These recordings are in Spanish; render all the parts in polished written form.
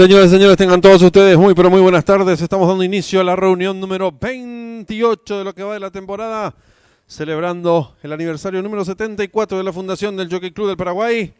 Señoras y señores, tengan todos ustedes muy pero muy buenas tardes. Estamos dando inicio a la reunión número 28 de lo que va de la temporada, celebrando el aniversario número 74 de la fundación del Jockey Club del Paraguay,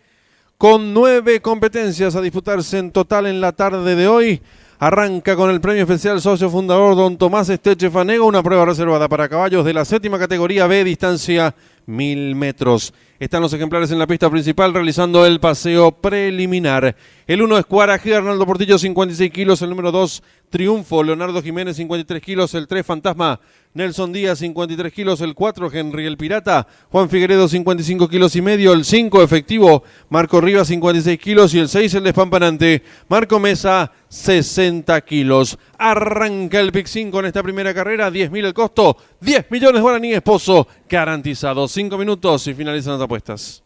con 9 competencias a disputarse en total en la tarde de hoy. Arranca con el premio especial socio fundador don Tomás Estechefanego, una prueba reservada para caballos de la séptima categoría B, distancia 1000 metros. Están los ejemplares en la pista principal realizando el paseo preliminar. El 1 es Cuaraje, Arnaldo Portillo, 56 kilos. El número 2, Triunfo, Leonardo Jiménez, 53 kilos. El 3, Fantasma, Nelson Díaz, 53 kilos. El 4, Henry el Pirata, Juan Figueredo, 55 kilos y medio. El 5, Efectivo, Marco Rivas, 56 kilos. Y el 6, el Despampanante, Marco Mesa, 60 kilos. Arranca el Pick 5 en esta primera carrera, 10.000 el costo, 10 millones guaraníes Pozo, garantizado. 5 minutos y finalizan las apuestas.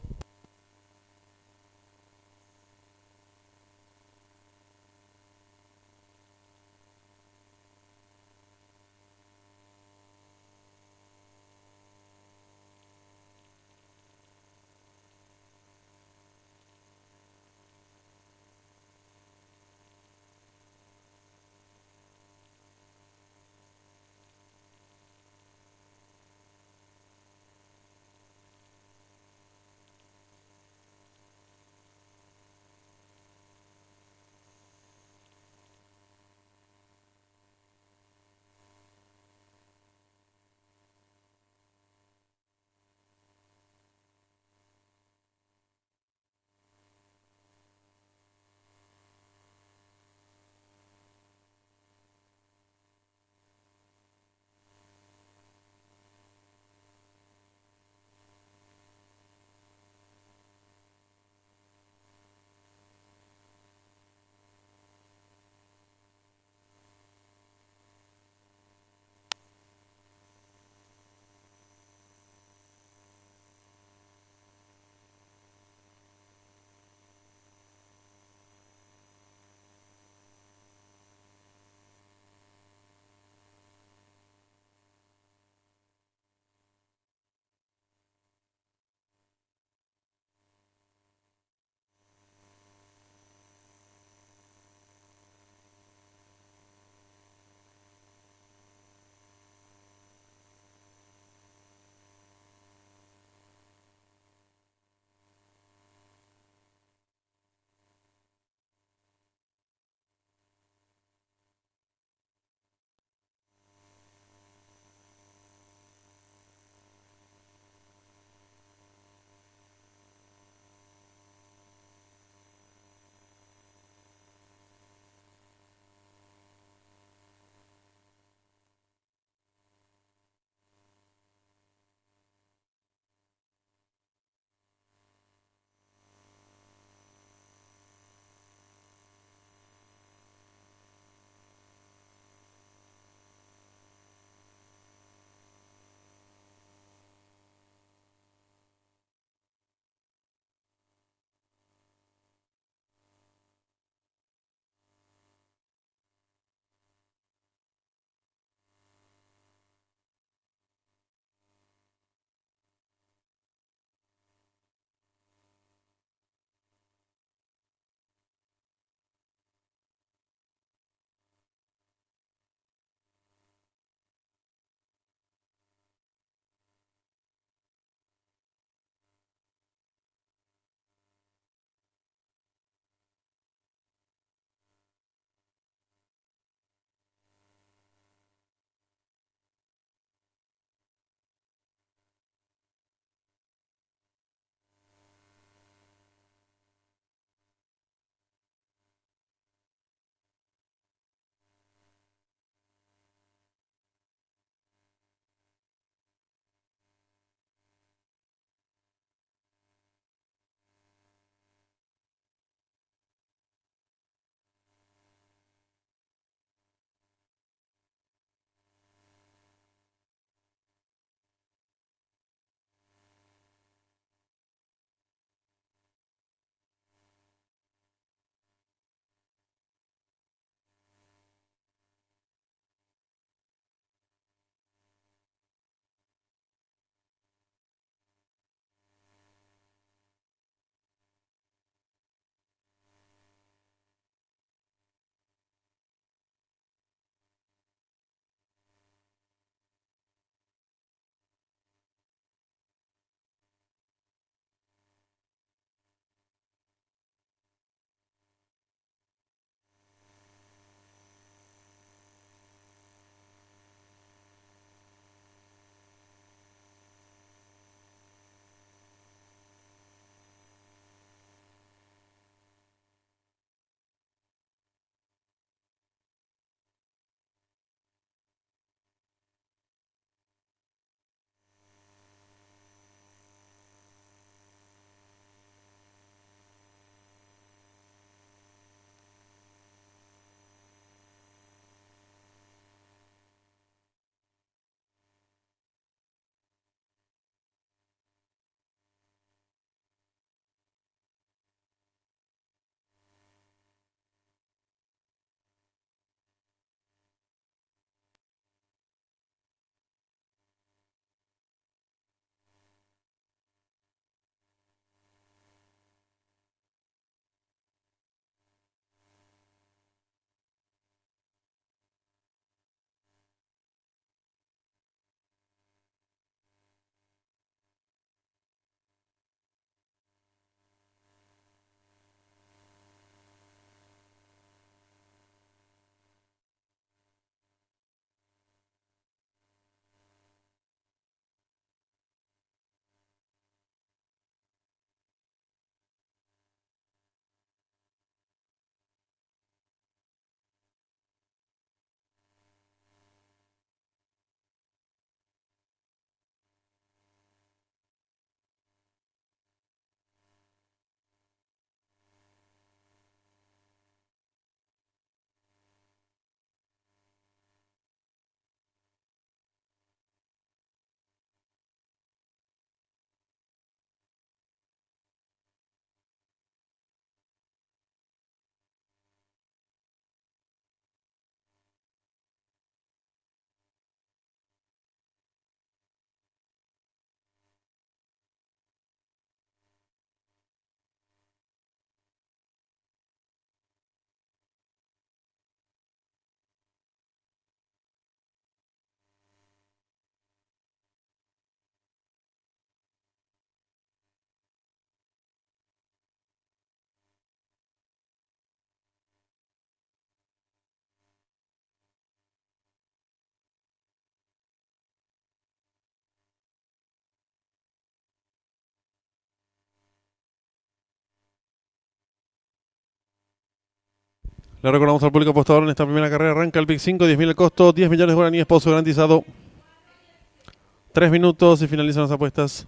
Le recordamos al público apostador en esta primera carrera. Arranca el Pick 5, 10.000 el costo, 10 millones de guaraníes, pozo garantizado. 3 minutos y finalizan las apuestas.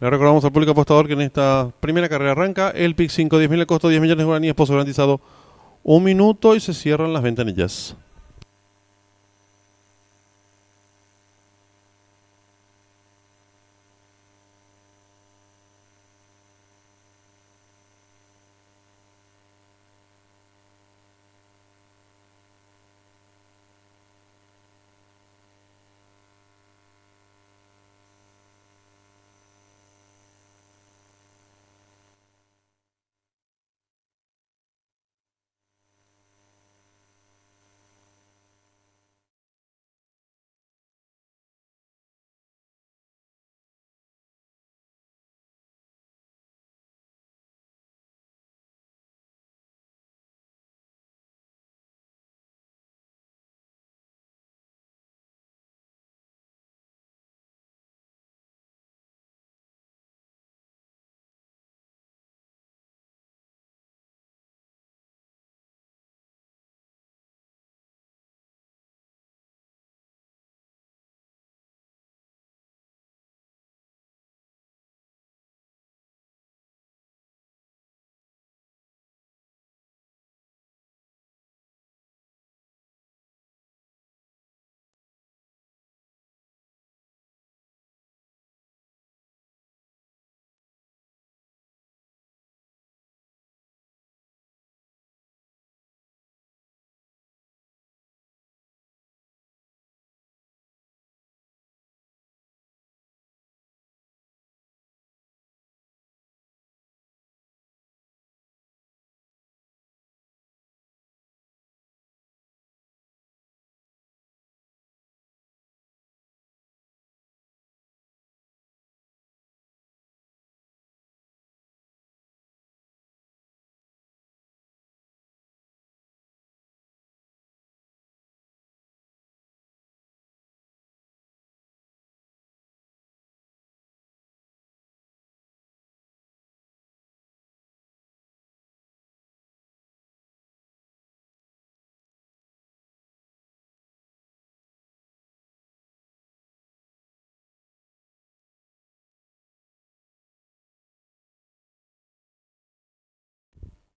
Le recordamos al público apostador que en esta primera carrera arranca el Pick 5, 10.000 el costo, 10 millones de guaraníes, pozo garantizado. 1 minuto y se cierran las ventanillas.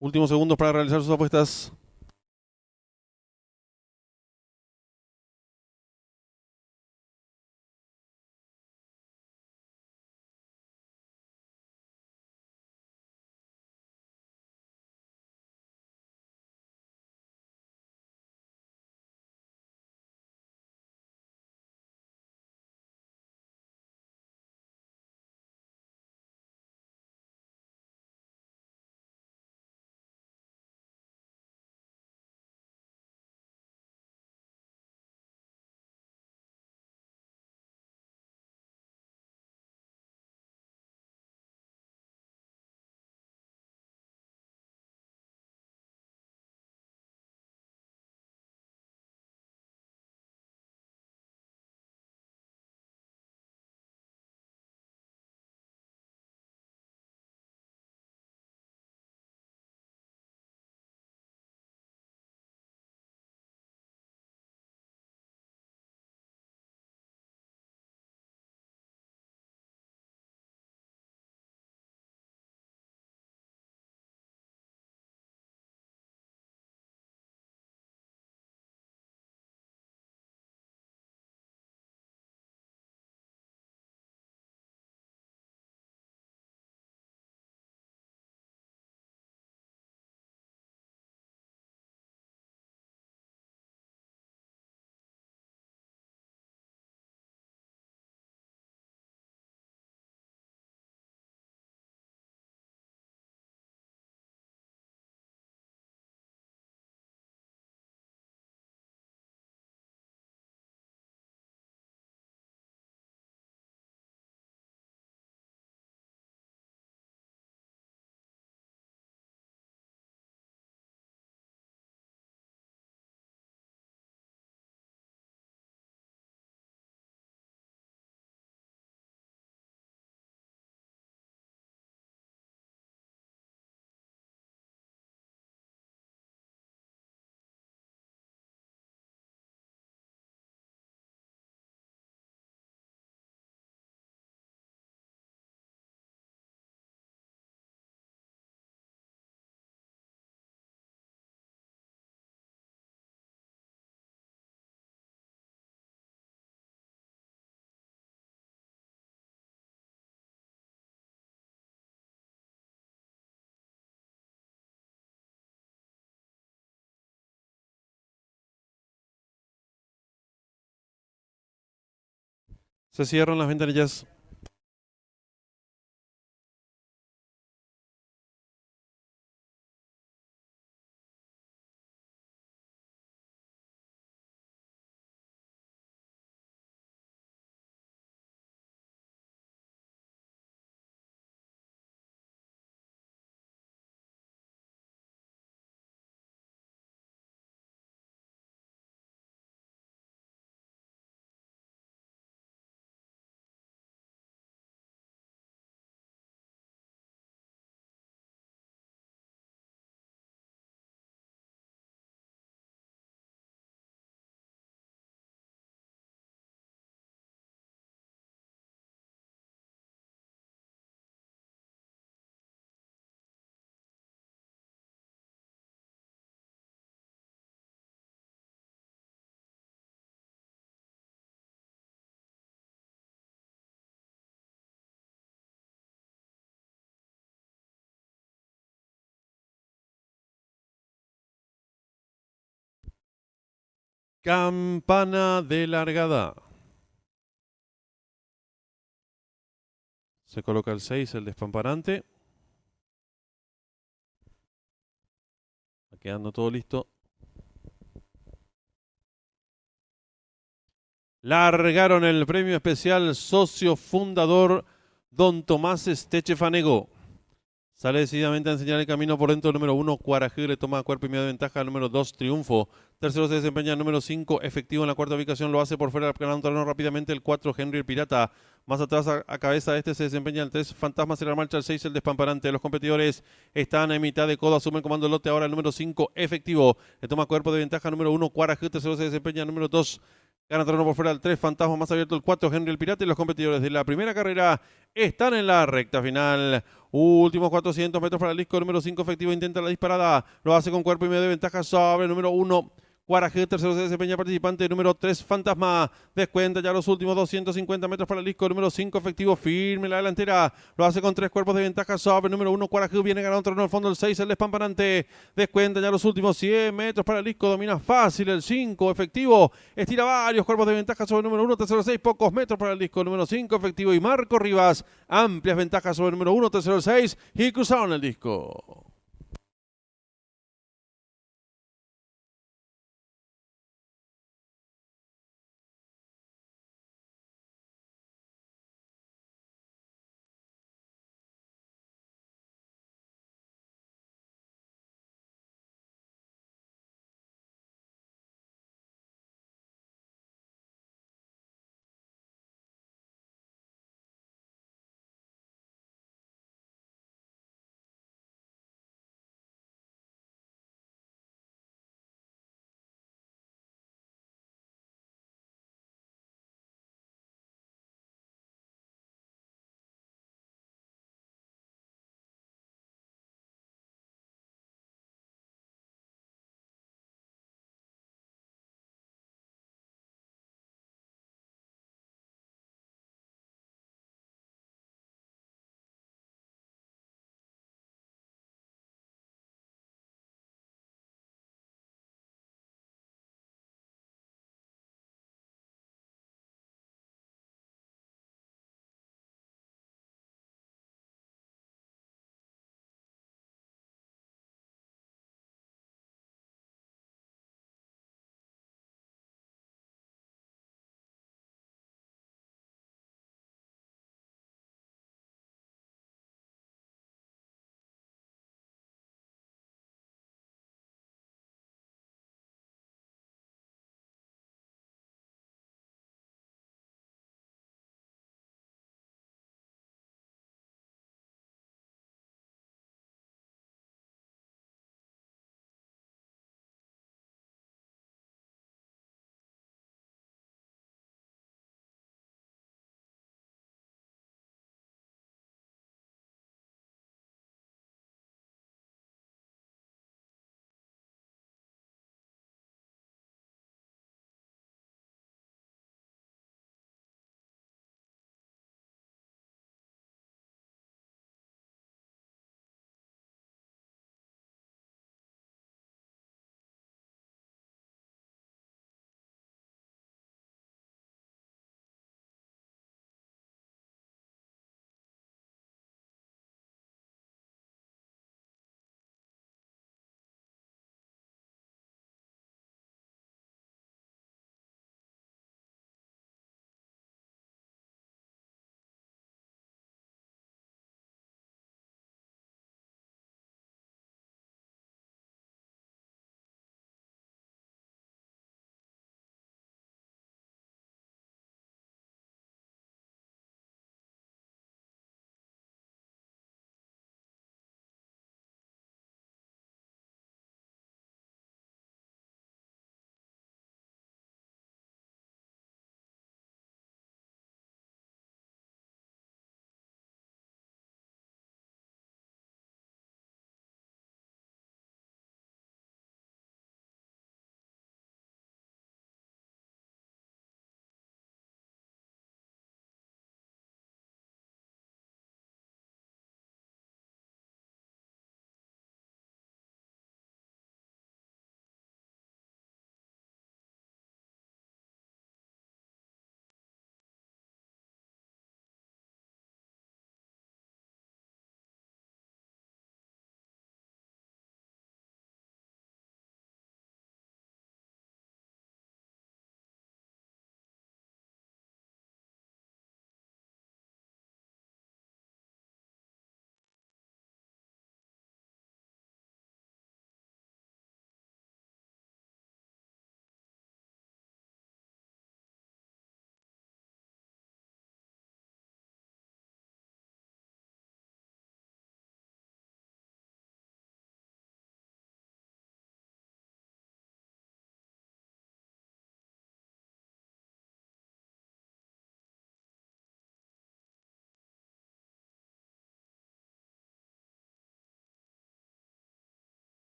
Últimos segundos para realizar sus apuestas. Se cierran las ventanillas. Campana de largada. Se coloca el 6, el despamparante. Va quedando todo listo. Largaron el premio especial socio fundador don Tomás Estechefanego. Sale decididamente a enseñar el camino por dentro el número 1, Cuaraje, le toma cuerpo y medio de ventaja al número 2, Triunfo. Tercero se desempeña el número 5, Efectivo en la cuarta ubicación, lo hace por fuera, ganando terreno rápidamente el 4, Henry el Pirata. Más atrás a cabeza este se desempeña el 3, Fantasmas en la marcha, el 6, el Despamparante. Los competidores están en mitad de codo, asume el comando del lote ahora el número 5, Efectivo. Le toma cuerpo de ventaja al número 1, Cuaraje, tercero se desempeña el número 2, gana terreno por fuera el 3, Fantasma más abierto el 4, Henry el Pirata. Y los competidores de la primera carrera están en la recta final. Últimos 400 metros para el disco número 5 efectivo, intenta la disparada, lo hace con cuerpo y medio de ventaja sobre el número 1. Guaraje, tercero se desempeña participante número 3, Fantasma. Descuenta ya los últimos 250 metros para el disco número 5, efectivo, firme la delantera. Lo hace con 3 cuerpos de ventaja sobre el número 1, Guaraje. Viene ganando terreno al fondo el 6, el despampanante. Descuenta ya los últimos 100 metros para el disco. Domina fácil el 5, efectivo. Estira varios cuerpos de ventaja sobre el número 1, tercero 6. Pocos metros para el disco número 5, efectivo. Y Marco Rivas, amplias ventajas sobre el número 1, tercero 6. Y cruzaron el disco.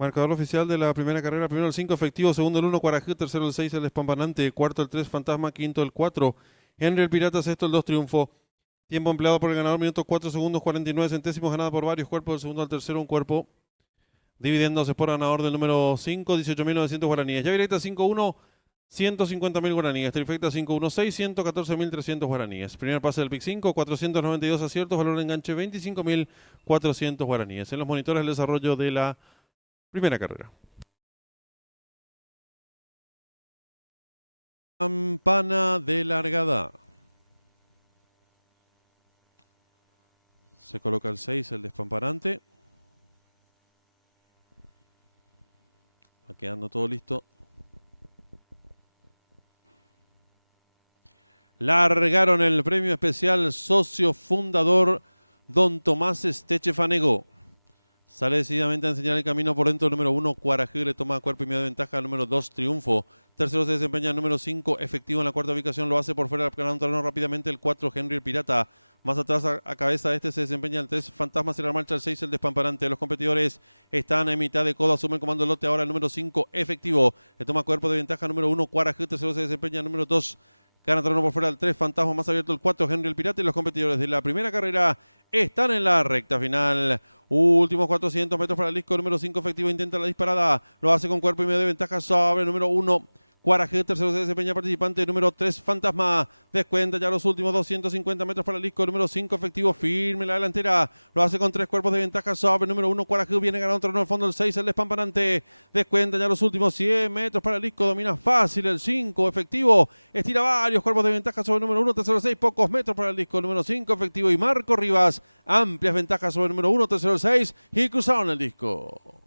Marcador oficial de la primera carrera. Primero el 5 efectivo, segundo el 1 Cuarajú, tercero el 6 el Despampanante, cuarto el 3 Fantasma, quinto el 4 Henry el Pirata, sexto el 2 Triunfo. Tiempo empleado por el ganador, minutos 4 segundos 49 centésimos, ganada por varios cuerpos, del segundo al tercero un cuerpo. Dividiéndose por ganador del número 5, 18.900 guaraníes. Ya directa 5-1, 150.000 guaraníes. Trifecta 5-1-6, 114.300 guaraníes. Primer pase del PIC 5, 492 aciertos, valor de enganche 25.400 guaraníes. En los monitores el desarrollo de la primera carrera. Campana de largada. Se coloca el 6, el despampanante. Va quedando todo listo. Largaron el premio especial socio fundador don Tomás Estechefanego. Sale decididamente a enseñar el camino por dentro el número 1, Cuarajú, le toma cuerpo y medio de ventaja al número 2, Triunfo. Tercero se desempeña el número 5, Efectivo en la cuarta ubicación, lo hace por fuera, ganando un terreno rápidamente el 4, Henry el Pirata. Más atrás a cabeza de este se desempeña el 3, Fantasma, se la marcha el 6, el Despamparante. Los competidores están en mitad de codo, asumen comando el lote ahora el número 5, Efectivo. Le toma cuerpo de ventaja al número 1, Cuarajú, tercero se desempeña el número 2, gana terreno por fuera el 3, Fantasma, más abierto el 4, Henry el Pirata. Y los competidores de la primera carrera están en la recta final. Últimos 400 metros para el disco número 5 efectivo, intenta la disparada, lo hace con cuerpo y medio de ventaja sobre el número 1, Cuarajú, tercero se desempeña participante, número 3, Fantasma, descuenta ya los últimos 250 metros para el disco número 5 efectivo, firme la delantera, lo hace con 3 cuerpos de ventaja sobre el número 1, Cuarajú, viene ganando terreno al fondo el 6, el Despampanante, descuenta ya los últimos 100 metros para el disco, domina fácil el 5 efectivo, estira varios cuerpos de ventaja sobre el número 1, tercero el 6, pocos metros para el disco número 5 efectivo y Marco Rivas, amplias ventajas sobre el número 1, tercero el 6 y cruzaron el disco.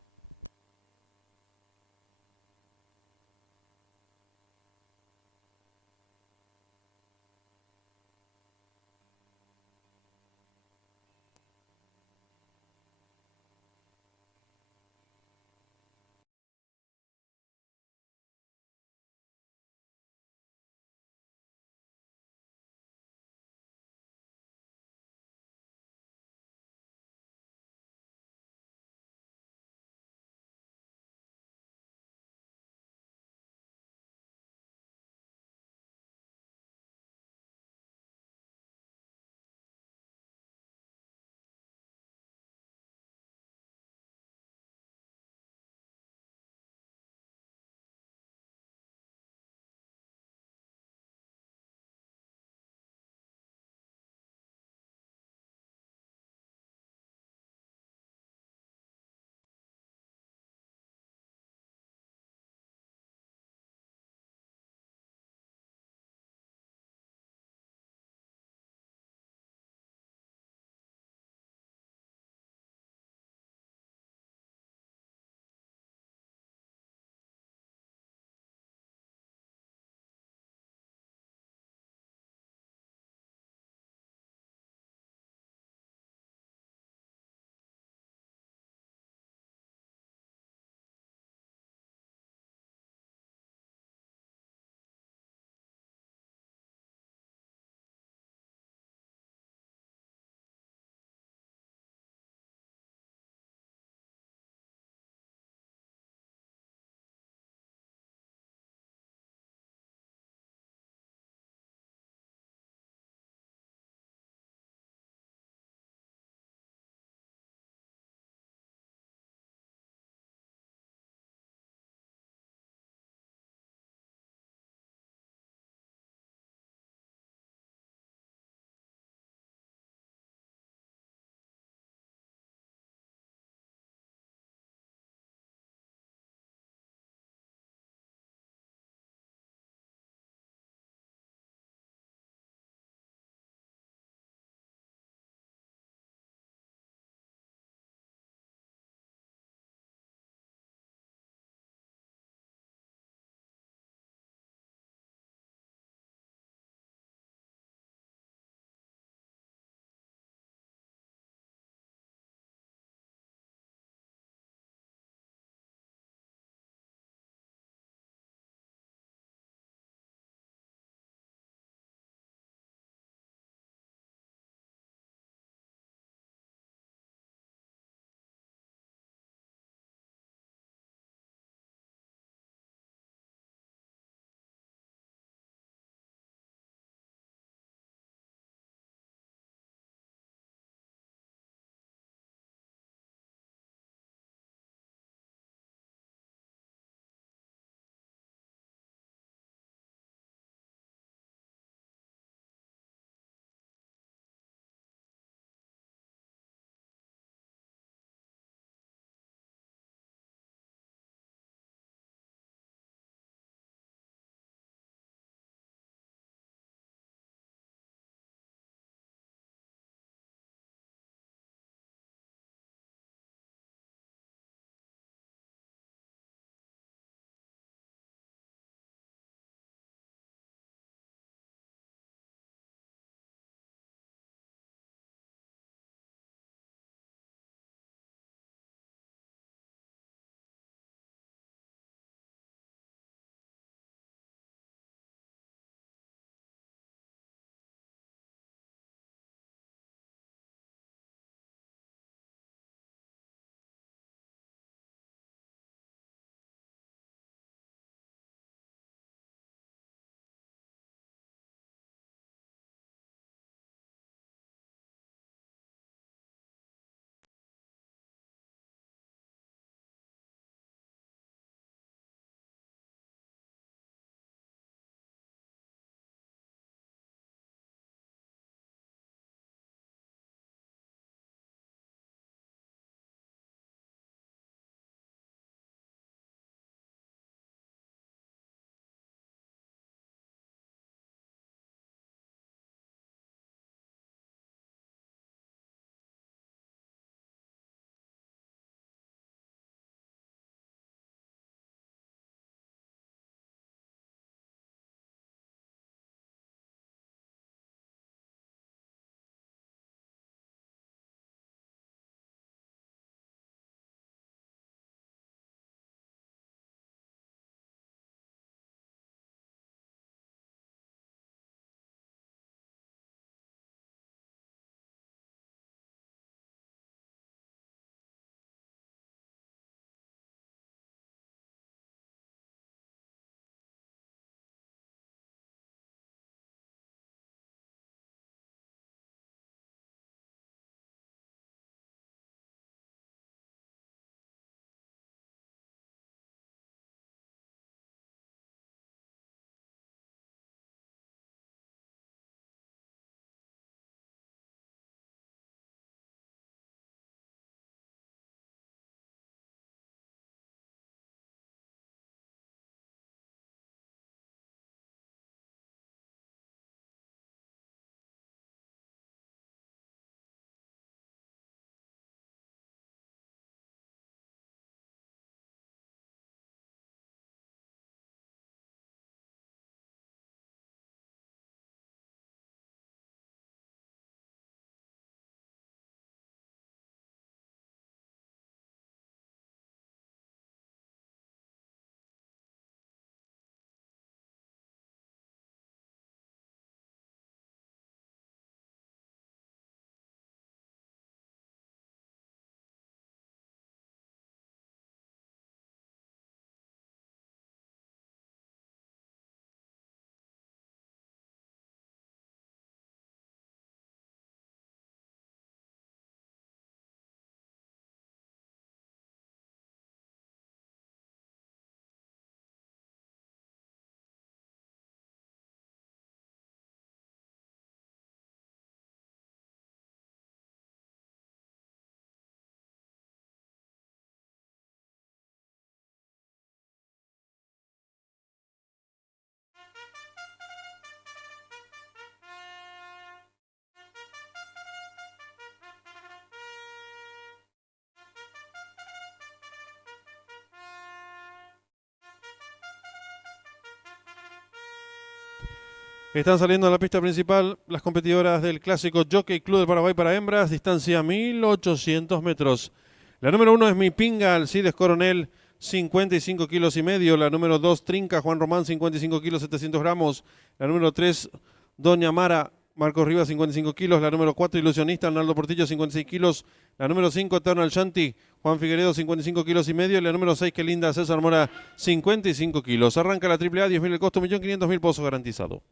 Están saliendo a la pista principal las competidoras del clásico Jockey Club del Paraguay para hembras, distancia 1800 metros. La número 1 es Mi Pinga, Alcides Coronel, 55 kilos y medio. La número 2, Trinca, Juan Román, 55 kilos, 700 gramos. La número 3, Doña Mara, Marcos Rivas, 55 kilos. La número 4, Ilusionista, Arnaldo Portillo, 56 kilos. La número 5, Eternal Shanti, Juan Figueredo, 55 kilos y medio. Y la número 6, Qué linda, César Mora, 55 kilos. Arranca la AAA, 10.000 el costo, 1.500.000 pozo garantizado.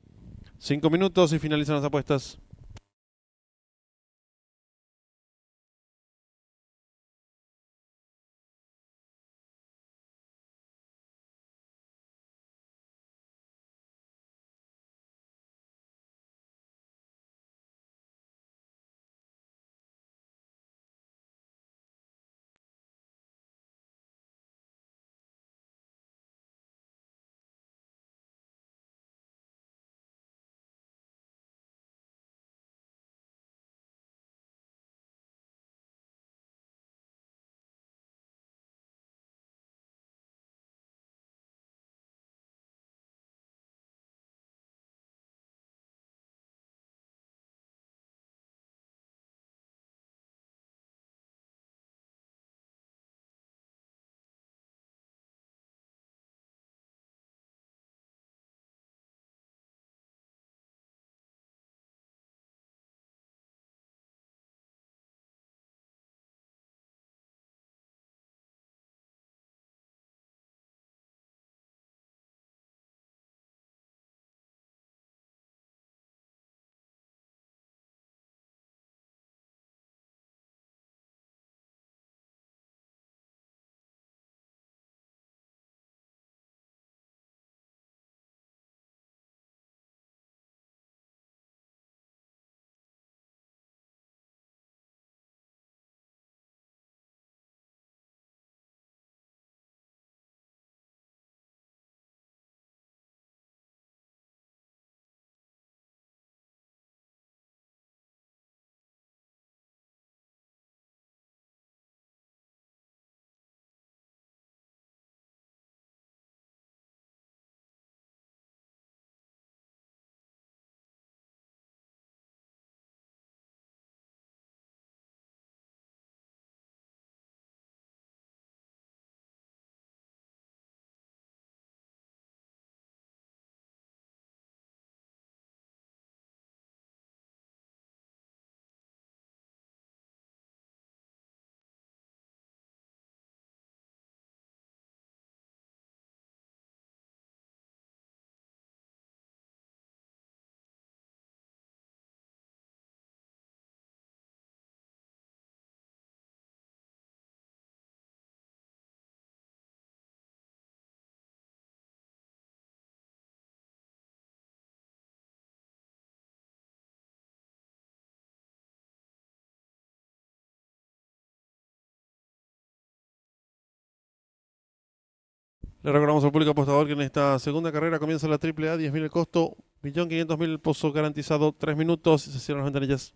5 minutos y finalizan las apuestas. Le recordamos al público apostador que en esta segunda carrera comienza la AAA, 10.000 el costo, 1.500.000 el pozo garantizado, 3 minutos y se cierran las ventanillas.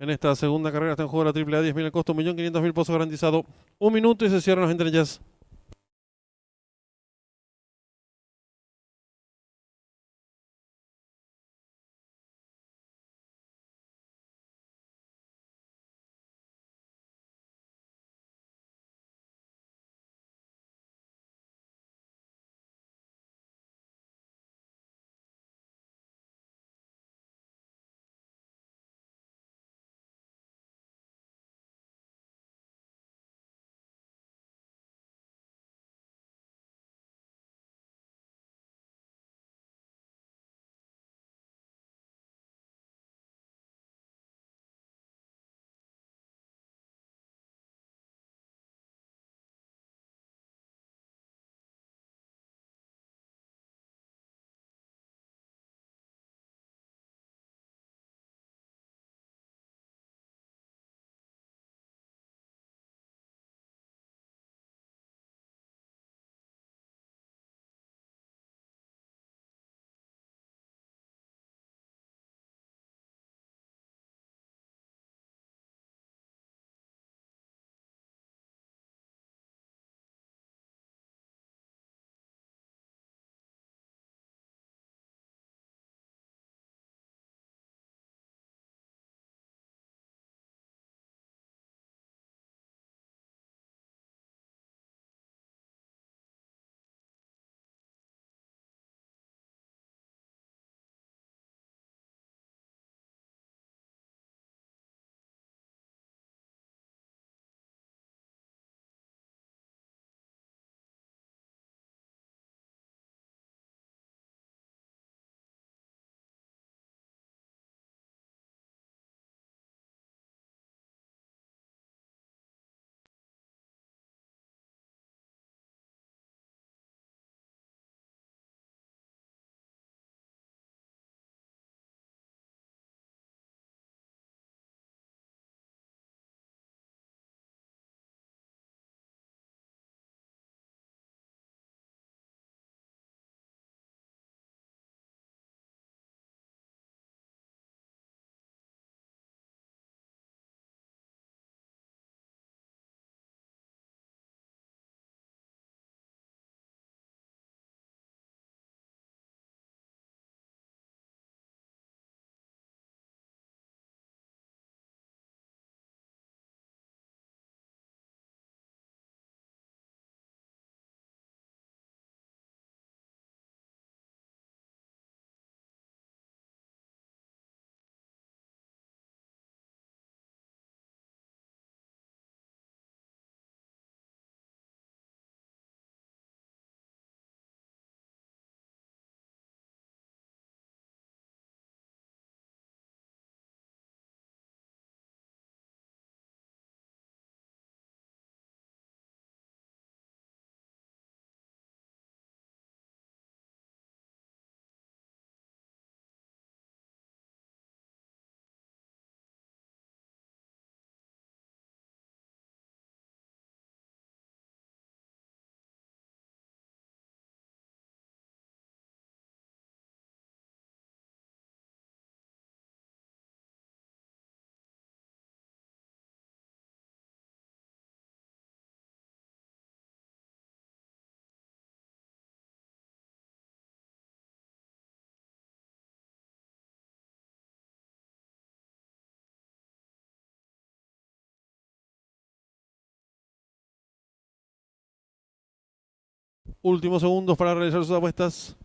En esta segunda carrera está en juego la triple A, 10.000 el costo, 1.500.000 pozos garantizado. 1 minuto y se cierran las entregas. Últimos segundos para realizar sus apuestas.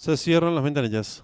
Se cierran las ventanillas.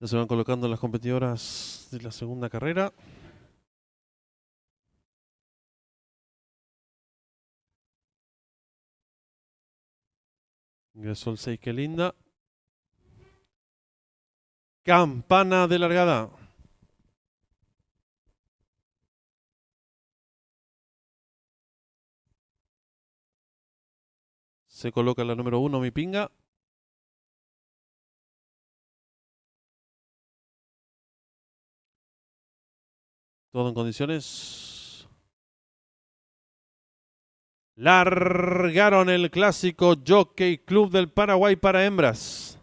Ya se van colocando las competidoras de la segunda carrera. Ingresó el 6, qué linda. Campana de largada. Se coloca la número 1, mi pinga. Todo en condiciones. Largaron el clásico Jockey Club del Paraguay para hembras.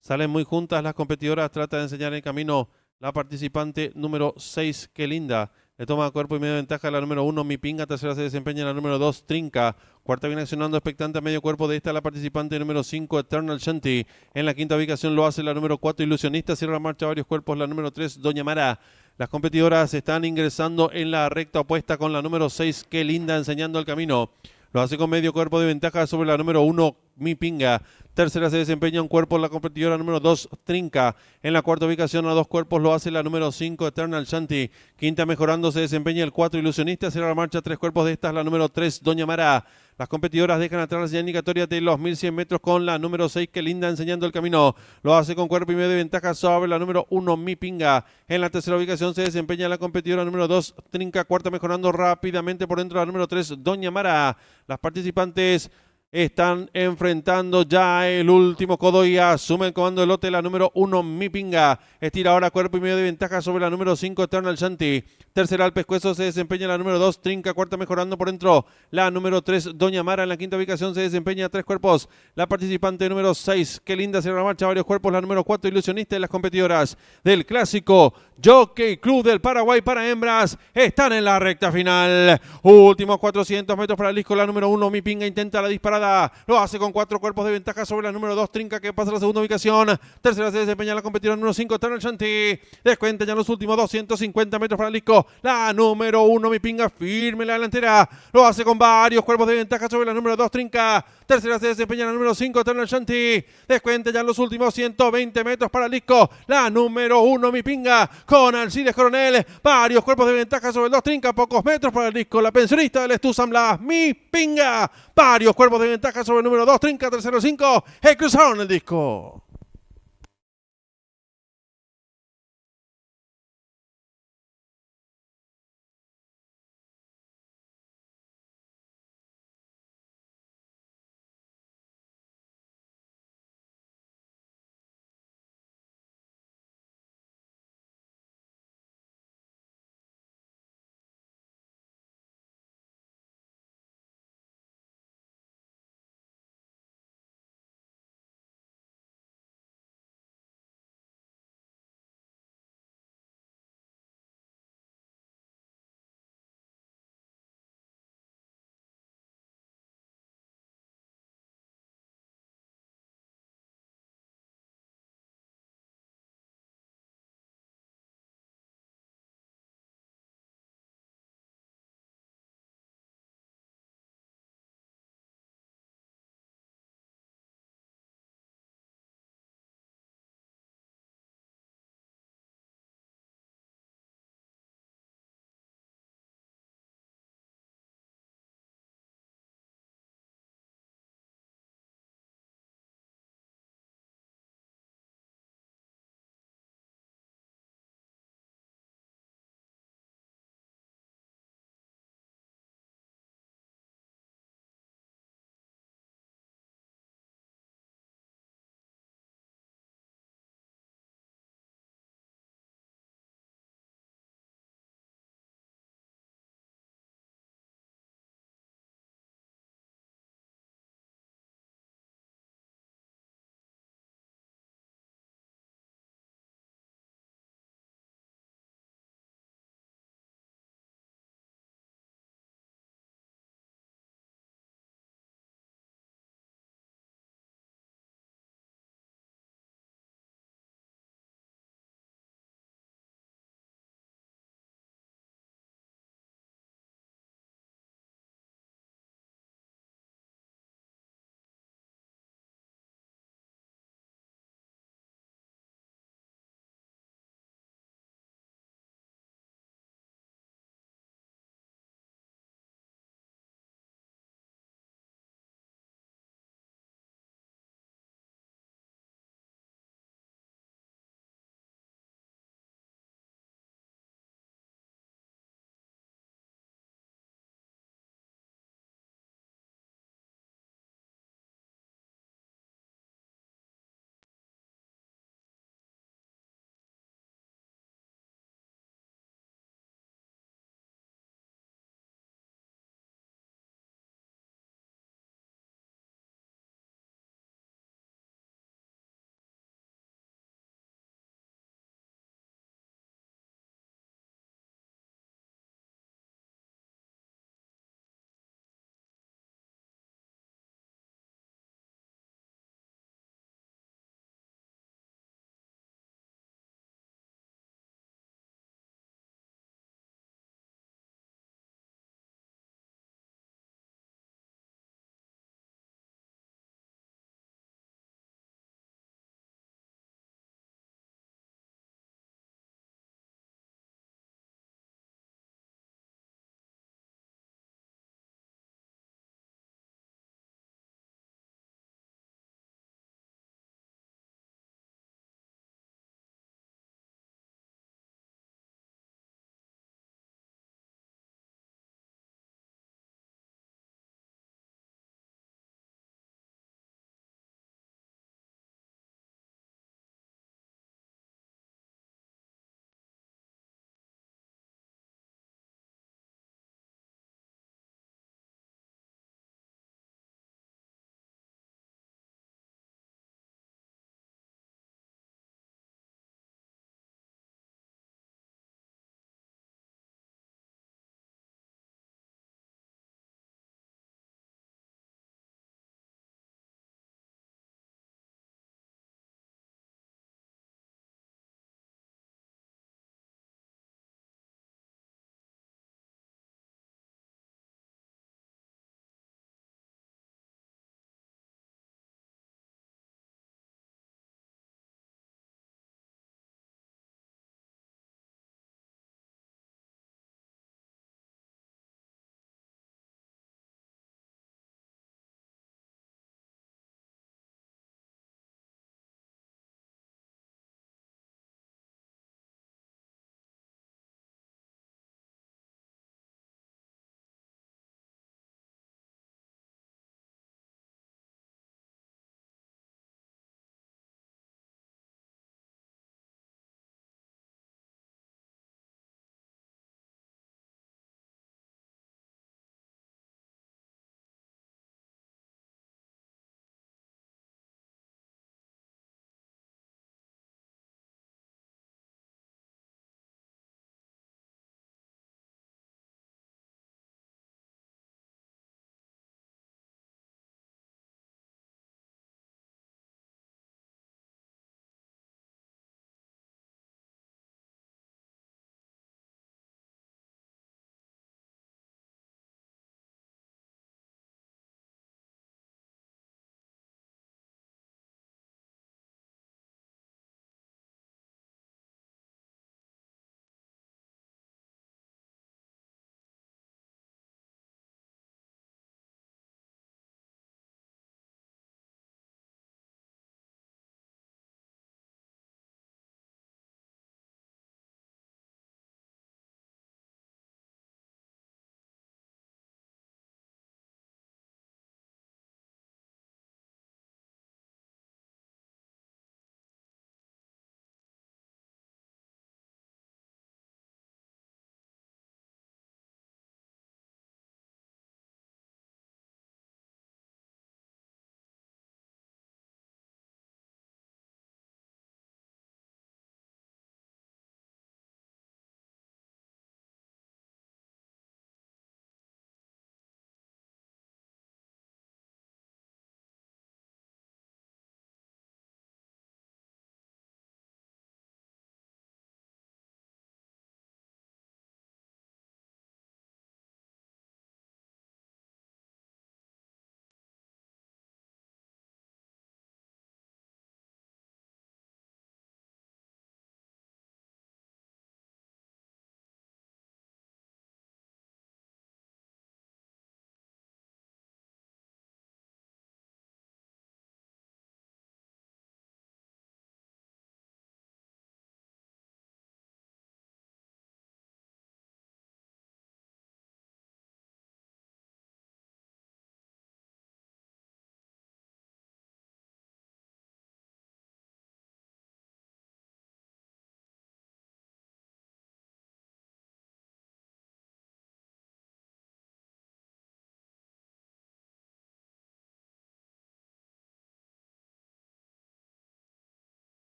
Salen muy juntas las competidoras. Trata de enseñar el camino la participante número 6, qué linda. Le toma cuerpo y medio ventaja la número 1, mi pinga. Tercera se desempeña la número 2, Trinca. Cuarta viene accionando expectante a medio cuerpo de esta la participante número 5, Eternal Shanty. En la quinta ubicación lo hace la número 4, Ilusionista. Cierra la marcha varios cuerpos la número 3, Doña Mara. Las competidoras están ingresando en la recta opuesta con la número 6, qué linda, enseñando el camino. Lo hace con medio cuerpo de ventaja sobre la número 1, mi pinga. Tercera se desempeña un cuerpo la competidora número 2, Trinca. En la cuarta ubicación a dos cuerpos lo hace la número 5, Eternal Shanty. Quinta mejorando se desempeña el 4, Ilusionista. Cierra la marcha tres cuerpos de estas la número 3, Doña Mara. Las competidoras dejan atrás la señal indicatoria de los 1100 metros con la número 6, que linda, enseñando el camino. Lo hace con cuerpo y medio de ventaja sobre la número 1, mi pinga. En la tercera ubicación se desempeña la competidora número 2, Trinca. Cuarta mejorando rápidamente por dentro la número 3, Doña Mara. Las participantes están enfrentando ya el último codo y asume el comando del lote la número 1, mi pinga. Estira ahora cuerpo y medio de ventaja sobre la número 5, Eternal Shanty. Tercera al pescuezo se desempeña la número 2, Trinca. Cuarta mejorando por dentro la número 3, Doña Mara. En la quinta ubicación se desempeña tres cuerpos la participante número 6, qué linda, cierra la marcha varios cuerpos la número 4, Ilusionista. Y las competidoras del clásico Jockey Club del Paraguay para hembras están en la recta final. Últimos 400 metros para el disco la número 1, mi pinga. Intenta la disparada, lo hace con cuatro cuerpos de ventaja sobre la número 2, Trinca, que pasa a la segunda ubicación. Tercera se desempeña la competidora número 5, Eternal Shanty. Descuenta ya los últimos 250 metros para el disco la número 1, mi pinga, firme la delantera. Lo hace con varios cuerpos de ventaja sobre la número 2, Trinca. Tercera se desempeña la número 5, Eternal Shanty. Descuenta ya los últimos 120 metros para el disco la número 1, mi pinga, con Alcides Coronel. Varios cuerpos de ventaja sobre el 2, Trinca. Pocos metros para el disco la pensionista del Estuzan Blas, mi pinga. Varios cuerpos de ventaja sobre el número 2, Trinca. Tercero 5, cruzaron el disco.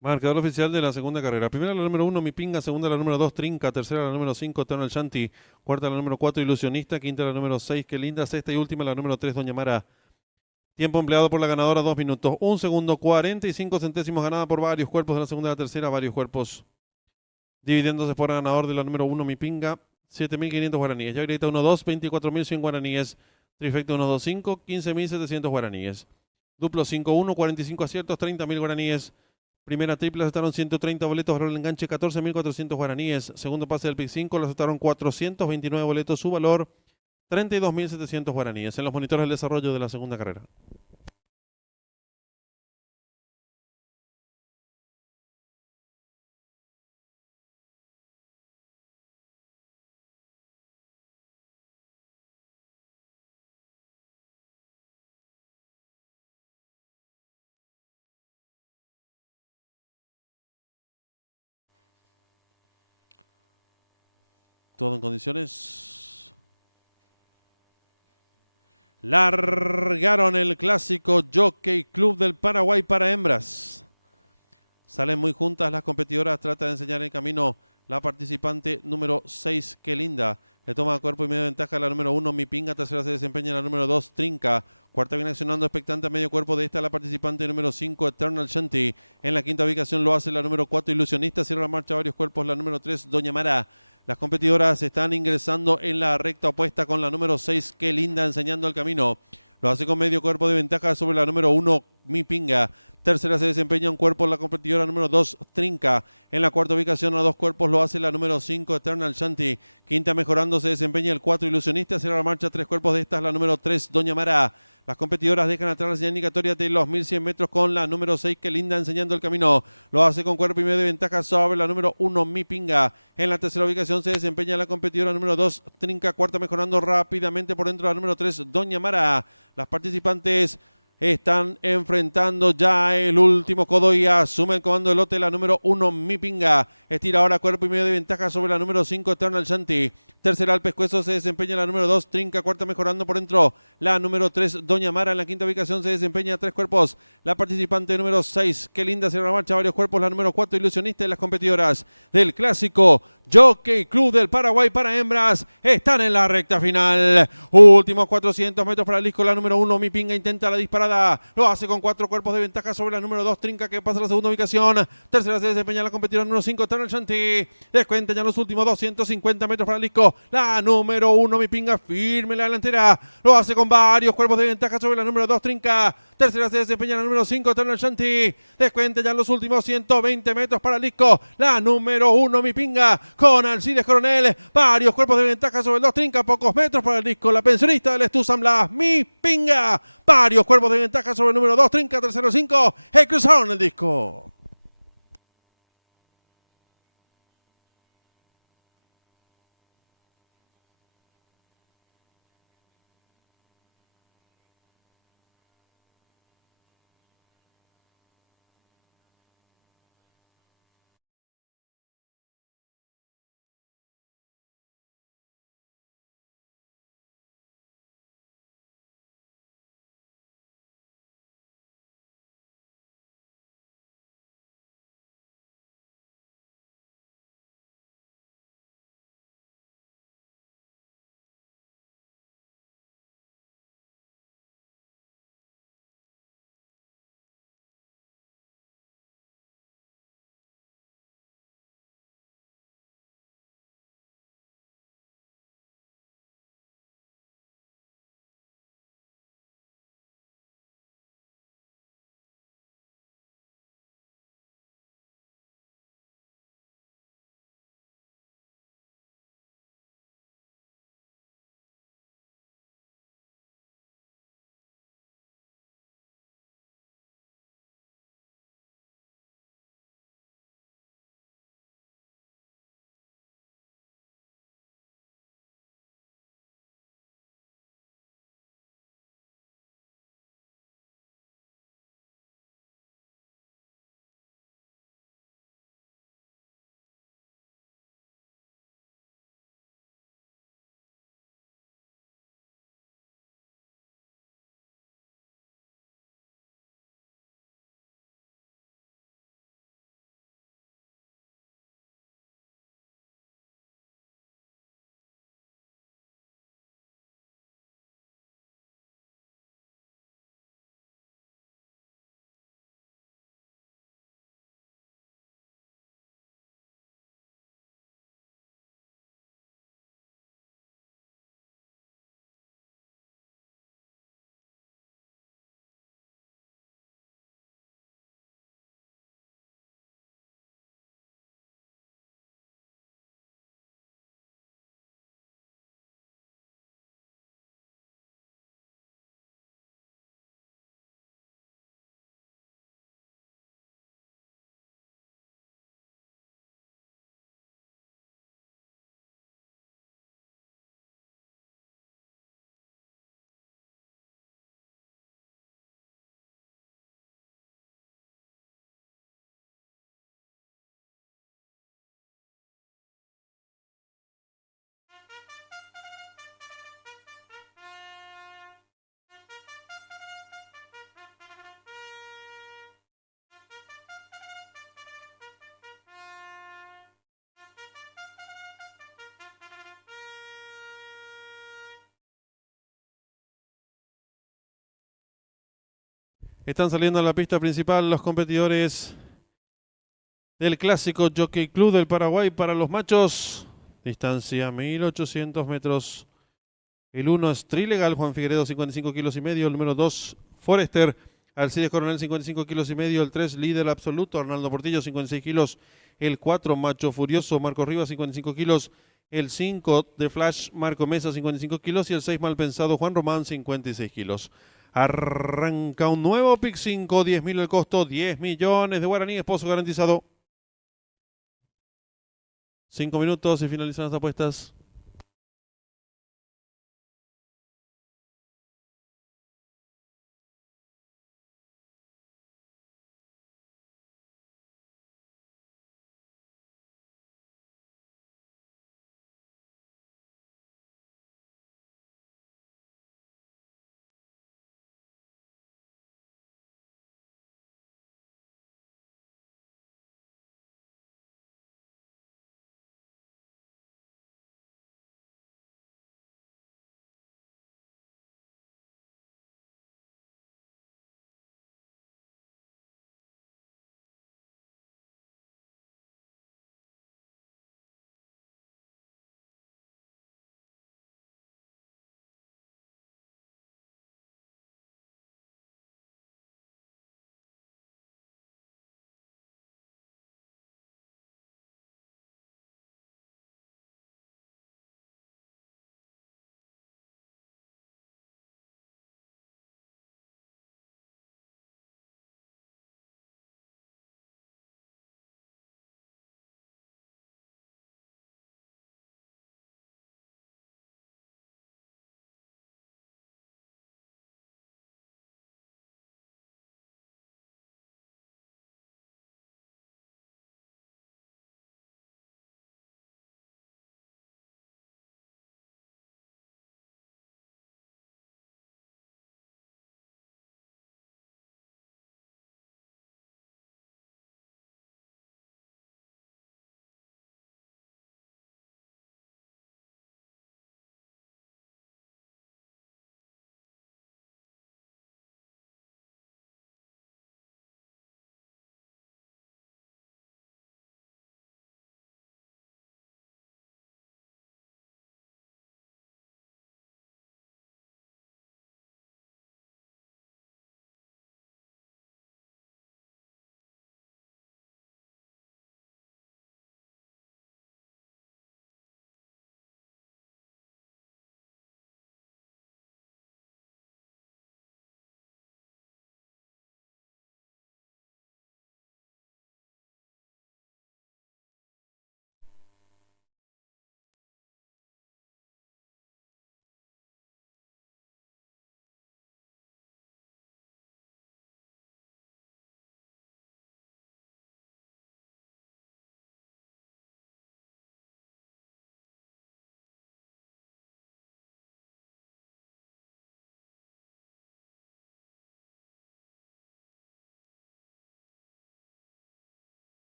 Marcador oficial de la segunda carrera. Primera la número 1, Mi Pinga. Segunda la número 2, Trinca. Tercera la número 5, Eternal Shanti. Cuarta la número 4, Ilusionista. Quinta la número 6, Qué Linda. Sexta y última la número 3, Doña Mara. Tiempo empleado por la ganadora, 2 minutos. 1 segundo, 45 centésimos, ganada por varios cuerpos de la segunda a la tercera, varios cuerpos. Dividiéndose por ganador de la número 1, Mi Pinga, 7.500 guaraníes. Ya grita 1-2, 24.100 guaraníes. Trifecta 1-2-5, 15.700 guaraníes. Duplo 5-1, 45 aciertos, 30.000 guaraníes. Primera triple aceptaron 130 boletos, valor del enganche 14.400 guaraníes. Segundo pase del pick 5 lo aceptaron 429 boletos, su valor 32.700 guaraníes. En los monitores del desarrollo de la segunda carrera. Todo en condiciones. Largaron el clásico Jockey Club del Paraguay para hembras. Salen muy juntas las competidoras. Trata de enseñar el camino la participante número 6, Qué Linda. Le toma cuerpo y medio ventaja la número 1, Mi Pinga. Tercera se desempeña la número 2, Trinca. Cuarta viene accionando expectante a medio cuerpo de esta la participante número 5, Eternal Shanti. En la quinta ubicación lo hace la número 4, Ilusionista. Cierra la marcha varios cuerpos la número 3, Doña Mara. Las competidoras están ingresando en la recta opuesta con la número 6, Qué Linda, enseñando el camino. Lo hace con medio cuerpo de ventaja sobre la número 1, Mi Pinga. Tercera se desempeña un cuerpo la competidora número 2, Trinca. En la cuarta ubicación a dos cuerpos lo hace la número 5, Eternal Shanti. Quinta mejorando se desempeña el 4, Ilusionista. Cierra la marcha tres cuerpos de estas la número 3, Doña Mara. Las competidoras dejan atrás la señal indicatoria de los 1100 metros con la número 6, Qué Linda, enseñando el camino. Lo hace con cuerpo y medio de ventaja sobre la número 1, Mi Pinga. En la tercera ubicación se desempeña la competidora número 2, Trinca. Cuarta mejorando rápidamente por dentro la número 3, Doña Mara. Las participantes están enfrentando ya el último codo y asume el comando de lote la número 1, Mi Pinga. Estira ahora cuerpo y medio de ventaja sobre la número 5, Eternal Shanti. Tercera al pescuezo se desempeña la número 2, Trinca. Cuarta mejorando por dentro la número 3, Doña Mara. En la quinta ubicación se desempeña tres cuerpos la participante número 6, Qué Linda. Cierra la marcha varios cuerpos la número 4, Ilusionista. Y las competidoras del clásico Jockey Club del Paraguay para hembras están en la recta final. Últimos 400 metros para el disco la número 1, Mi Pinga. Intenta la disparada, lo hace con cuatro cuerpos de ventaja sobre la número 2, Trinca, que pasa a la segunda ubicación. Tercera se desempeña la competidora número 5, Eternal Shanti. Descuenta ya los últimos 250 metros para el disco la número 1, Mi Pinga, firme la delantera, lo hace con varios cuerpos de ventaja sobre la número 2, Trinca. Tercera se desempeña la número 5, Eternal Shanti. Descuenta ya en los últimos 120 metros para el disco la número 1, Mi Pinga, con Alcides Coronel. Varios cuerpos de ventaja sobre el 2, Trinca. Pocos metros para el disco la pensionista del Estuzan Blas, Mi Pinga. Varios cuerpos de ventaja sobre el número 2, Trinca. Tercero 5, cruzaron el disco. Están saliendo a la pista principal los competidores del clásico Jockey Club del Paraguay para los machos. Distancia 1800 metros. El 1 es Trilegal, Juan Figueredo, 55 kilos y medio. El número 2, Forester, Alcides Coronel, 55 kilos y medio. El 3, líder absoluto, Arnaldo Portillo, 56 kilos. El 4, Macho Furioso, Marco Rivas, 55 kilos. El 5, The Flash, Marco Mesa, 55 kilos. Y el 6, Malpensado, Juan Román, 56 kilos. Arranca un nuevo Pick 5, 10.000 el costo, 10 millones de guaraní, esposo garantizado. 5 minutos y finalizan las apuestas.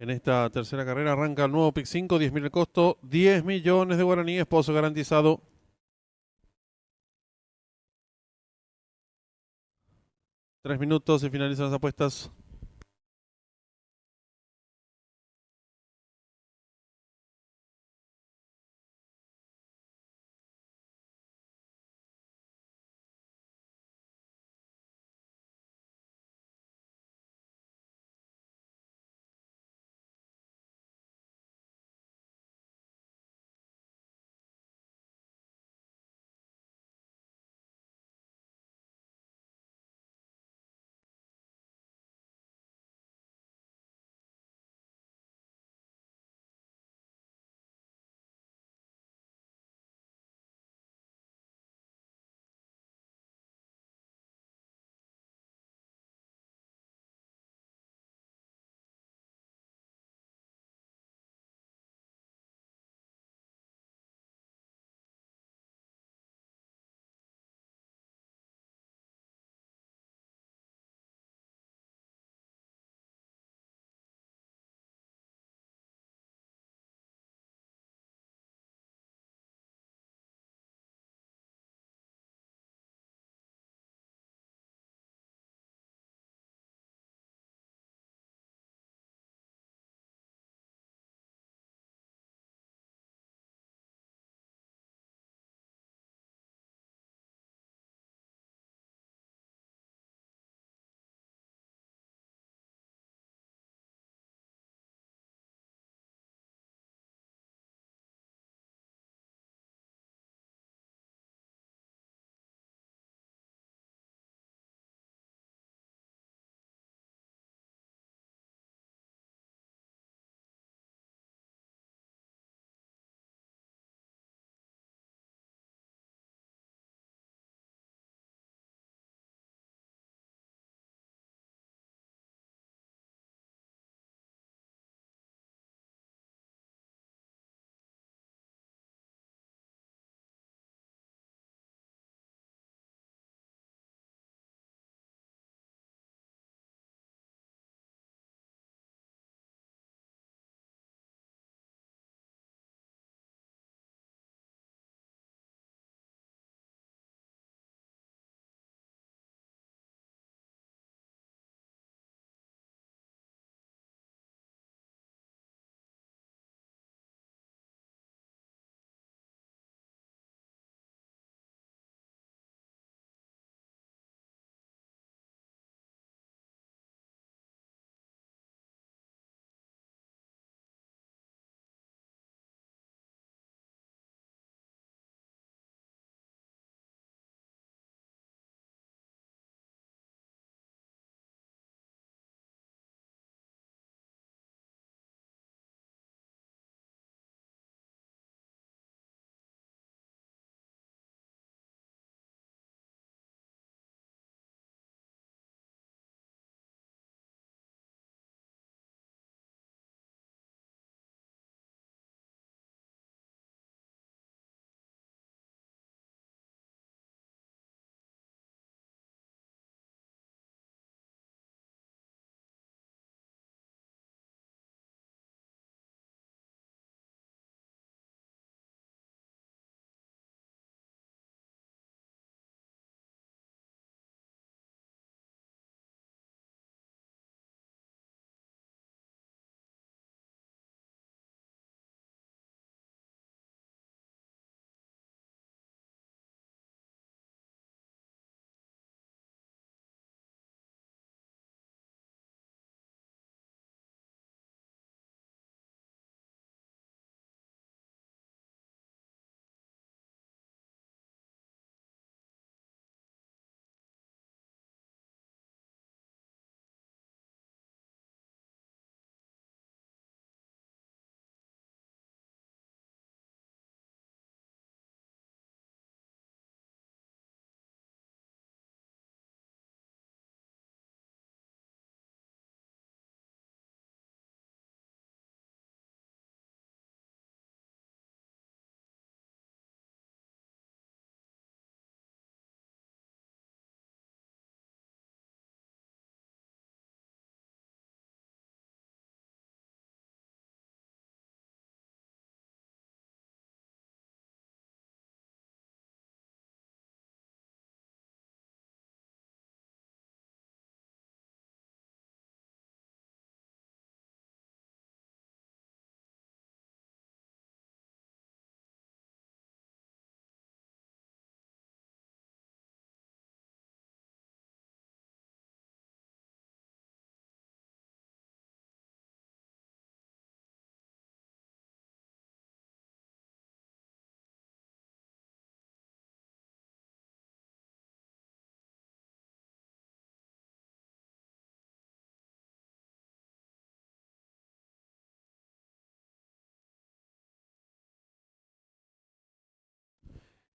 En esta tercera carrera arranca el nuevo PIC 5, 10.000 el costo, 10 millones de guaraníes, pozo garantizado. 3 minutos y finalizan las apuestas.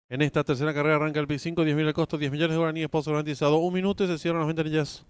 En esta tercera carrera arranca el P5, 10.000 el costo, 10 millones de guaraníes, pozo garantizado. 1 minuto y se cierran las ventanillas.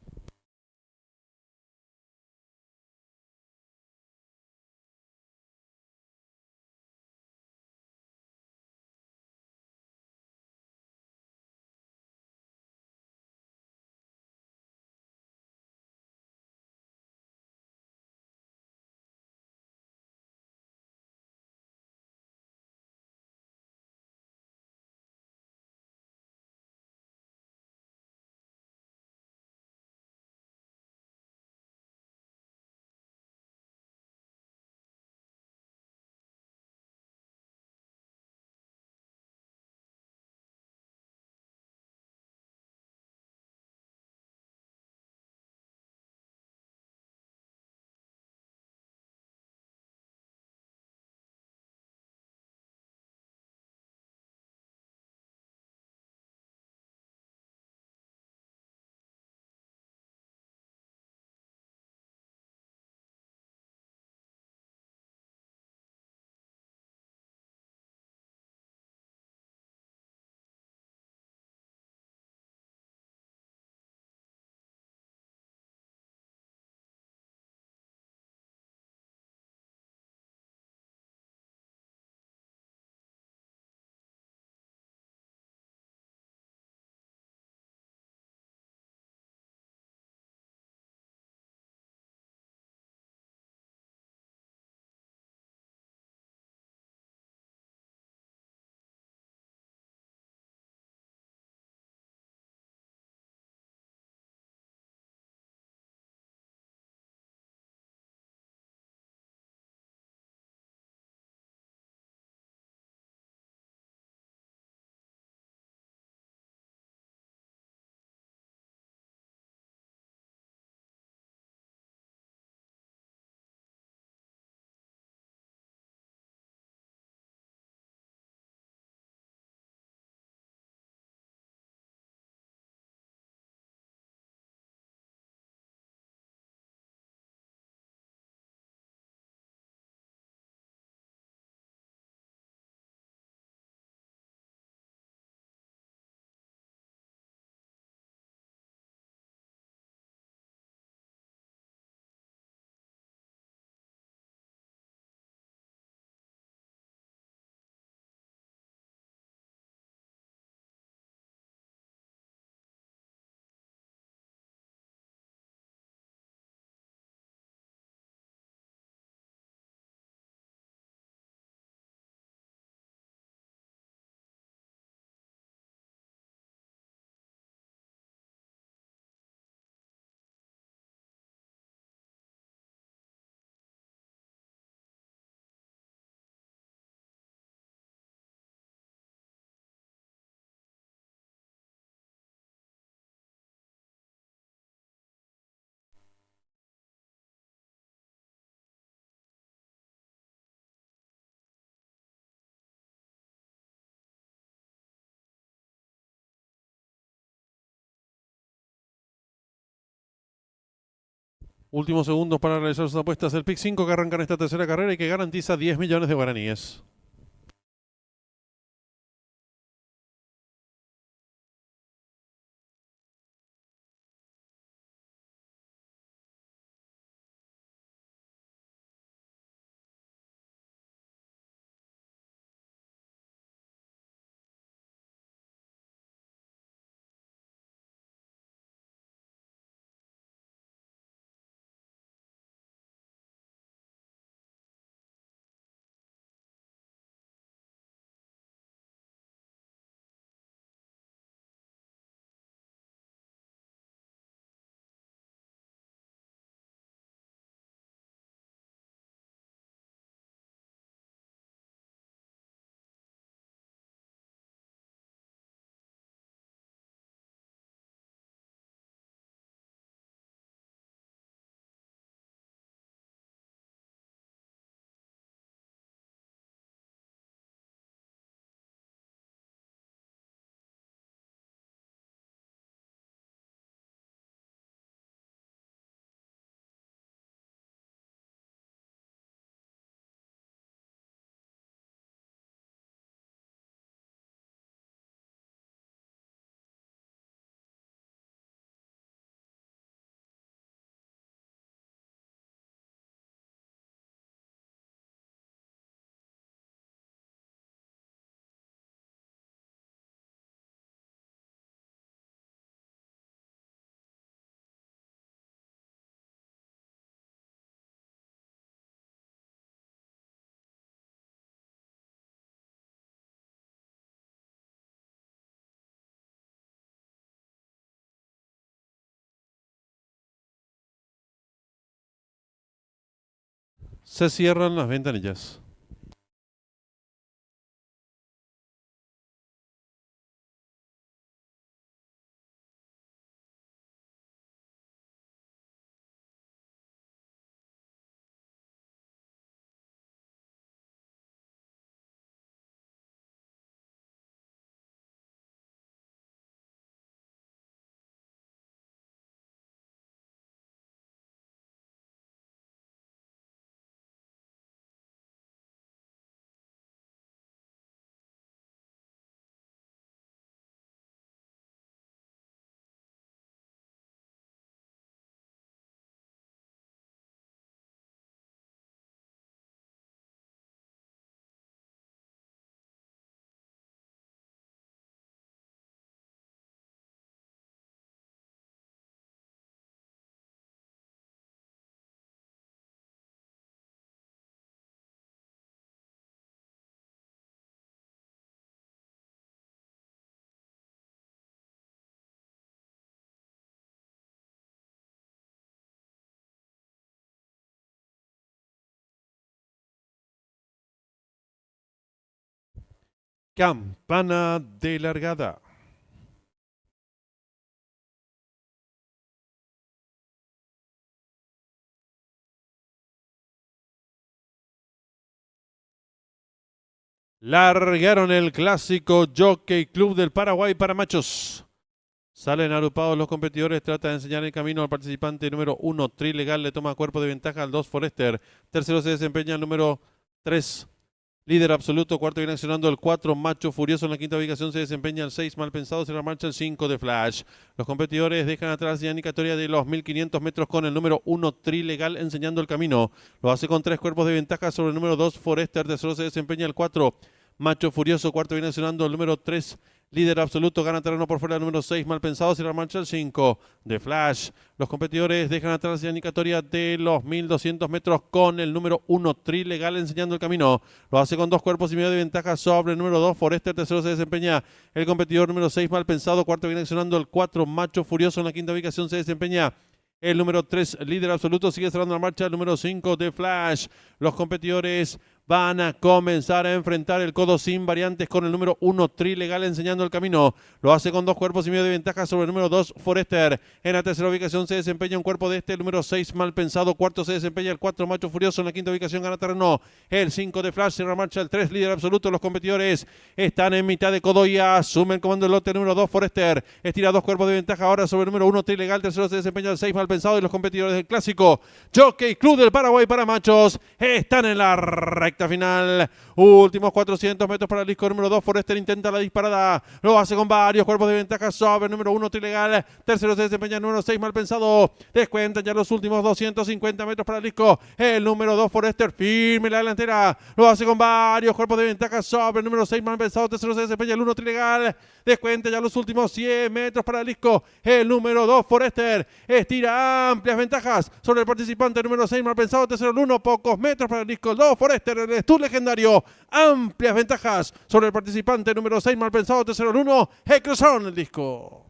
Últimos segundos para realizar sus apuestas. El Pick 5 que arranca en esta tercera carrera y que garantiza 10 millones de guaraníes. Se cierran las ventanillas. Campana de largada. Largaron el clásico Jockey Club del Paraguay para machos. Salen agrupados los competidores, trata de enseñar el camino al participante número 1, Trilegal, le toma cuerpo de ventaja al 2, Forester. Tercero se desempeña el número 3, Líder Absoluto. Cuarto viene accionando el 4, Macho Furioso. En la quinta ubicación se desempeña el 6, Mal Pensado. Se la marcha el 5 de Flash. Los competidores dejan atrás la indicatoria de los 1500 metros con el número 1, Trilegal, enseñando el camino. Lo hace con 3 cuerpos de ventaja sobre el número 2, Forester. Tercero se desempeña el 4, Macho Furioso. Cuarto viene accionando el número 3, Líder Absoluto. Gana terreno por fuera el número 6, Mal Pensado. Se la marcha el 5 de Flash. Los competidores dejan atrás la indicatoria de los 1200 metros con el número 1, Trilegal, enseñando el camino. Lo hace con 2 cuerpos y medio de ventaja sobre el número 2, Forester. Tercero se desempeña el competidor número 6, Mal Pensado. Cuarto viene accionando el 4, Macho Furioso. En la quinta ubicación se desempeña el número 3, Líder Absoluto. Sigue cerrando la marcha el número 5 de Flash. Los competidores van a comenzar a enfrentar el codo sin variantes con el número 1, Trilegal, enseñando el camino. Lo hace con 2 cuerpos y medio de ventaja sobre el número 2, Forester. En la tercera ubicación se desempeña un cuerpo de el número 6, Mal Pensado. Cuarto se desempeña el 4, Macho Furioso. En la quinta ubicación gana terreno el 5 de Flash. Cierra marcha el 3, Líder Absoluto. Los competidores están en mitad de codo y asumen comando el lote número 2, Forester. Estira 2 cuerpos de ventaja ahora sobre el número 1, Trilegal. Tercero se desempeña el 6, Mal Pensado. Y los competidores del clásico Jockey Club del Paraguay para machos están en la recta final. Últimos 400 metros para el disco número 2. Forester intenta la disparada. Lo hace con varios cuerpos de ventaja sobre el número 1, Trilegal. Tercero se desempeña el número 6, Mal Pensado. Descuentan ya los últimos 250 metros para el disco. El número 2, Forester, firme la delantera. Lo hace con varios cuerpos de ventaja sobre el número 6, Mal Pensado. Tercero se desempeña el 1, Trilegal. Descuenta ya los últimos 100 metros para el disco. El número 2, Forester, estira amplias ventajas sobre el participante número 6, Mal Pensado. Tercero el 1, pocos metros para el disco. El 2, Forester, el Stud legendario. Amplias ventajas sobre el participante número 6, Mal Pensado. Tercero el 1, cruzaron el disco.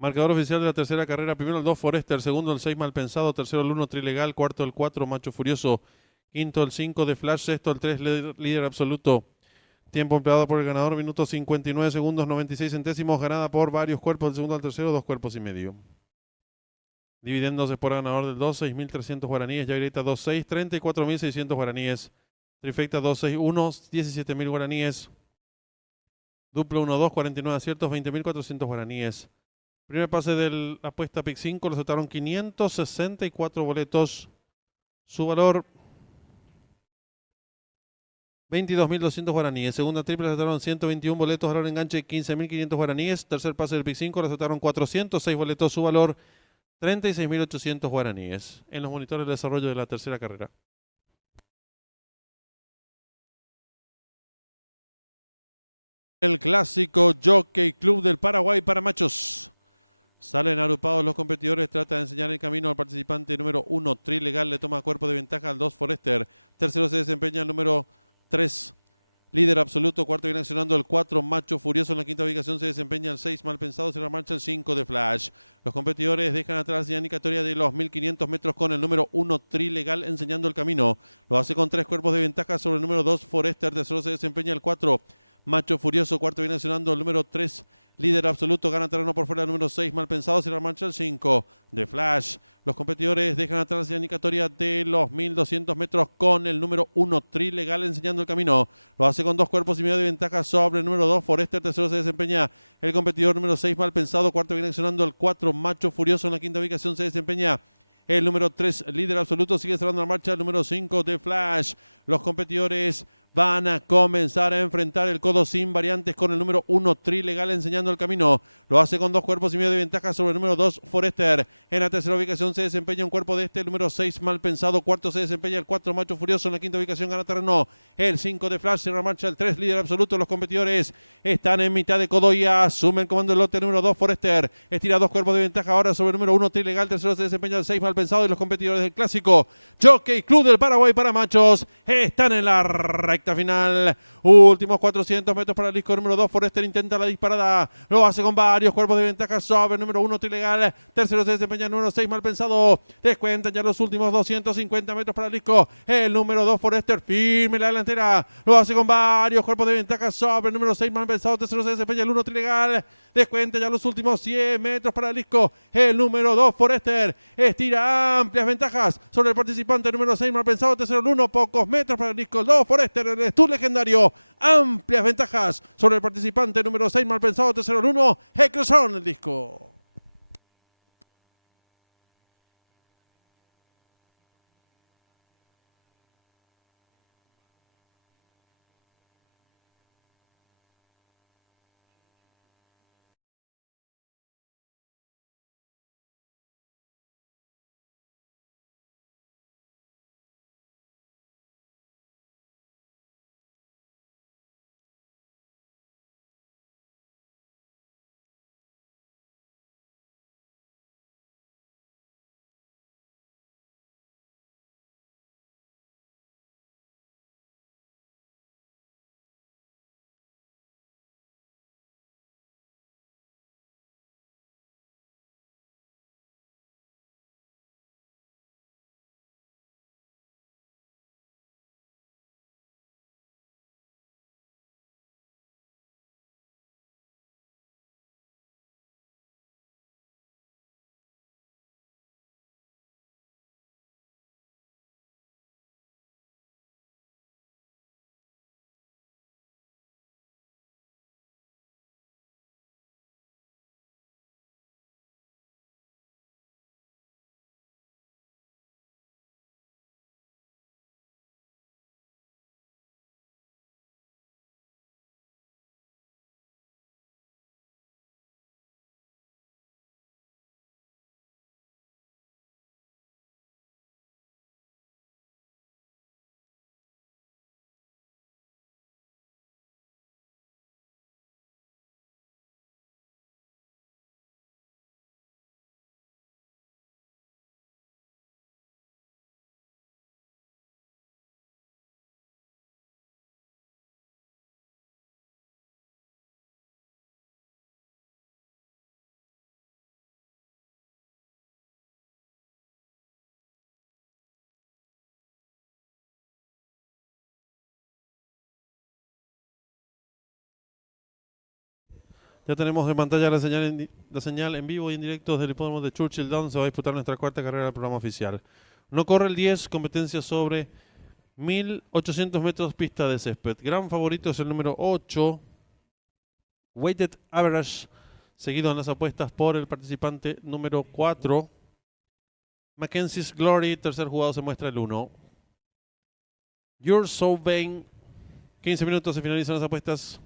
Marcador oficial de la tercera carrera. Primero el 2 Forester, segundo el 6 Malpensado, tercero el 1 Trilegal, cuarto el 4 Macho Furioso, quinto el 5 de Flash, sexto el 3 líder absoluto. Tiempo empleado por el ganador, minutos 59 segundos 96 centésimos, ganada por varios cuerpos, del segundo al tercero, 2 cuerpos y medio. Dividendos por ganador del 2, 6.300 guaraníes, Yavireta 2.6, 34.600 guaraníes, Trifecta 2.6.1, 17.000 guaraníes, Duplo 1.2, 49 aciertos, 20.400 guaraníes. Primer pase de la apuesta PIC 5, lo aceptaron 564 boletos, su valor 22.200 guaraníes. Segunda triple le aceptaron 121 boletos, valor enganche 15.500 guaraníes. Tercer pase del PIC 5 le aceptaron 406 boletos, su valor 36.800 guaraníes. En los monitores de desarrollo de la tercera carrera. El clásico Jockey Club del Paraguay para machos. Salen agrupados los competidores, trata de enseñar el camino al participante número 1, Trilegal, le toma cuerpo de ventaja al 2, Forester. Tercero se desempeña el número 3, líder absoluto. Cuarto viene accionando el 4, Macho Furioso. En la quinta ubicación se desempeña el 6, Malpensado. Se la marcha el 5 de Flash. Los competidores dejan atrás la indicatoria de los 1.500 metros con el número 1, Trilegal, enseñando el camino. Lo hace con 3 cuerpos de ventaja sobre el número 2, Forester. Tercero se desempeña el 4, Macho Furioso. Cuarto viene accionando el número 3, líder absoluto. Gana terreno por fuera el número 6, Malpensado. Se la marcha el 5 de Flash. Los competidores dejan atrás la indicatoria de los 1.200 metros con el número 1, Trilegal, enseñando el camino. Lo hace con 2 cuerpos y medio de ventaja sobre el número 2, Forester. Tercero se desempeña el competidor número 6, Malpensado. Cuarto viene accionando el 4, Macho Furioso. En la quinta ubicación se desempeña el número 3, líder absoluto. Sigue cerrando la marcha el número 5 de Flash. Los competidores van a comenzar a enfrentar el codo sin variantes con el número 1, Trilegal, enseñando el camino. Lo hace con 2 cuerpos y medio de ventaja sobre el número 2, Forester. En la tercera ubicación se desempeña un cuerpo de el número 6, Malpensado. Cuarto se desempeña el 4, Macho Furioso. En la quinta ubicación gana terreno el 5 de Flash. Cierra la marcha el 3, líder absoluto. Los competidores están en mitad de codo y asume el comando del lote número 2, Forester. Estira 2 cuerpos de ventaja ahora sobre el número 1, Trilegal. Tercero se desempeña el 6, Malpensado. Y los competidores del clásico Jockey Club del Paraguay para machos están en la recta final. Últimos 400 metros para el disco número 2. Forester intenta la disparada. Lo hace con varios cuerpos de ventaja sobre el número 1, Trilegal. Tercero se desempeña el número 6, Malpensado. Descuentan ya los últimos 250 metros para el disco. El número 2, Forester, firme la delantera. Lo hace con varios cuerpos de ventaja sobre el número 6, Malpensado. Tercero se desempeña el 1, Trilegal. Descuenta ya los últimos 100 metros para el disco. El número 2, Forester, estira amplias ventajas sobre el participante número 6, Malpensado. Tercero el 1, pocos metros para el disco. El 2, Forester, el Tour legendario. Amplias ventajas sobre el participante número 6, Malpensado. Tercero el 1, cruzaron el disco. Ya tenemos en pantalla la señal en vivo y en directo del hipódromo de Churchill Downs. Se va a disputar nuestra cuarta carrera del programa oficial. No corre el 10, competencia sobre 1800 metros pista de césped. Gran favorito es el número 8, Weighted Average, seguido en las apuestas por el participante número 4, Mackenzie's Glory. Tercer jugado se muestra el 1. You're So Vain. 15 minutos se finalizan las apuestas.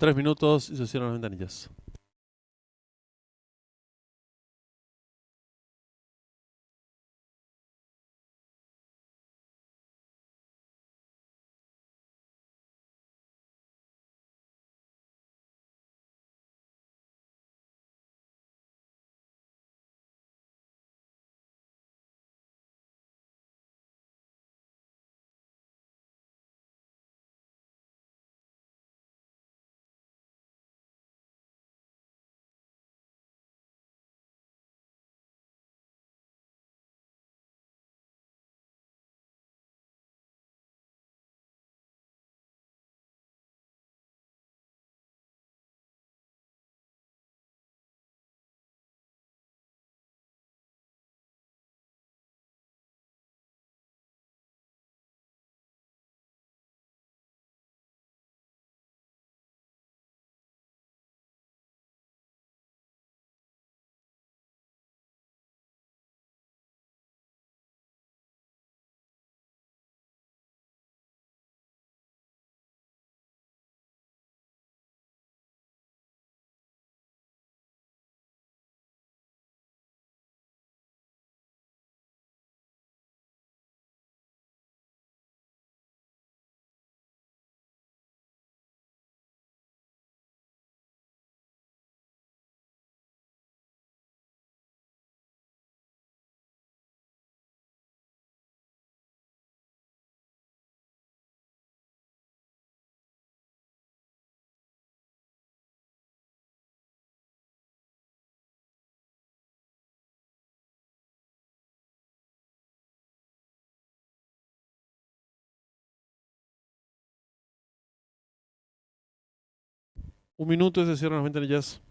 3 minutos y se cierran las ventanillas. Un minuto y se cierran las ventanillas.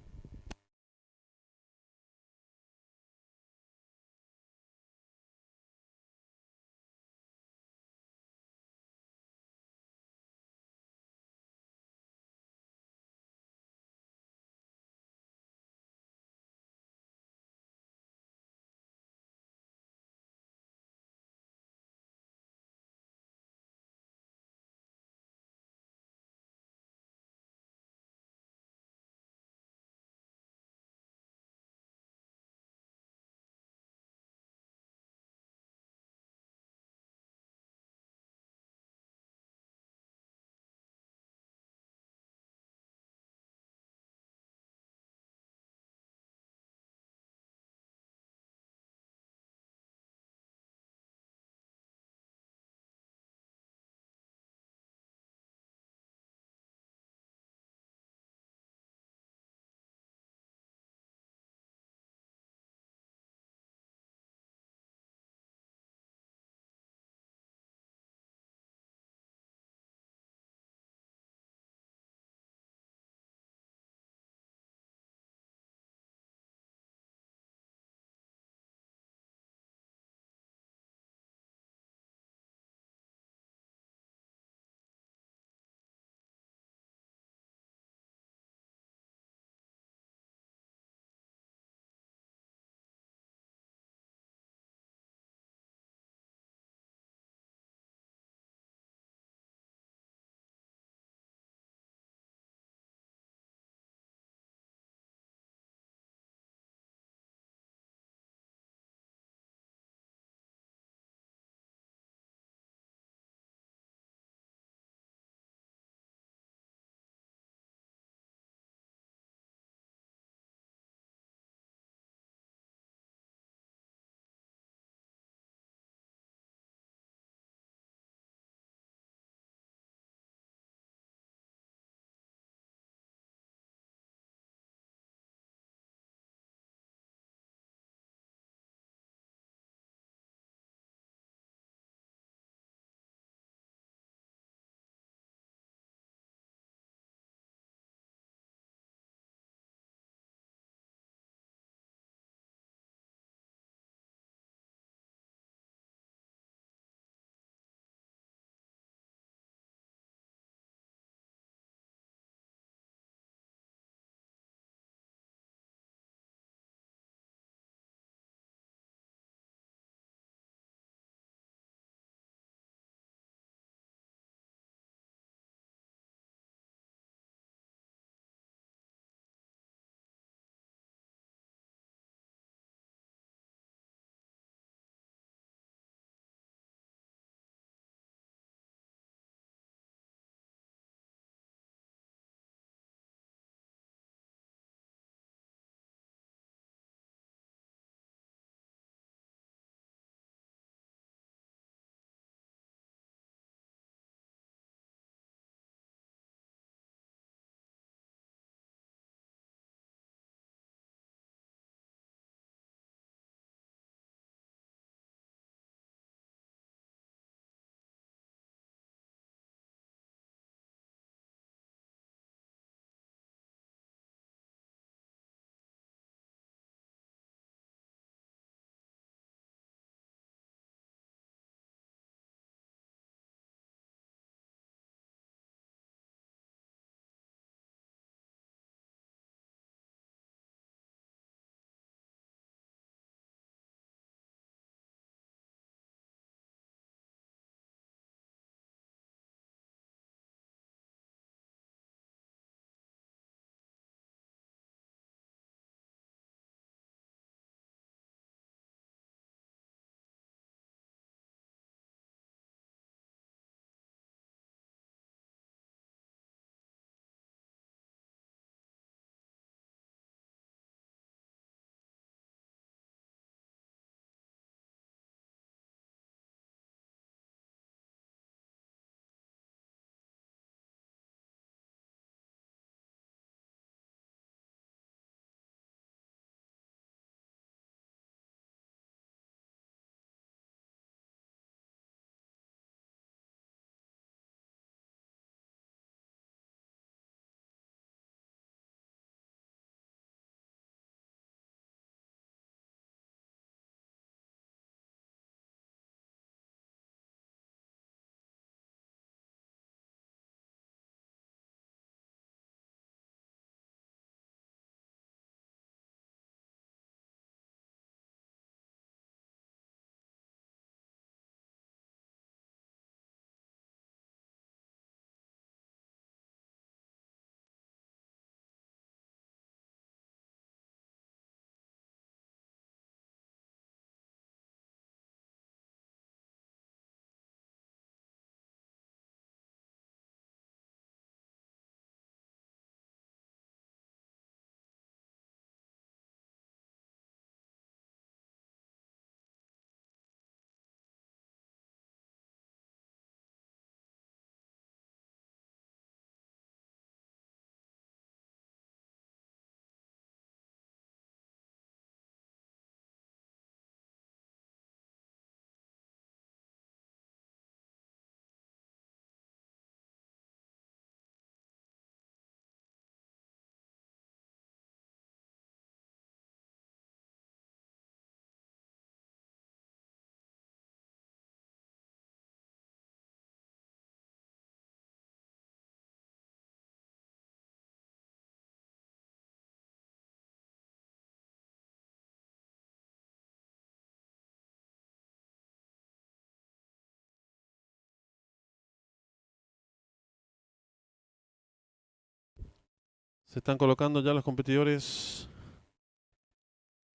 Se están colocando ya los competidores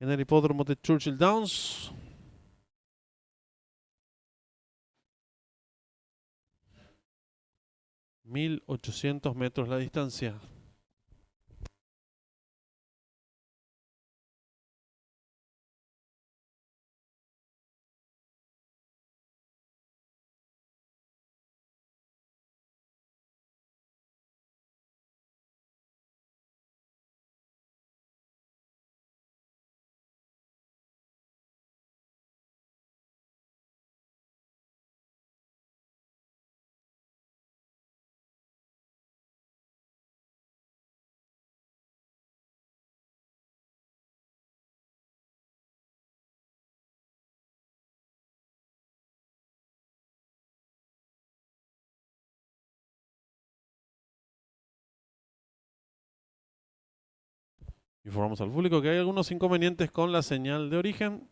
en el hipódromo de Churchill Downs. $1.800 la distancia. Informamos al público que hay algunos inconvenientes con la señal de origen.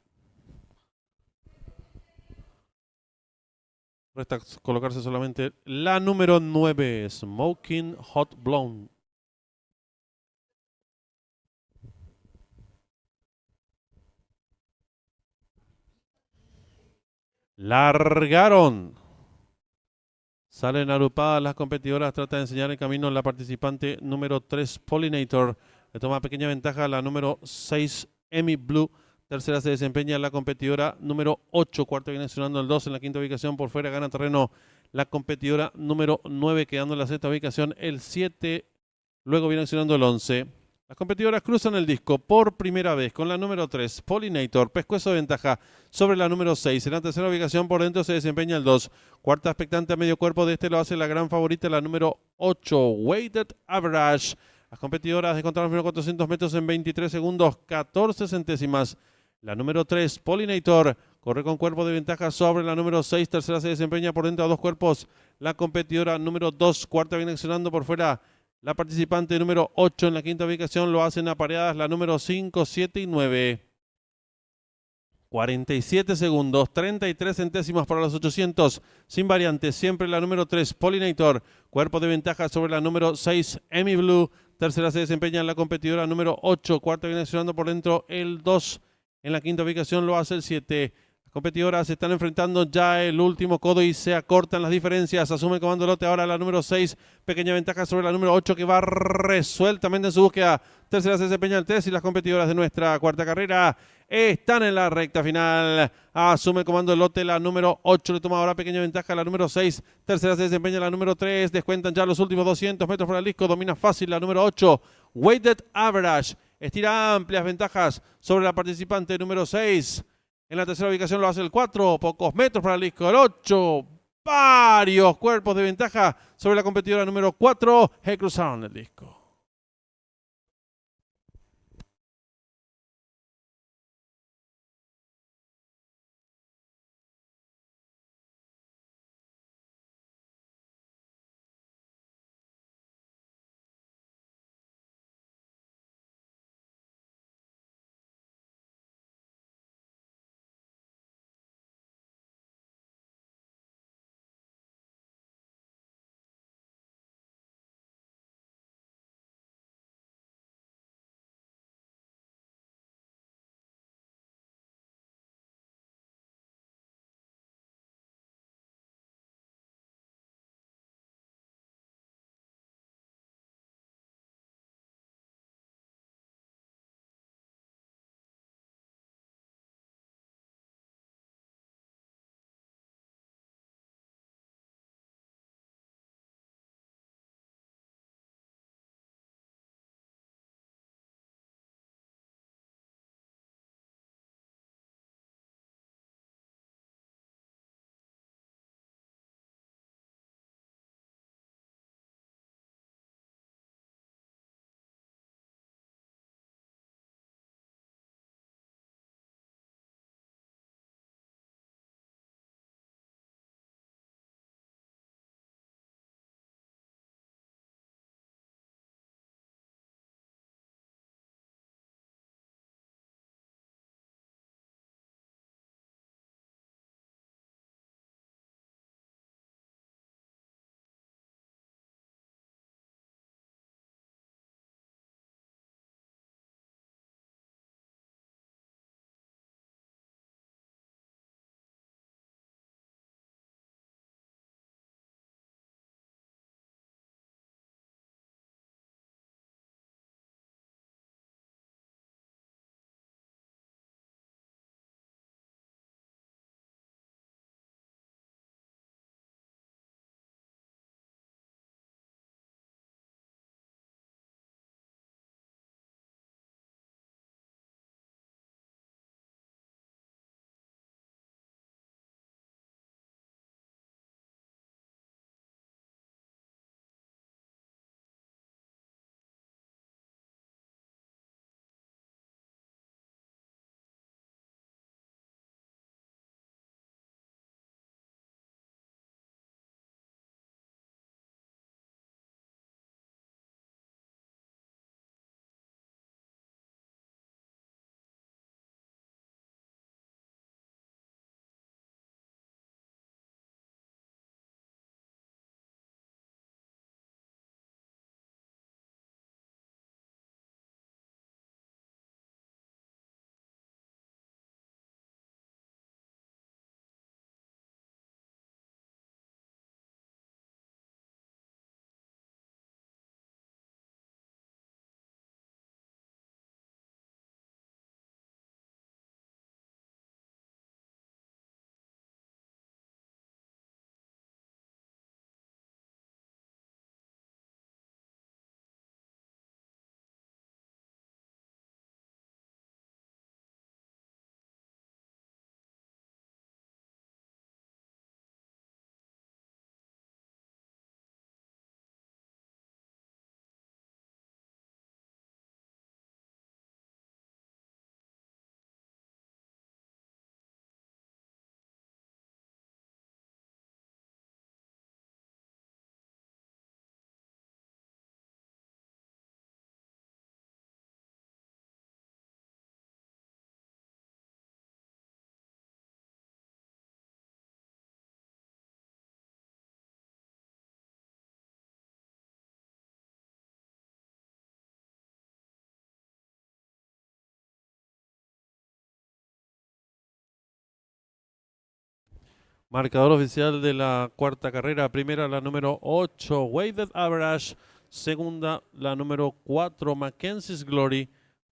Resta colocarse solamente la número 9, Smoking Hot Blonde. Largaron. Salen agrupadas las competidoras. Trata de enseñar el camino la participante número 3, Pollinator. Le toma pequeña ventaja a la número 6, Emmy Blue. Tercera se desempeña la competidora número 8. Cuarta viene sonando el 2 en la quinta ubicación. Por fuera gana terreno la competidora número 9, quedando en la sexta ubicación el 7. Luego viene sonando el 11. Las competidoras cruzan el disco por primera vez con la número 3, Pollinator, pescuezo de ventaja sobre la número 6. En la tercera ubicación por dentro se desempeña el 2. Cuarta expectante a medio cuerpo de este lo hace la gran favorita, la número 8, Weighted Average. Las competidoras descontaron los primeros 400 metros en 23 segundos, 14 centésimas. La número 3, Pollinator, corre con cuerpo de ventaja sobre la número 6. Tercera se desempeña por dentro a 2 cuerpos. La competidora número 2. Cuarta viene accionando por fuera la participante número 8. En la quinta ubicación lo hacen apareadas la número 5, 7 y 9. 47 segundos, 33 centésimos para los 800, sin variantes. Siempre la número 3, Pollinator. Cuerpo de ventaja sobre la número 6, Emmy Blue. Tercera se desempeña en la competidora número 8. Cuarta viene accionando por dentro el 2. En la quinta ubicación lo hace el 7. Las competidoras se están enfrentando ya el último codo y se acortan las diferencias. Asume el comando lote ahora la número 6. Pequeña ventaja sobre la número 8 que va resueltamente en su búsqueda. Tercera se desempeña el 3 y las competidoras de nuestra cuarta carrera están en la recta final. Asume el comando lote la número 8. Le toma ahora pequeña ventaja la número 6. Tercera se desempeña la número 3. Descuentan ya los últimos 200 metros para el disco. Domina fácil la número 8. Weighted Average. Estira amplias ventajas sobre la participante número 6. En la tercera ubicación lo hace el 4. Pocos metros para el disco. El 8. Varios cuerpos de ventaja sobre la competidora número 4. Cruzaron el disco. Marcador oficial de la cuarta carrera. Primera, la número 8, Weighted Average. Segunda, la número 4, Mackenzie's Glory.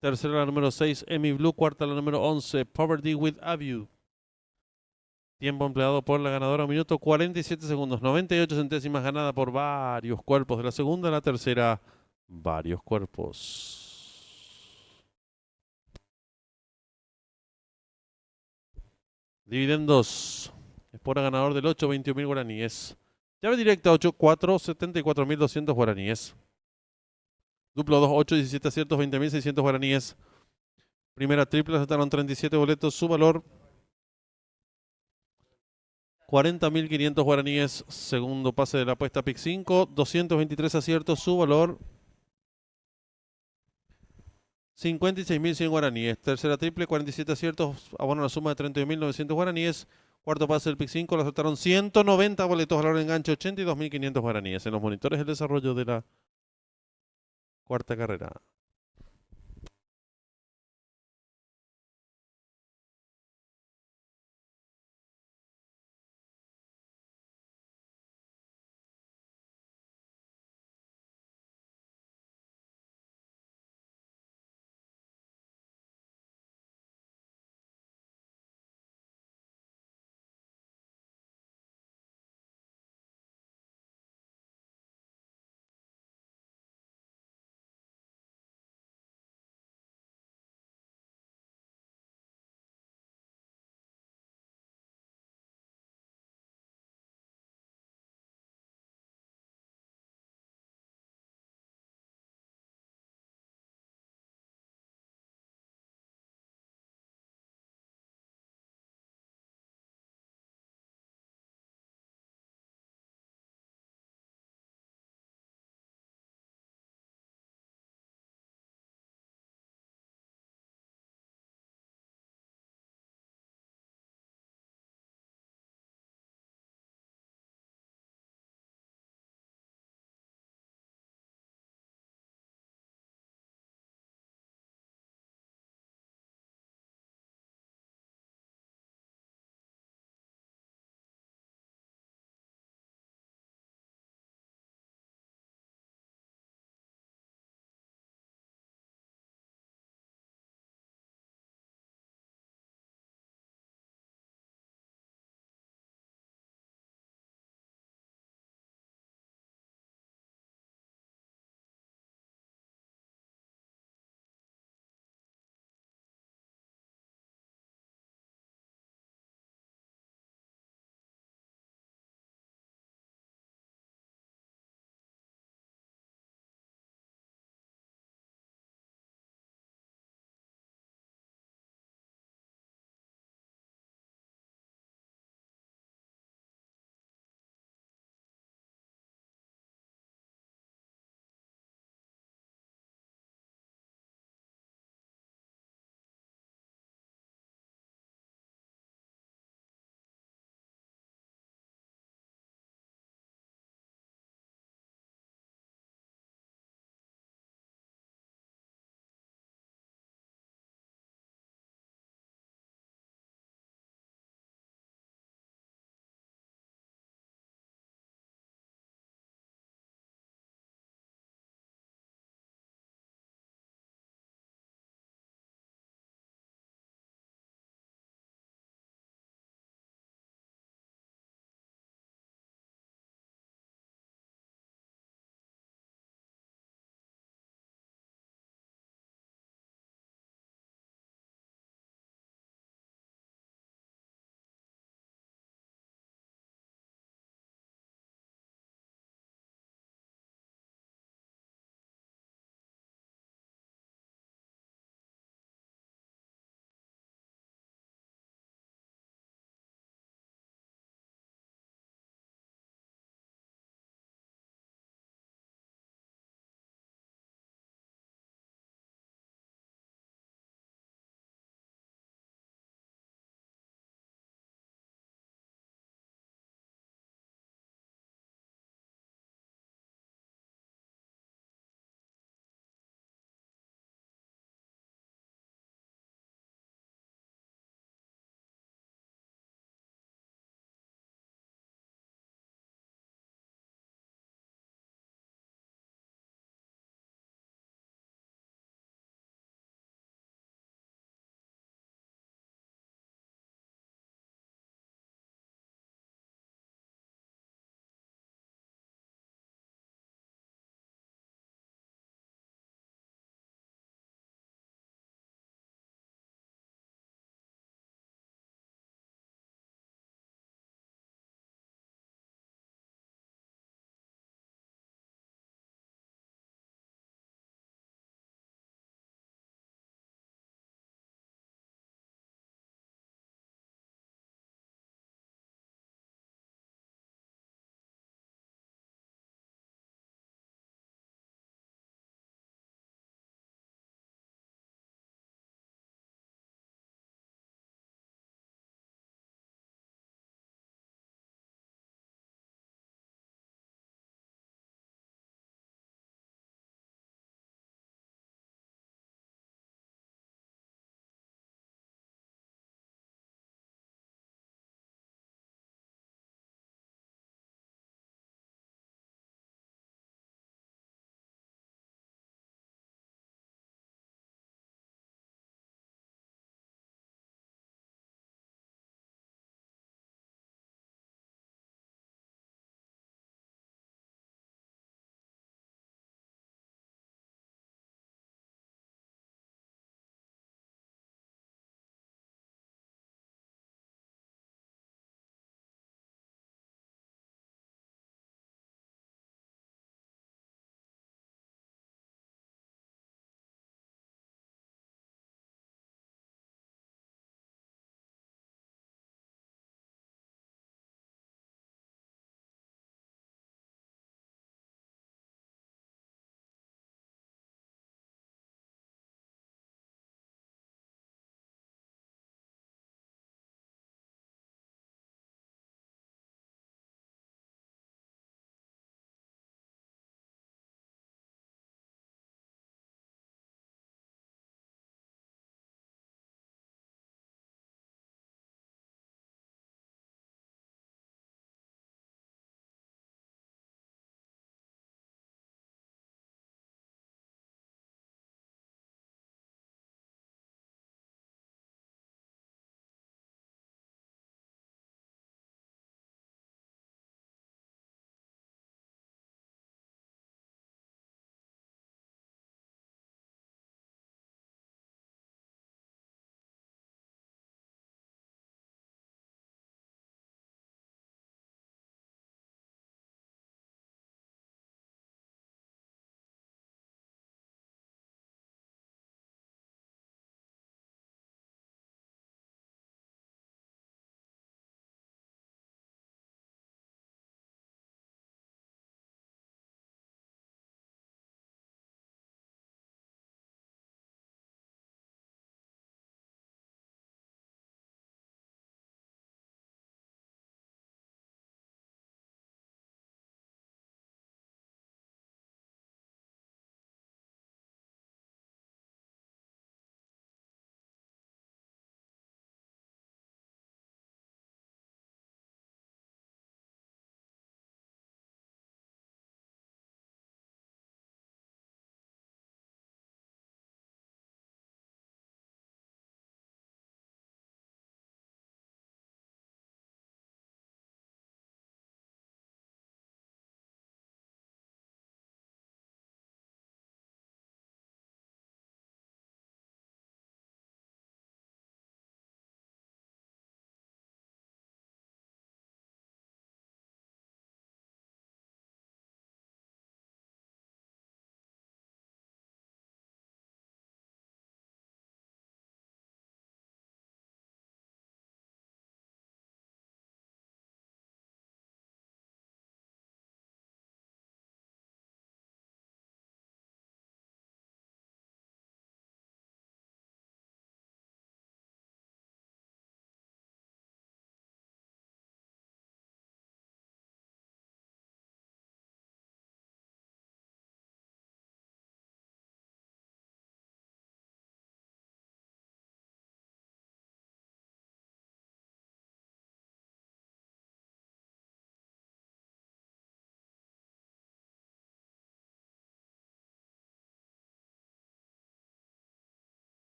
Tercera, la número 6, Emmy Blue. Cuarta, la número 11, Poverty with a View. Tiempo empleado por la ganadora, 1 minuto 47 segundos, 98 centésimas, ganada por varios cuerpos de la segunda, la tercera, varios cuerpos. Dividendos. Espora ganador del 8, 21.000 guaraníes. Llave directa 8, 4, 74.200 guaraníes. Duplo 2, 8, 17 aciertos, 20.600 guaraníes. Primera triple, aceptaron 37 boletos, su valor 40.500 guaraníes. Segundo pase de la apuesta PIC 5, 223 aciertos, su valor 56.100 guaraníes. Tercera triple, 47 aciertos, abono la suma de 31.900 guaraníes. Cuarto pase del PIC 5, lo aceptaron 190 boletos, valor de enganche 82.500 guaraníes. En los monitores el desarrollo de la cuarta carrera.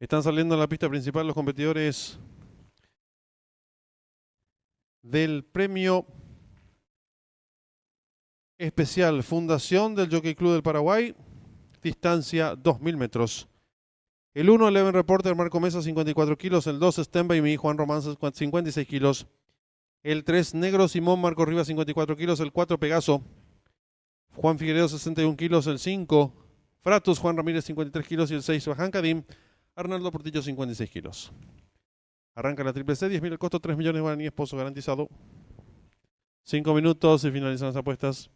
Están saliendo en la pista principal los competidores del premio especial Fundación del Jockey Club del Paraguay, distancia 2000 metros. El 1, Eleven Reporter, Marco Mesa, 54 kilos. El 2, Stenby, mi Juan Román, 56 kilos. El 3, Negro Simón, Marco Rivas, 54 kilos. El 4, Pegaso, Juan Figueredo, 61 kilos. El 5, Fratus, Juan Ramírez, 53 kilos. Y el 6, Bajan Kadim, Arnaldo Portillo, 56 kilos. Arranca la triple C, 10.000 el costo, 3 millones de guaraníes, pozo garantizado. 5 minutos y finalizan las apuestas.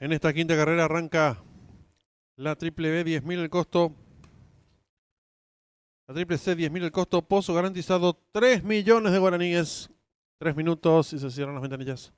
En esta quinta carrera arranca la triple B, 10.000 el costo. La triple C, 10.000 el costo. Pozo garantizado, 3 millones de guaraníes. 3 minutos y se cierran las ventanillas.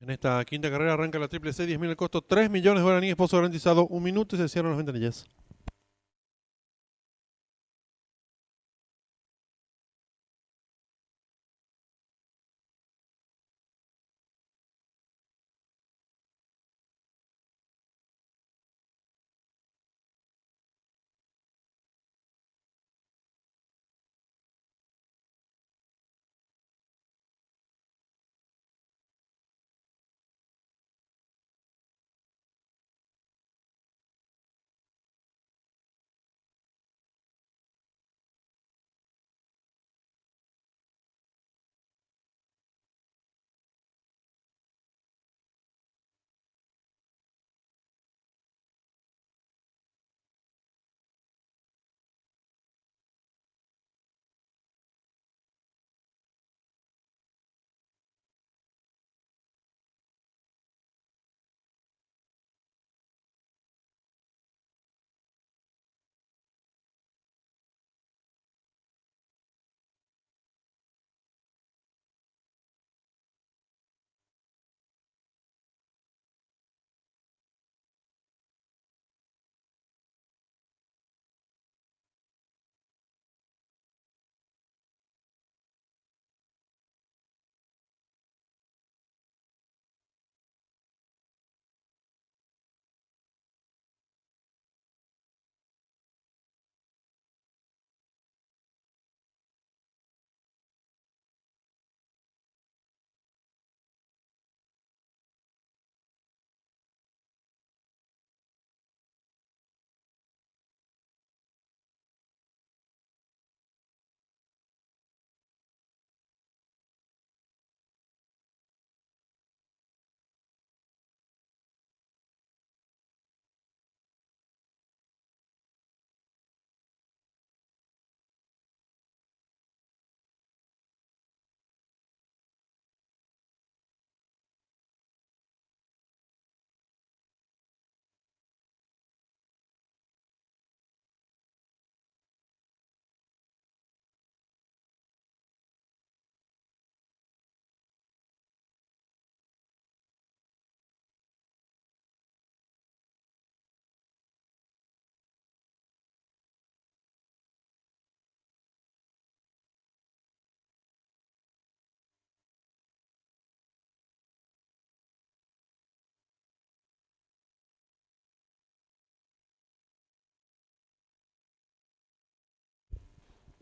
En esta quinta carrera arranca la triple C, 10.000 el costo, 3 millones de guaraníes, pozo garantizado, 1 minuto y se cierran las ventanillas.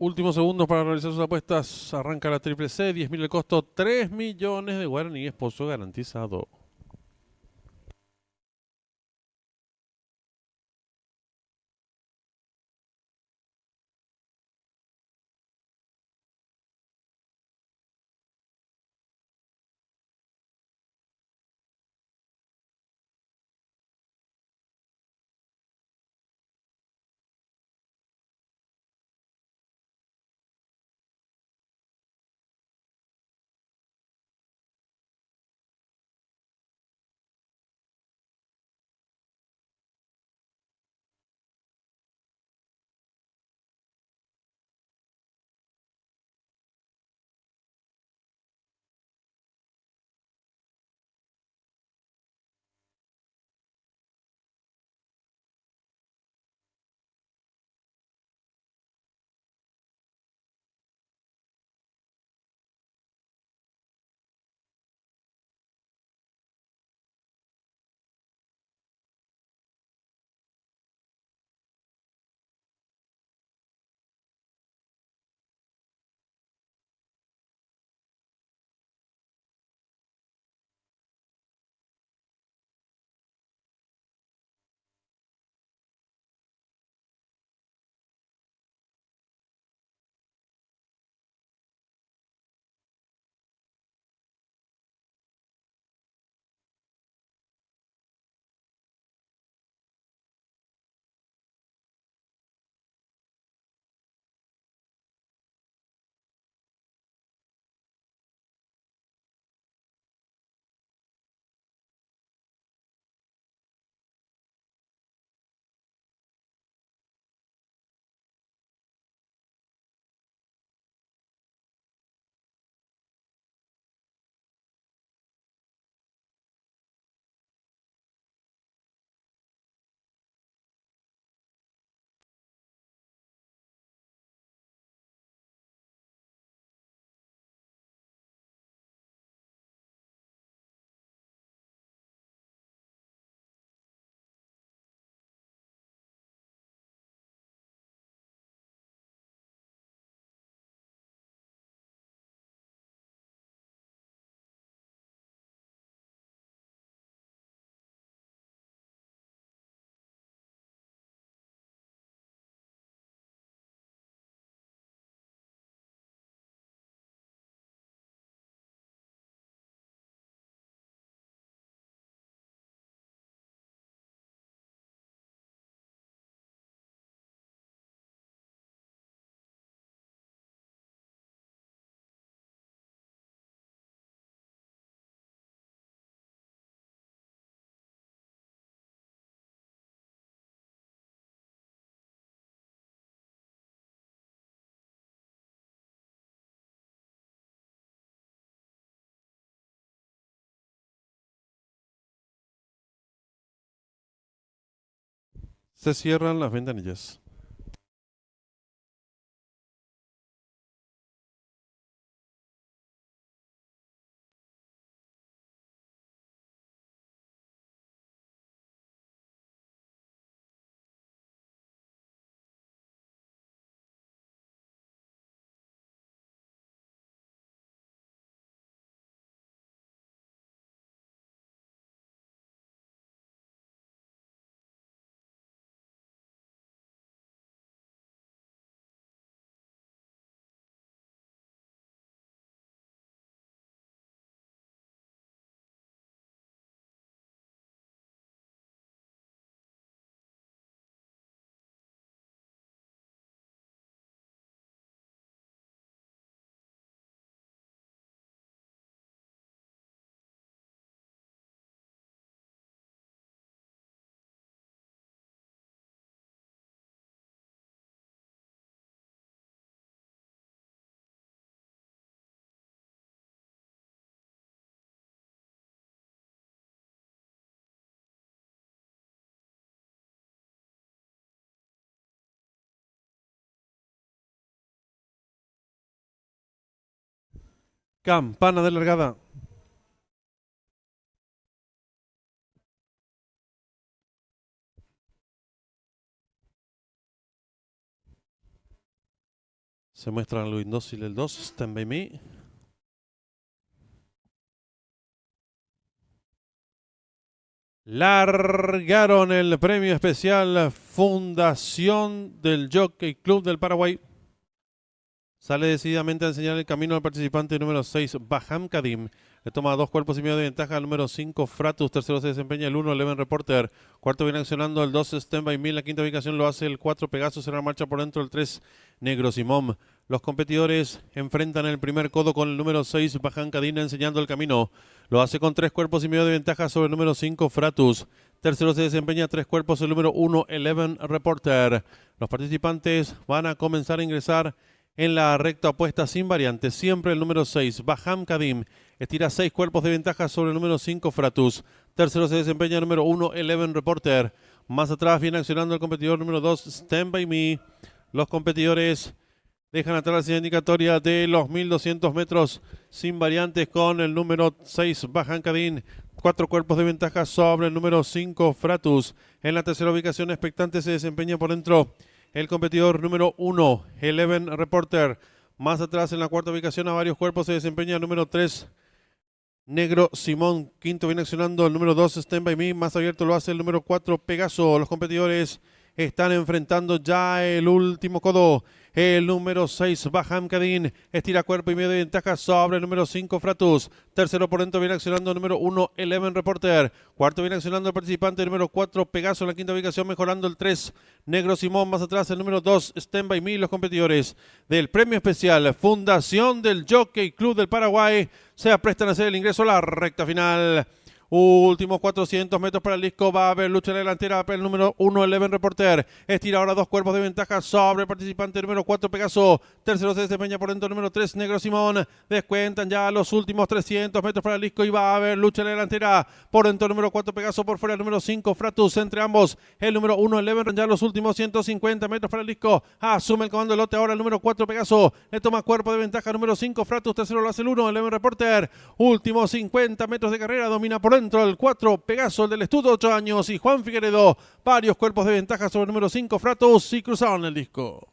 Últimos segundos para realizar sus apuestas. Arranca la triple C, 10.000 el costo, 3 millones de guaraníes, pozo garantizado. Se cierran las ventanillas. Campana de largada. Se muestran Luis Dócil el 2, Stand By Me. Largaron el premio especial Fundación del Jockey Club del Paraguay. Sale decididamente a enseñar el camino al participante número 6, Baham Kadim. Le toma 2 cuerpos y medio de ventaja al número 5, Fratus. Tercero se desempeña el 1, Eleven Reporter. Cuarto viene accionando el 2, Stand By Me. La quinta ubicación lo hace el 4, Pegasus. En la marcha por dentro el 3, Negro Simón. Los competidores enfrentan el primer codo con el número 6, Baham Kadim, enseñando el camino. Lo hace con 3 cuerpos y medio de ventaja sobre el número 5, Fratus. Tercero se desempeña 3 cuerpos el número 1, Eleven Reporter. Los participantes van a comenzar a ingresar en la recta opuesta sin variantes. Siempre el número 6, Baham Kadim. Estira 6 cuerpos de ventaja sobre el número 5, Fratus. Tercero se desempeña el número 1, Eleven Reporter. Más atrás viene accionando el competidor número 2, Stand By Me. Los competidores dejan atrás la señal indicatoria de los 1200 metros sin variantes con el número 6, Baham Kadim. 4 cuerpos de ventaja sobre el número 5, Fratus. En la tercera ubicación expectante se desempeña por dentro el competidor número 1, Eleven Reporter. Más atrás en la cuarta ubicación a varios cuerpos se desempeña el número 3, Negro Simón. Quinto viene accionando el número 2, Stand By Me. Más abierto lo hace el número 4, Pegaso. Los competidores están enfrentando ya el último codo. El número 6, Baham Kadim, estira cuerpo y medio de ventaja sobre el número 5, Fratus. Tercero por dentro viene accionando el número 1, Eleven Reporter. Cuarto viene accionando el participante número 4, Pegaso. En la quinta ubicación mejorando el 3, Negro Simón. Más atrás el número 2, Stand By Me. Los competidores del premio especial Fundación del Jockey Club del Paraguay se aprestan a hacer el ingreso a la recta final. Últimos 400 metros para el disco. Va a haber lucha en la delantera para el número 1, Eleven Reporter. Estira ahora 2 cuerpos de ventaja sobre el participante número 4, Pegaso. Tercero se desempeña por dentro el número 3, Negro Simón. Descuentan ya los últimos 300 metros para el disco y va a haber lucha en la delantera. Por dentro el número 4, Pegaso. Por fuera el número 5, Fratus. Entre ambos el número 1, Eleven. Ya los últimos 150 metros para el disco. Asume el comando del lote ahora el número 4, Pegaso. Le toma cuerpo de ventaja número 5, Fratus. Tercero lo hace el 1, Eleven Reporter. Últimos 50 metros de carrera. Domina por dentro el 4, Pegaso, el del estudio, 8 años, y Juan Figueredo. Varios cuerpos de ventaja sobre el número 5, Fratus, y cruzaron el disco.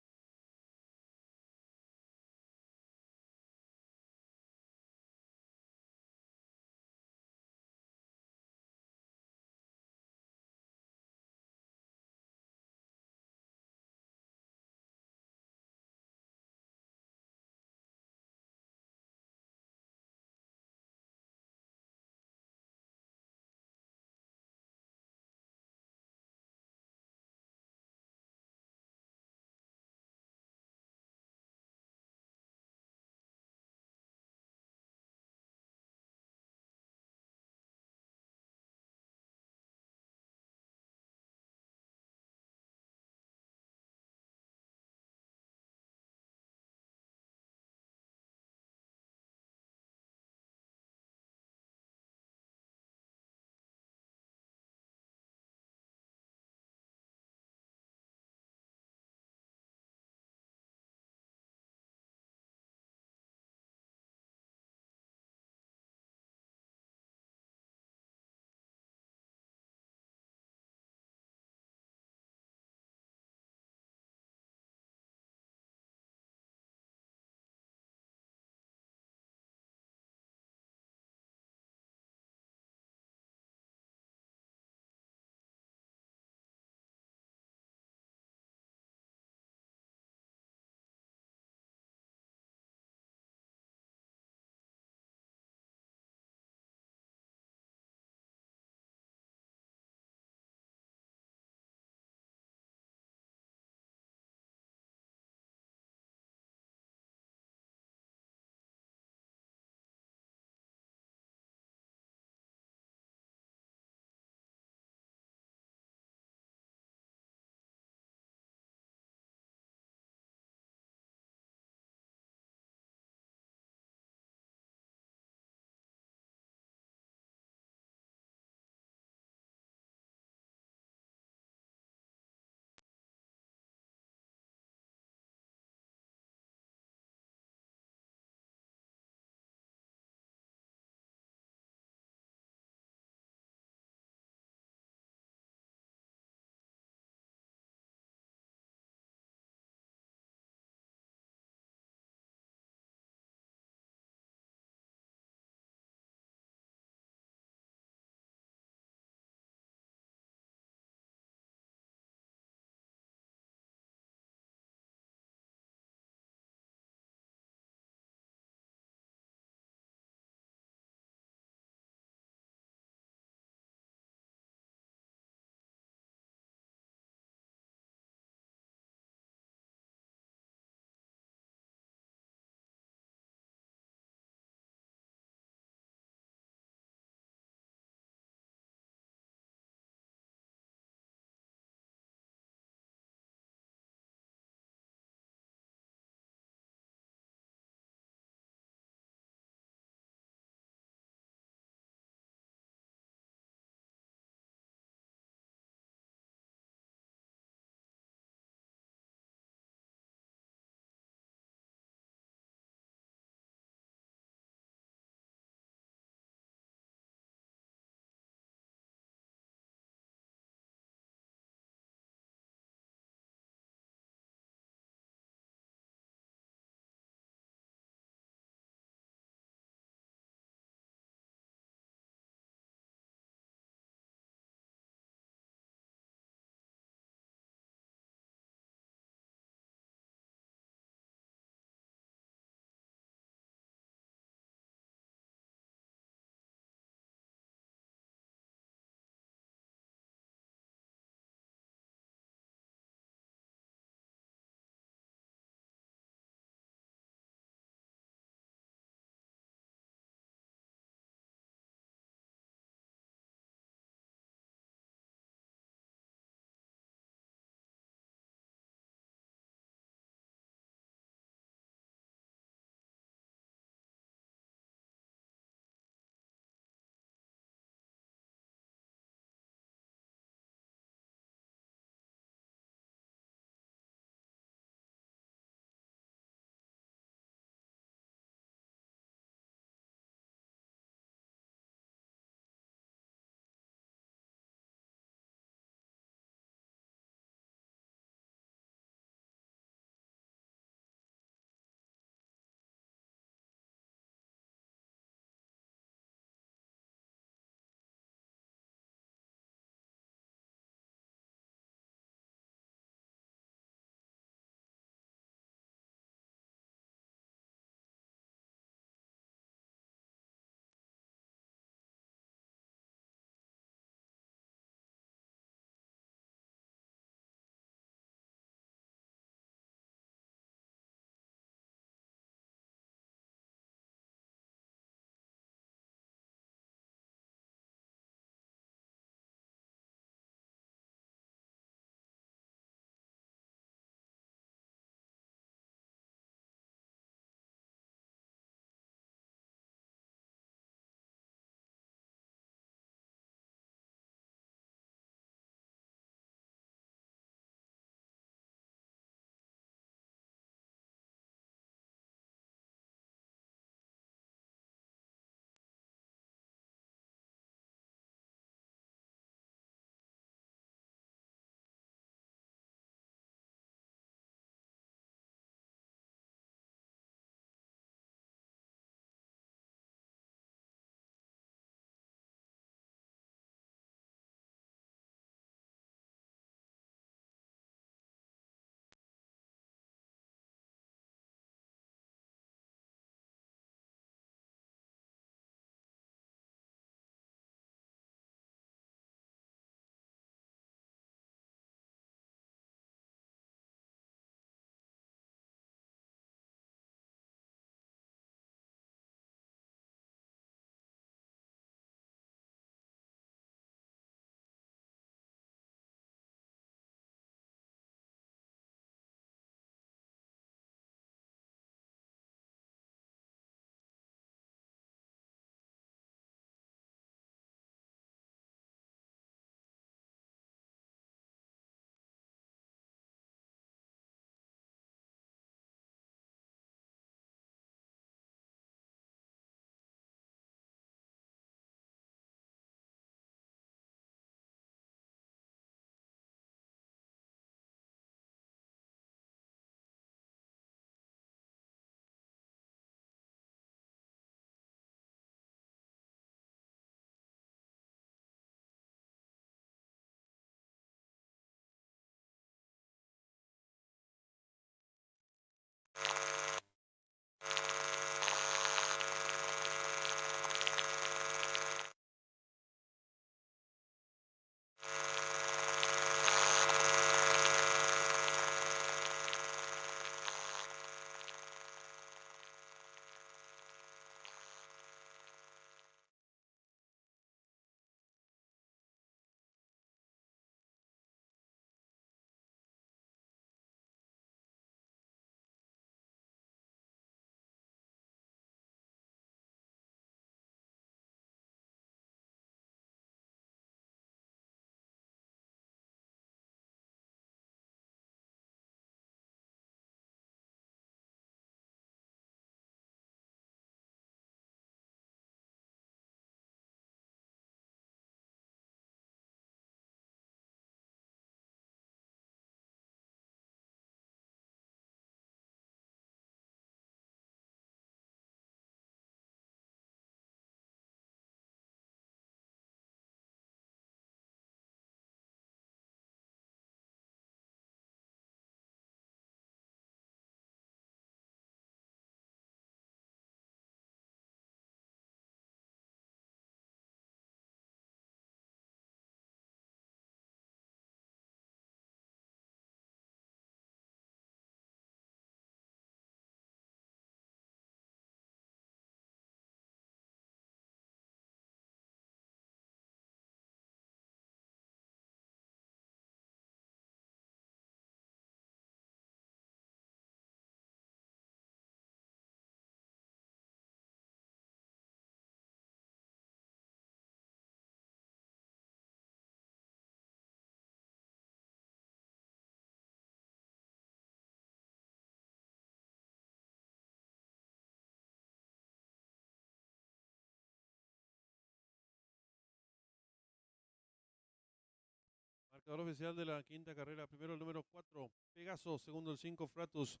Marcador oficial de la quinta carrera. Primero el número 4, Pegaso. Segundo el 5, Fratus.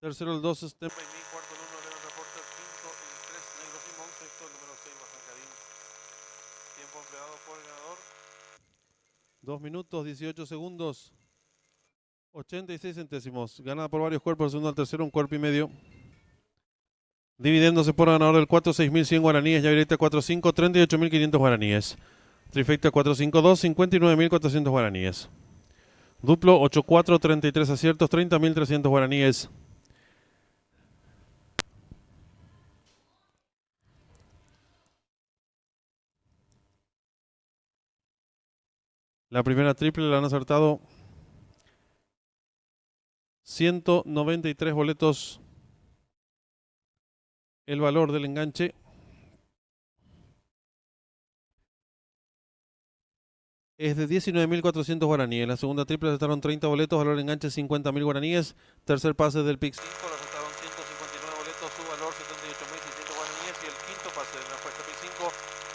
Tercero el 2, Stem by Me. Cuarto el 1, Eleven Reporter. Quinto el 3, Negro Simón. Sexto el número 6, Bajancadín. Tiempo empleado por el ganador. 2 minutos, 18 segundos. 86 centésimos. Ganada por varios cuerpos. Segundo al tercero, un cuerpo y medio. Dividiéndose por ganador del 4, 6.100 guaraníes. Llavireta 4-5, 38.500 guaraníes. Trifecta 4-5-2, 59.400 guaraníes. Duplo 8-4, 33 aciertos, 30.300 guaraníes. La primera triple la han acertado 193 boletos. El valor del enganche es de 19.400 guaraníes. La segunda triple acertaron 30 boletos, valor del enganche 50.000 guaraníes. Tercer pase del Pix 5, le acertaron 159 boletos, su valor 78.600 guaraníes. Y el quinto pase de la apuesta Pix 5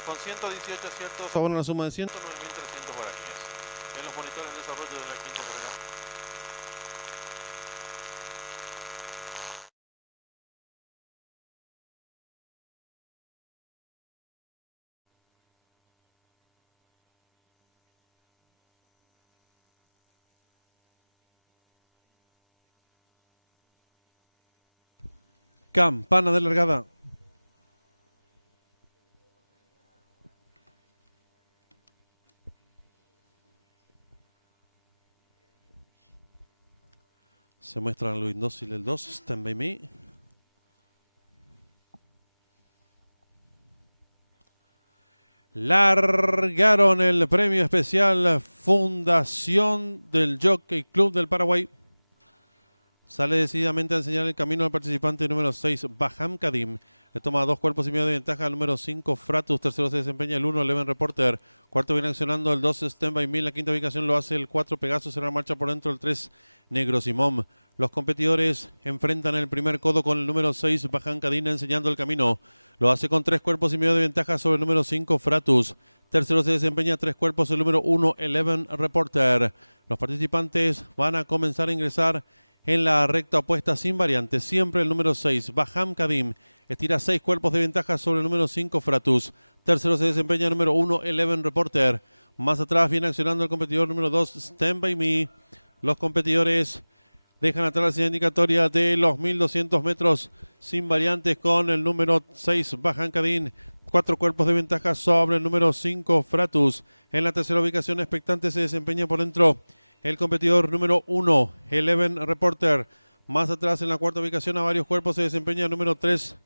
con 118 aciertos, abona una suma de 109.300 guaraníes. En los monitores de desarrollo de la quinta carrera. Campana de largada. Se muestra Luis Dócil el 2, Stand By Me. Largaron el premio especial Fundación del Jockey Club del Paraguay. Sale decididamente a enseñar el camino al participante número 6, Baham Kadim. Le toma 2 cuerpos y medio de ventaja al número 5, Fratus. Tercero se desempeña el 1, Eleven Reporter. Cuarto viene accionando el 2, Stand By Me. La quinta ubicación lo hace el 4, Pegaso. Será marcha por dentro el 3, Negro Simón. Los competidores enfrentan el primer codo con el número 6, Baham Kadim, enseñando el camino. Lo hace con 3 cuerpos y medio de ventaja sobre el número 5, Fratus. Tercero se desempeña 3 cuerpos el número 1, Eleven Reporter. Los participantes van a comenzar a ingresar en la recta opuesta sin variantes. Siempre el número 6, Baham Kadim. Estira 6 cuerpos de ventaja sobre el número 5, Fratus. Tercero se desempeña el número 1, Eleven Reporter. Más atrás viene accionando el competidor número 2, Stand By Me. Los competidores dejan atrás la señal indicatoria de los 1.200 metros sin variantes con el número 6, Baham Kadim. 4 cuerpos de ventaja sobre el número 5, Fratus. En la tercera ubicación expectante se desempeña por dentro el competidor número 1, Eleven Reporter. Más atrás en la cuarta ubicación a varios cuerpos se desempeña el número 3,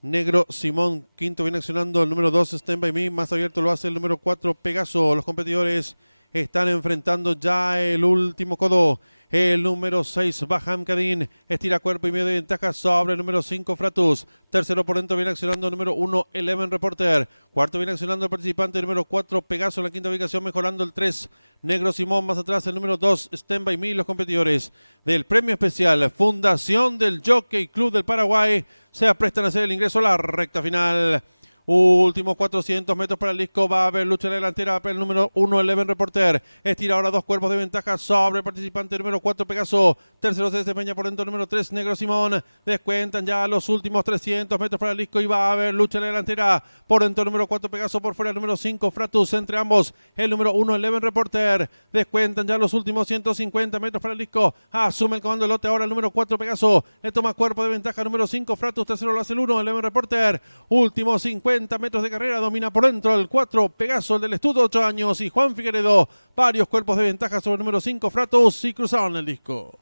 Negro Simón. Quinto viene accionando el número 2, Stand By Me. Más abierto lo hace el número 4, Pegaso. Los competidores están enfrentando ya el último codo. El número 6, Baham Kadim, estira cuerpo y medio de ventaja sobre el número 5, Fratus. Tercero por dentro viene accionando el número 1, Eleven Reporter. Cuarto viene accionando el participante número 4, Pegaso. En la quinta ubicación mejorando el 3, Negro Simón. Más atrás el número 2, Stand By Me. Los competidores del premio especial Fundación del Jockey Club del Paraguay se aprestan a hacer el ingreso a la recta final. Últimos 400 metros para el disco. Va a haber lucha en la delantera para el número 1, Eleven Reporter. Estira ahora 2 cuerpos de ventaja sobre el participante número 4, Pegaso. Tercero se desempeña por dentro el número 3, Negro Simón. Descuentan ya los últimos 300 metros para el disco y va a haber lucha en la delantera. Por dentro el número 4, Pegaso. Por fuera el número 5, Fratus. Entre ambos el número 1, Eleven Reporter. Descuentan ya los últimos 150 metros para el disco. Asume el comando del lote ahora el número 4, Pegaso. Le toma cuerpo de ventaja número 5, Fratus. Tercero lo hace el 1, Eleven Reporter. Últimos 50 metros de carrera, domina por dentro el 4, Pegaso, el del estudio, 8 años, y Juan Figueredo. Varios cuerpos de ventaja sobre el número 5, Fratus, y cruzaron el disco.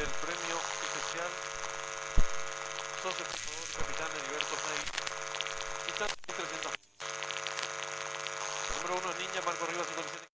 del premio especial socio fundador y capitán Heriberto Frey. Y están 300. Número 1 es Ninja, Marco Rivas 57.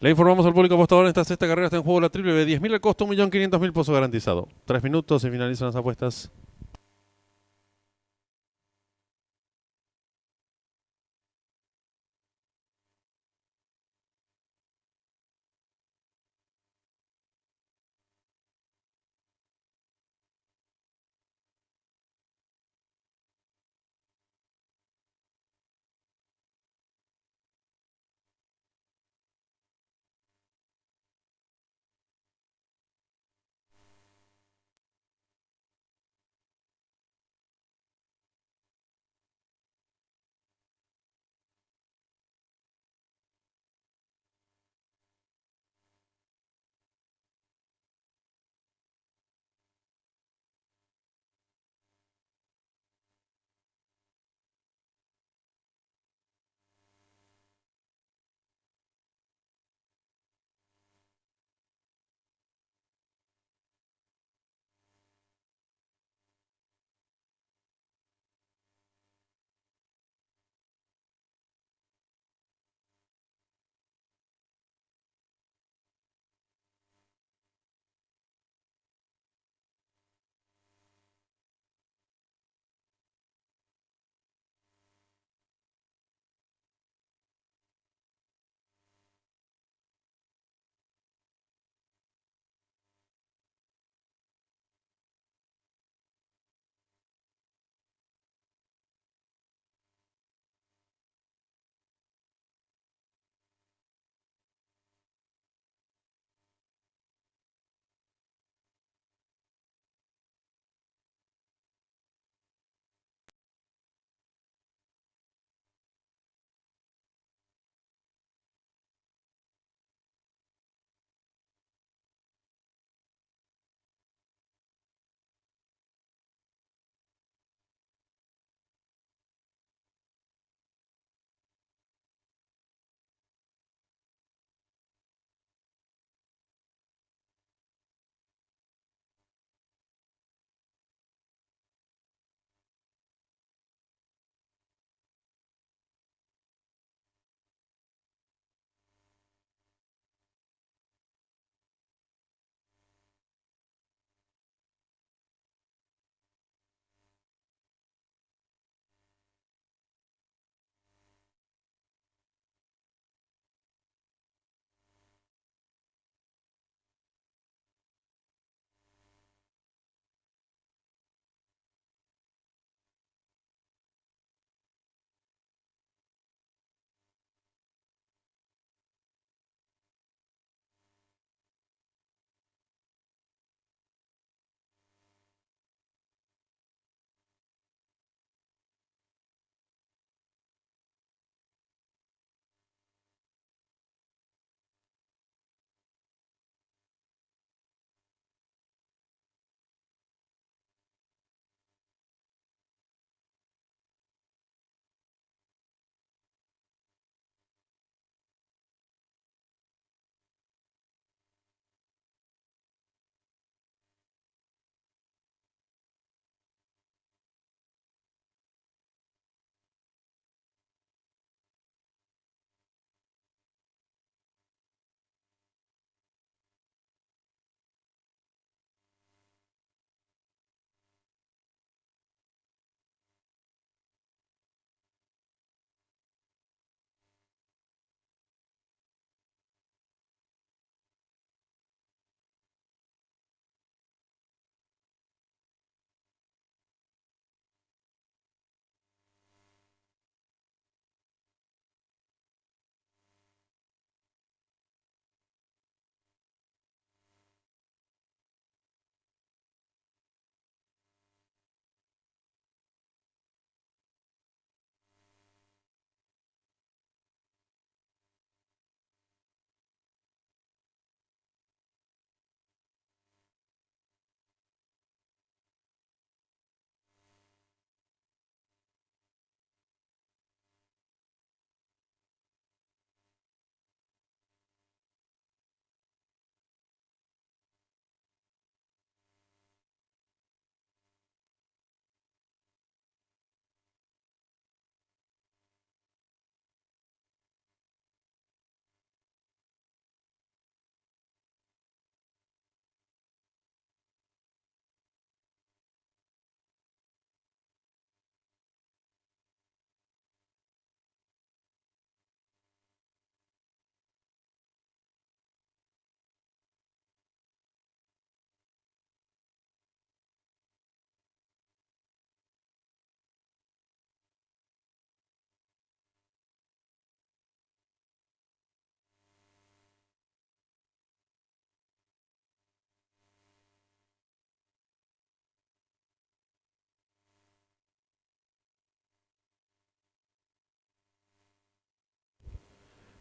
Le informamos al público apostador, en esta sexta carrera está en juego la triple de 10.000 al costo, 1.500.000 pesos garantizado. 3 minutos y finalizan las apuestas.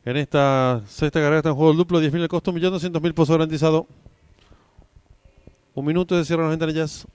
En esta sexta carrera está en juego el duplo, 10.000 el costo, 1.200.000 pozo garantizado. Un minuto y se cierran las ventanillas.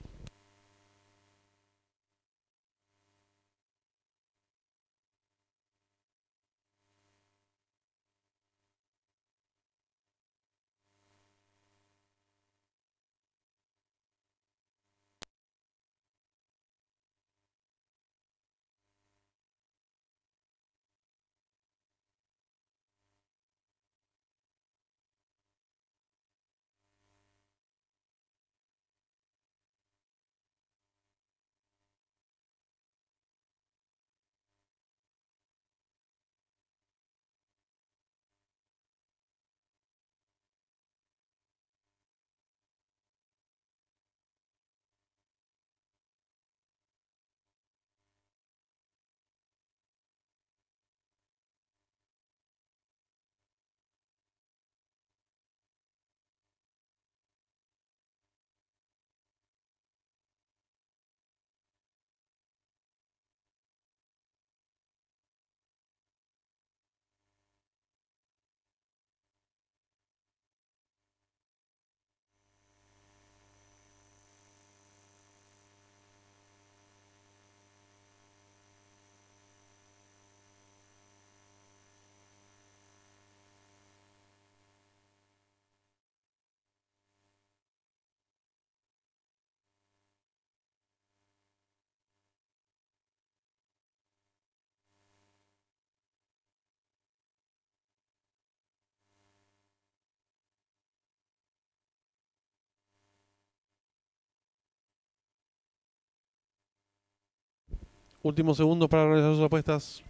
Últimos segundos para realizar sus apuestas.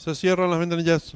Se cierran las ventanillas.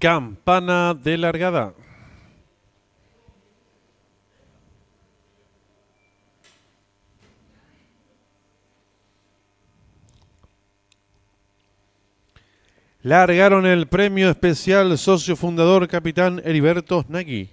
Campana de largada. Largaron el premio especial socio fundador capitán Heriberto Nagy.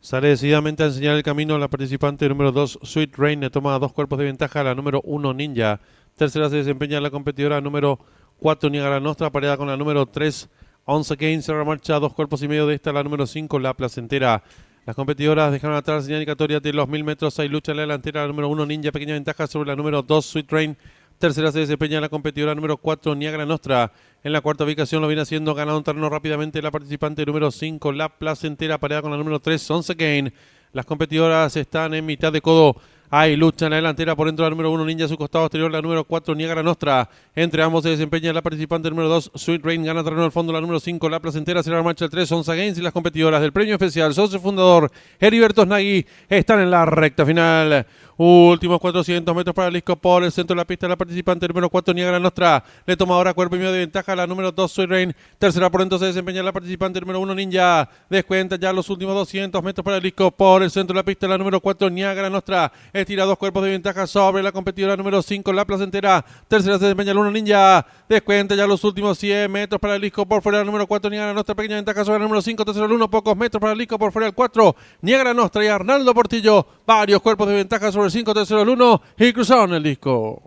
Sale decididamente a enseñar el camino a la participante número 2, Sweet Rain, le toma 2 cuerpos de ventaja a la número 1, Ninja. Tercera se desempeña la competidora número 4, Niagara Nostra, pareada con la número 3, Once Kane. Cerra marcha 2 cuerpos y medio de esta, la número 5, La Placentera. Las competidoras dejaron atrás señal indicatoria de los 1000 metros. Hay lucha en la delantera, la número 1, Ninja, pequeña ventaja sobre la número 2, Sweet Rain. Tercera se desempeña la competidora número 4, Niagara Nostra. En la cuarta ubicación lo viene haciendo, ganando un terreno rápidamente la participante número 5, La Placentera, pareada con la número 3, Once Kane. Las competidoras están en mitad de codo. Hay lucha en la delantera por dentro, la número 1, Ninja, a su costado exterior, la número 4, Niagara Nostra. Entre ambos se desempeña la participante número 2, Sweet Rain, gana terreno al fondo, la número 5, La Placentera, será la marcha el 3, Once Games. Y las competidoras del premio especial, socio fundador Heriberto Nagy, están en la recta final. Últimos 400 metros para el disco por el centro de la pista. La participante número 4, Niagara Nostra, le toma ahora cuerpo y medio de ventaja a la número 2, Sweet Rain. Tercera por dentro se desempeña la participante número 1, Ninja. Descuenta ya los últimos 200 metros para el disco por el centro de la pista. La número 4, Niagara Nostra, estira 2 cuerpos de ventaja sobre la competidora número 5, La Placentera. Tercera se desempeña el 1, Ninja. Descuenta ya los últimos 100 metros para el disco por fuera. La número 4, Niagara Nostra, pequeña ventaja sobre la número 5. Tercero el 1, pocos metros para el disco por fuera el 4, Niagara Nostra. Y Arnaldo Portillo, varios cuerpos de ventaja sobre el 5. Tercero el 1 y cruzaron el disco.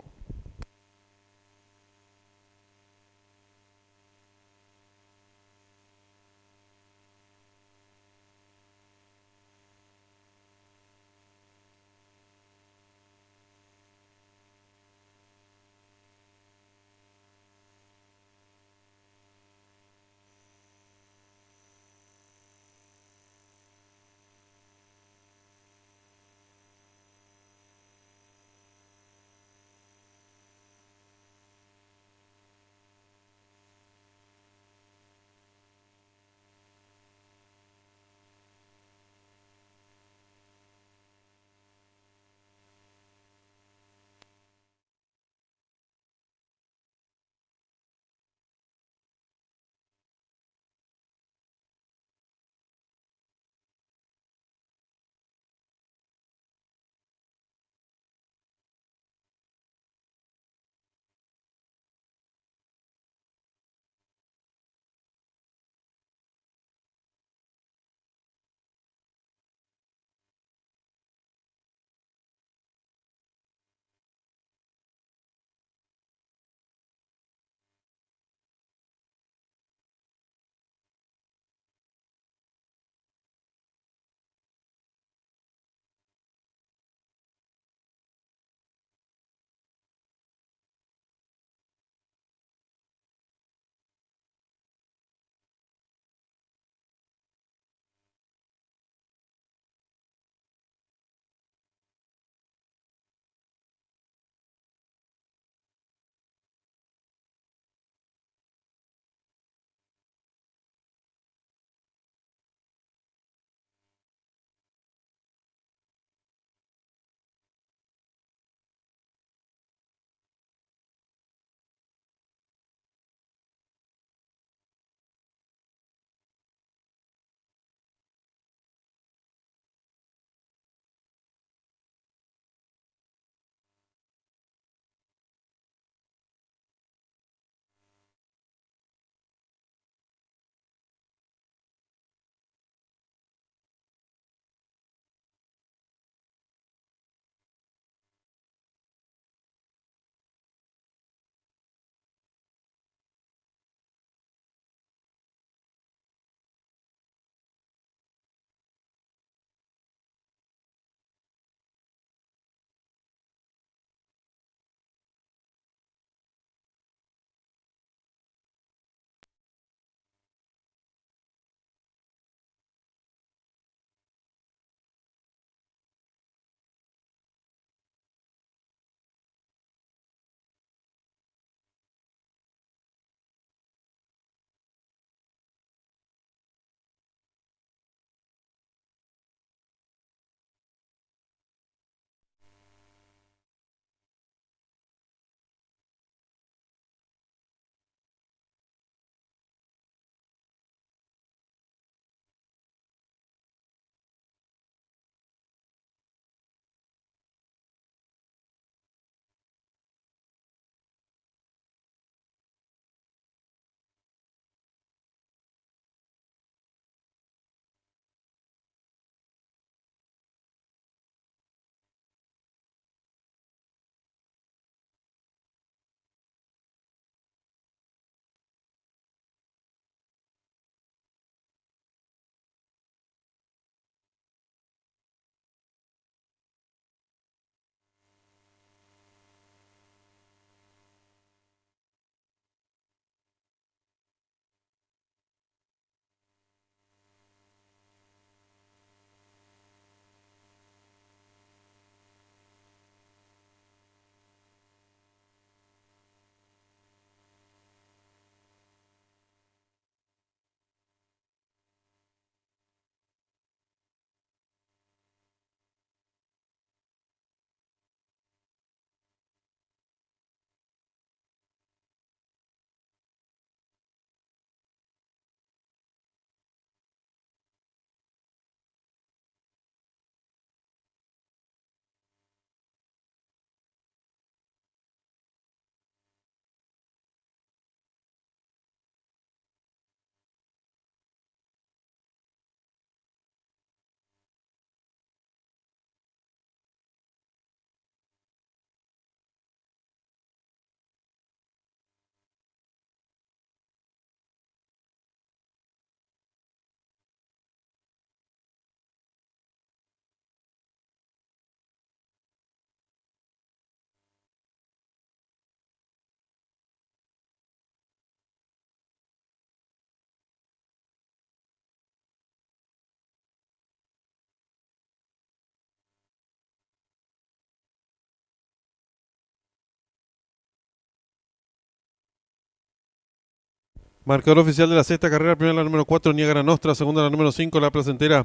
Marcador oficial de la sexta carrera: primera la número 4, Niagara Nostra; segunda la número 5, La Placentera;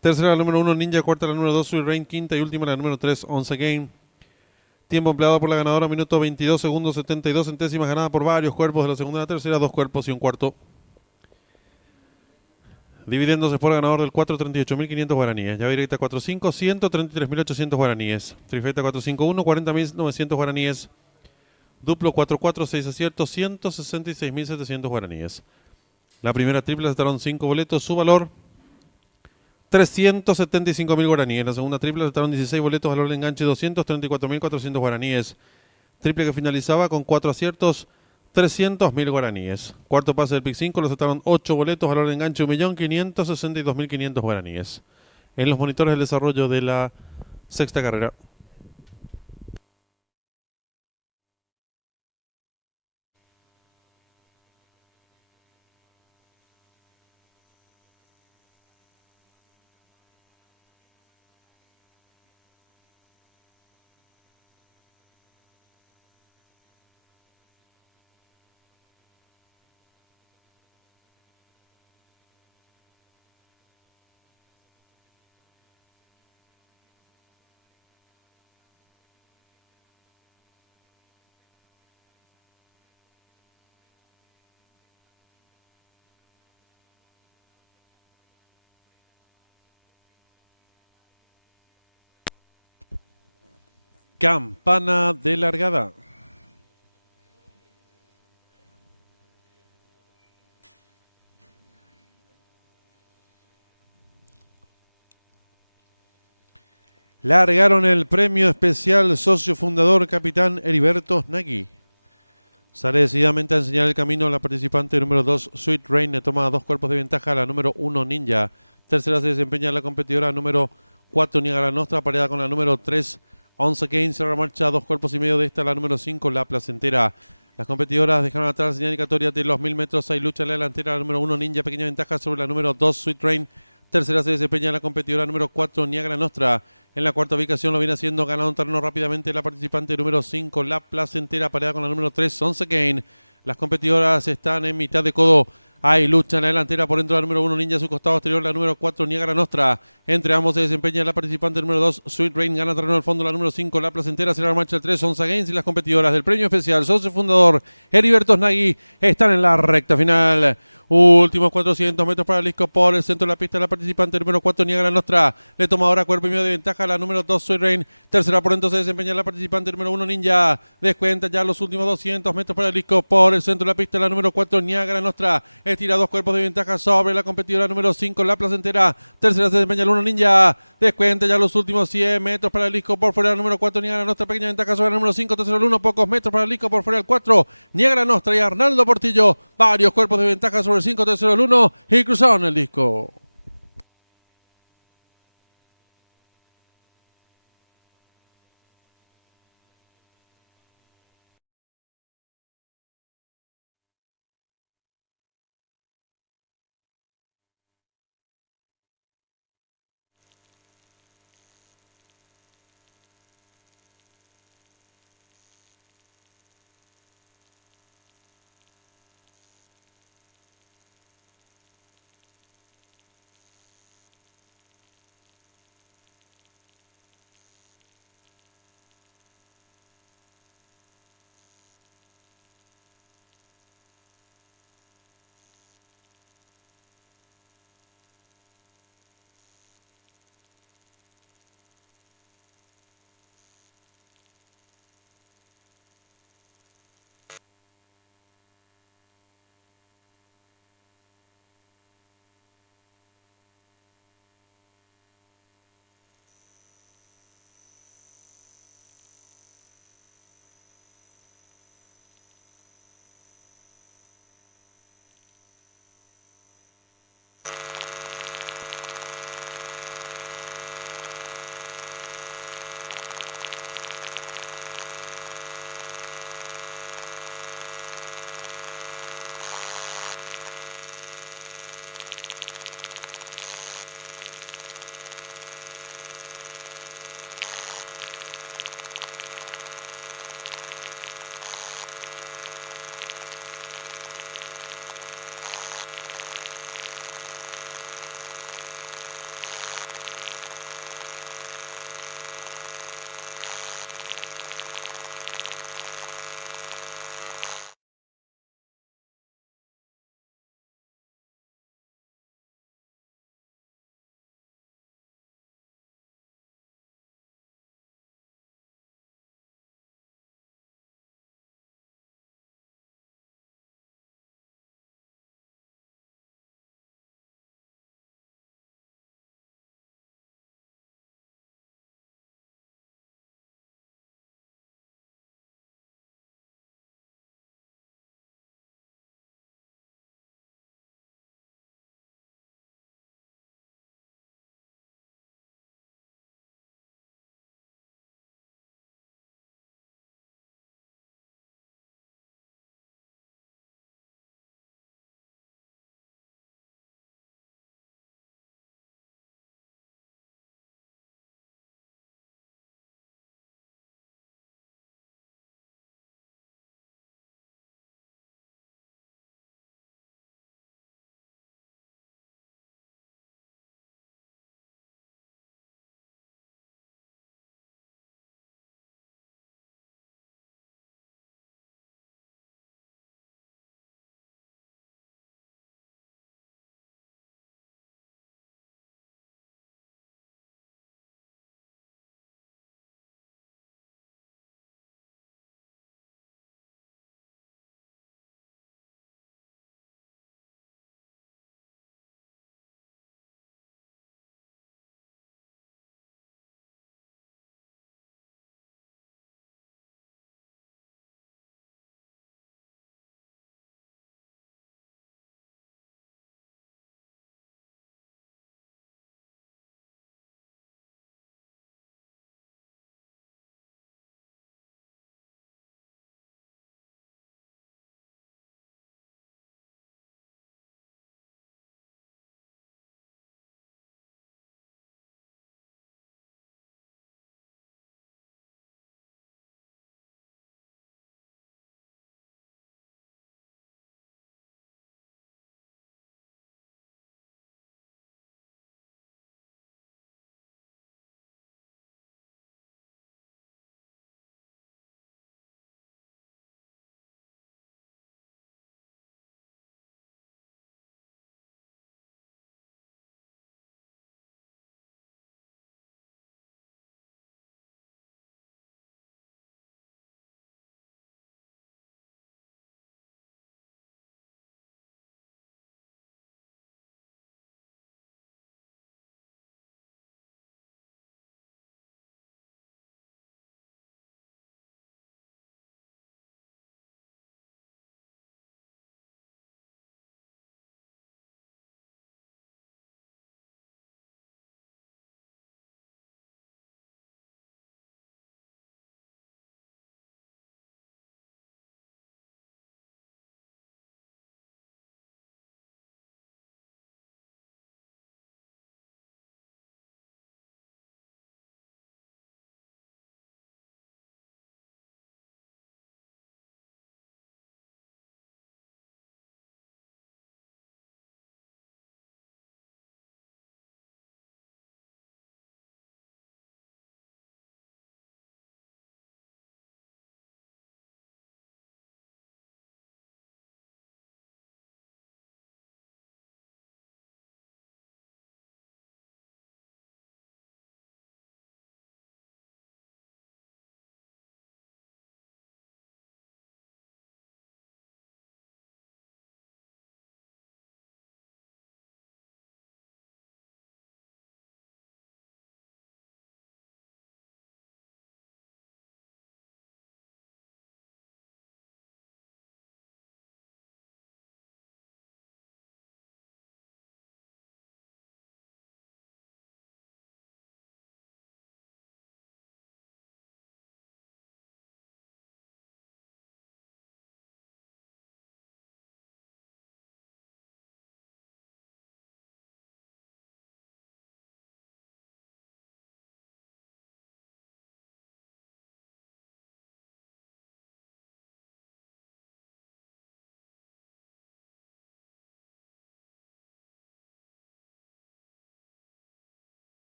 tercera la número 1, Ninja; cuarta la número 2, Sweet Rain; quinta y última la número 3, Once Again. Tiempo empleado por la ganadora: minuto 22 segundos 72 centésimas, ganada por varios cuerpos de la segunda a la tercera, 2 cuerpos y un cuarto. Dividiéndose por ganador del 4, 38.500 guaraníes. Llave directa 4-5, 133.800 guaraníes. Trifeta 4-5-1, 40.900 guaraníes. Duplo 4-4, 6 aciertos, 166.700 guaraníes. La primera triple aceptaron 5 boletos, su valor 375.000 guaraníes. La segunda triple aceptaron 16 boletos, valor de enganche 234.400 guaraníes. Triple que finalizaba con 4 aciertos, 300.000 guaraníes. Cuarto pase del pick 5, lo aceptaron 8 boletos, valor de enganche 1.562.500 guaraníes. En los monitores del desarrollo de la sexta carrera. Campana de largada. Largaron el premio especial socio fundador capitán Heriberto Nagy. Sale decididamente a enseñar el camino a la participante número 2, Sweet Rain, le toma 2 cuerpos de ventaja a la número 1, Ninja. Tercera se desempeña la competidora número 4, Niagara Nostra, pareada con la número 3, Once Again. Cierra marcha 2 cuerpos y medio de esta la número 5, La Placentera. Las competidoras dejaron atrás la señal indicatoria de los 1000 metros. Hay lucha en la delantera, la número 1, Ninja, pequeña ventaja sobre la número 2, Sweet Rain. Tercera se desempeña la competidora número 4, Niagara Nostra. En la cuarta ubicación lo viene haciendo, ganando un terreno rápidamente la participante número 5, La Placentera, pareada con la número 3, Once Again. Las competidoras están en mitad de codo. Hay lucha en la delantera por dentro la número 1, Ninja, a su costado exterior la número 4, Niagara Nostra. Entre ambos se desempeña la participante número 2, Sweet Rain, gana terreno al fondo la número 5, La Placentera, será la marcha el 3, Once Again. Y las competidoras del premio especial socio fundador Heriberto Nagy están en la recta final. Últimos 400 metros para el disco por el centro de la pista. La participante número 4, Niagara Nostra, le toma ahora cuerpo y medio de ventaja a la número 2, Sweet Rain. Tercera por dentro se desempeña la participante número 1, Ninja. Descuenta ya los últimos 200 metros para el disco por el centro de la pista. La número 4, Niagara Nostra, estira 2 cuerpos de ventaja sobre la competidora número 5, La Placentera. Tercera se desempeña el 1, Ninja. Descuenta ya los últimos 100 metros para el disco por fuera. La número 4, Niagara Nostra, pequeña ventaja sobre la número 5. Tercero el 1, pocos metros para el disco por fuera el 4, Niagara Nostra y Arnaldo Portillo. Varios cuerpos de ventaja sobre el 5, tercero el 1 y cruzaron el disco.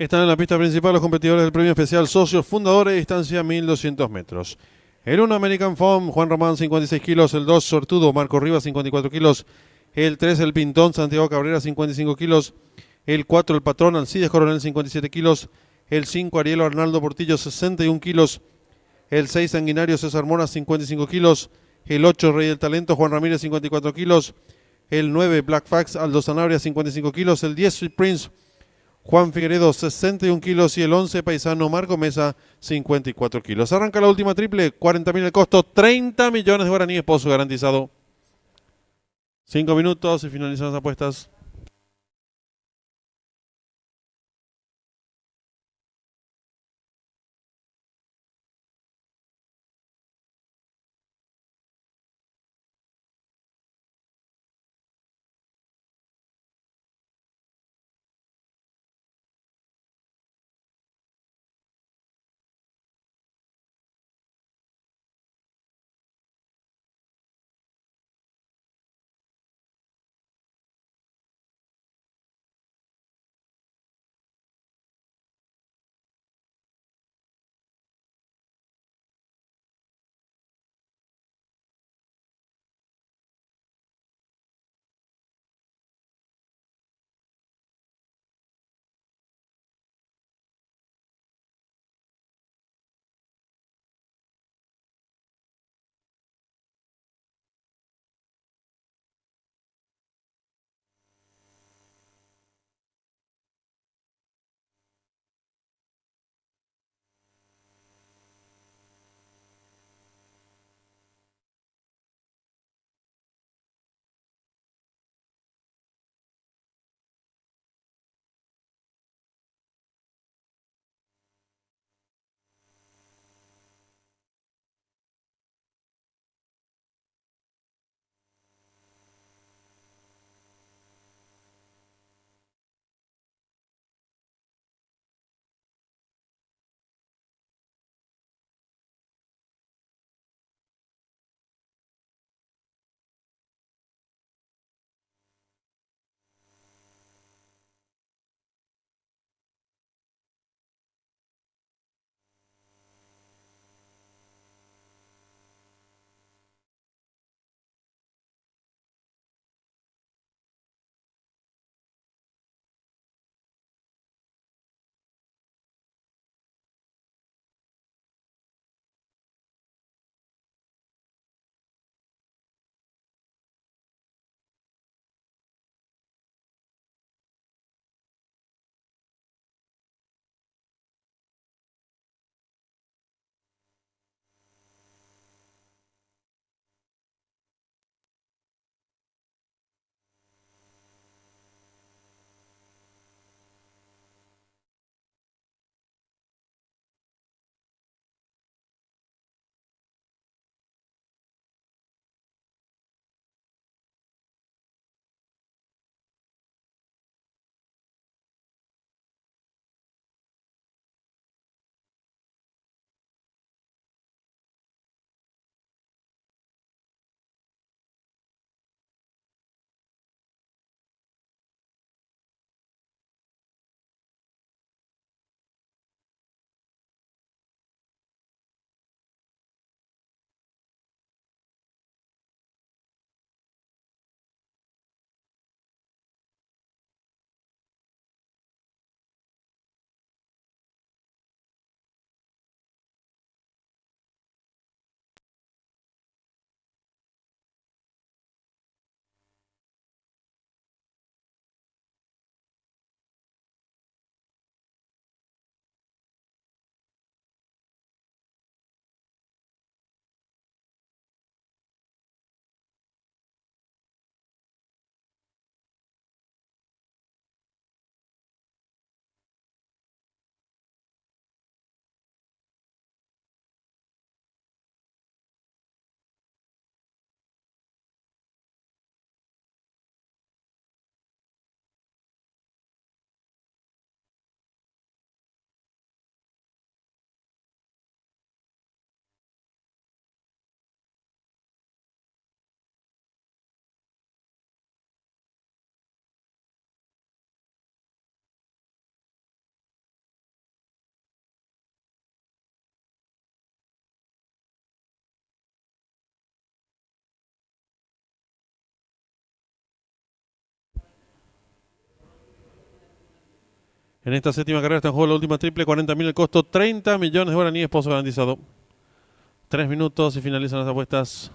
Están en la pista principal los competidores del premio especial Socios Fundadores, distancia 1200 metros. El 1 American Foam, Juan Román 56 kilos. El 2 Sortudo, Marco Rivas 54 kilos. El 3 El Pintón, Santiago Cabrera 55 kilos. El 4 El Patrón, Alcides Coronel 57 kilos. El 5 Arielo Arnaldo Portillo 61 kilos. El 6 Sanguinario César Mora 55 kilos. El 8 Rey del Talento, Juan Ramírez 54 kilos. El 9 Black Fax, Aldo Sanabria 55 kilos. El 10 Sweet Prince, Juan Figueredo 61 kilos. Y el 11 Paisano Marco Mesa 54 kilos. Arranca la última triple, 40.000 el costo, 30 millones de guaraníes, pozo garantizado. 5 minutos y finalizan las apuestas. En esta séptima carrera está en juego la última triple, 40.000 el costo, 30 millones de guaraníes, pozo garantizado. 3 minutos y finalizan las apuestas.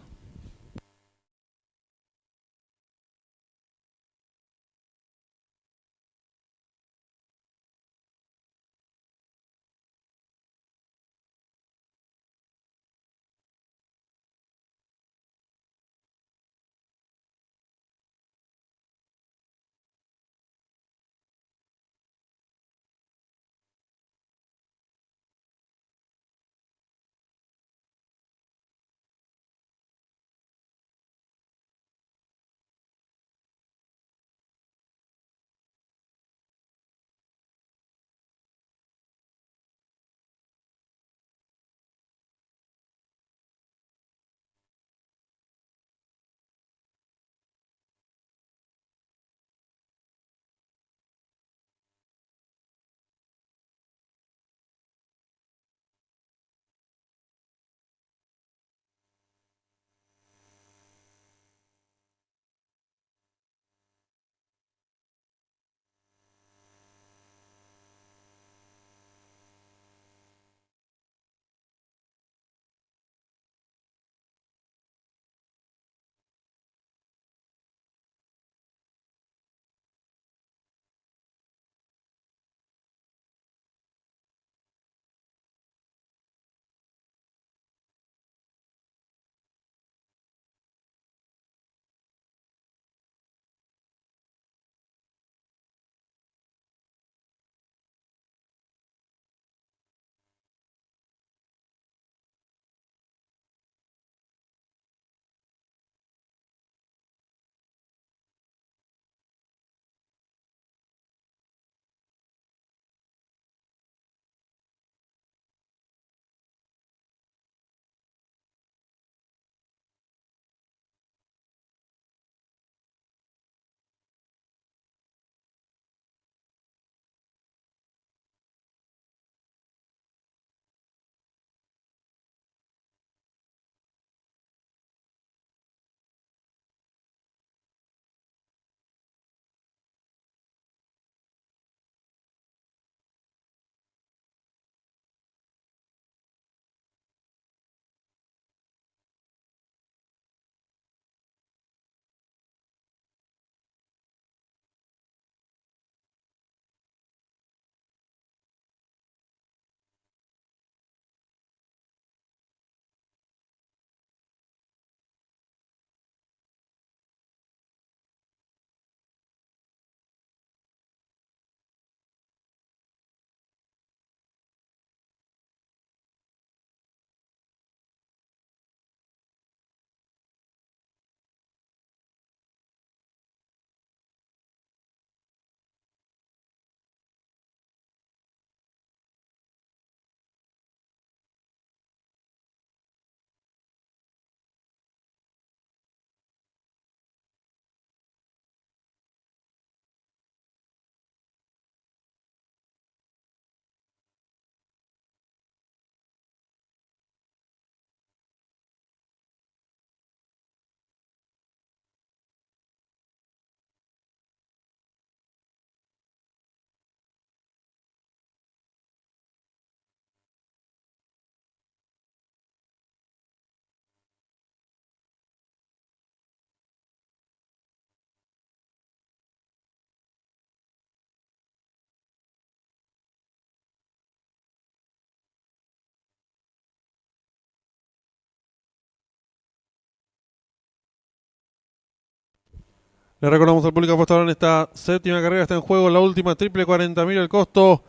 Le recordamos al público apostador en esta séptima carrera está en juego la última triple, 40.000 el costo.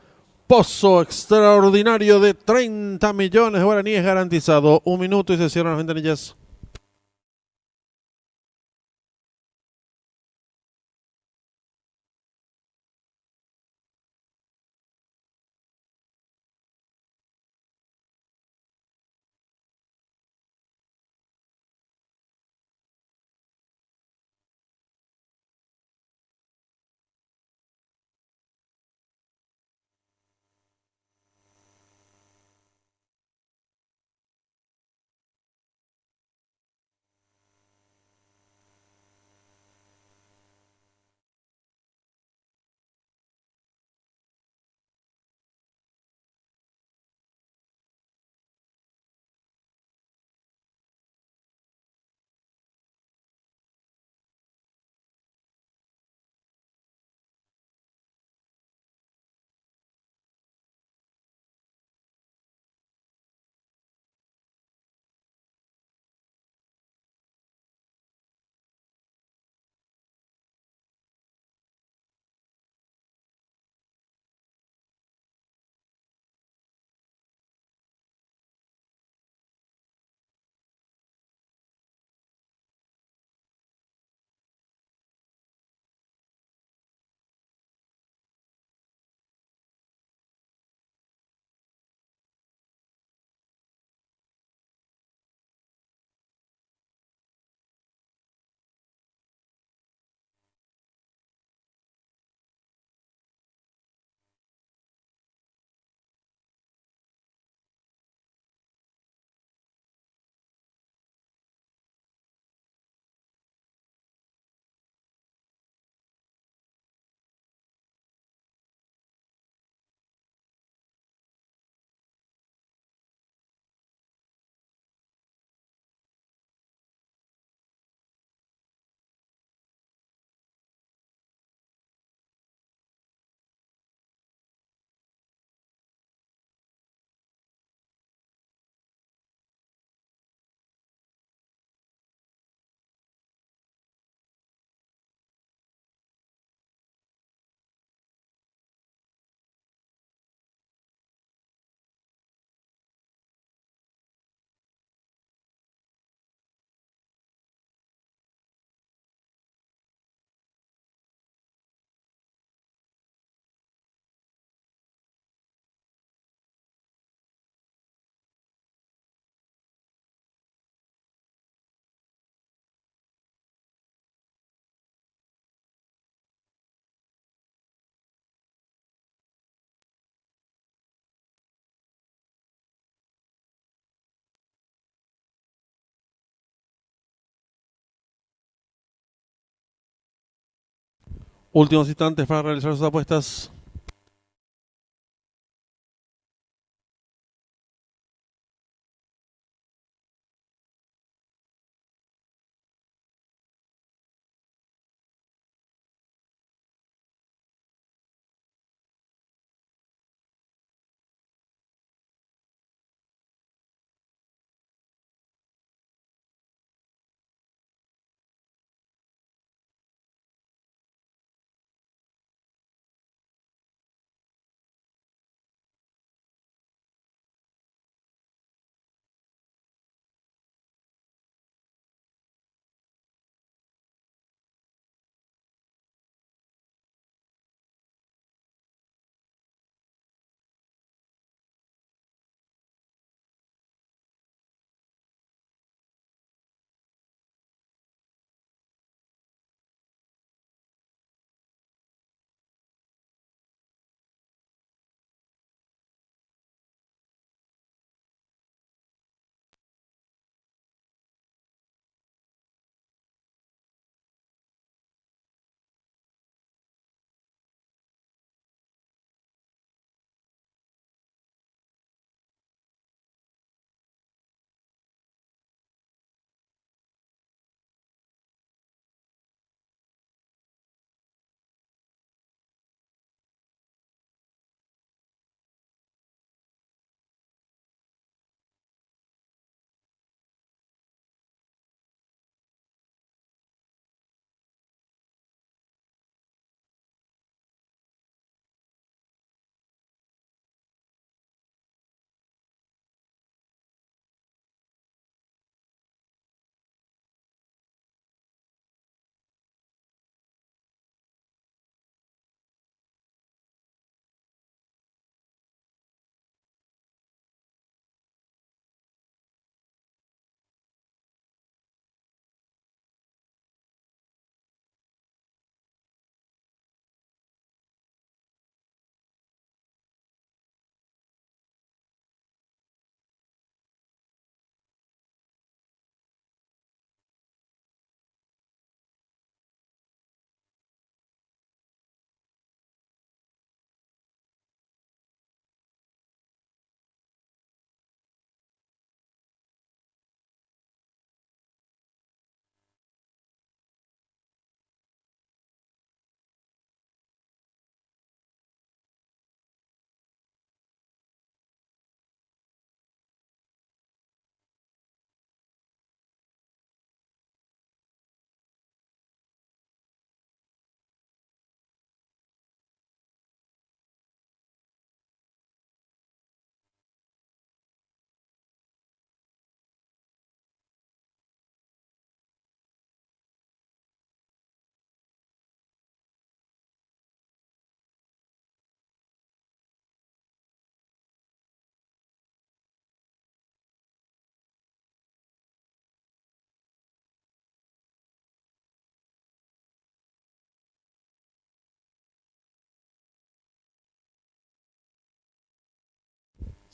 Pozo extraordinario de 30 millones de guaraníes garantizado. 1 minuto y se cierran las ventanillas. Últimos instantes para realizar sus apuestas.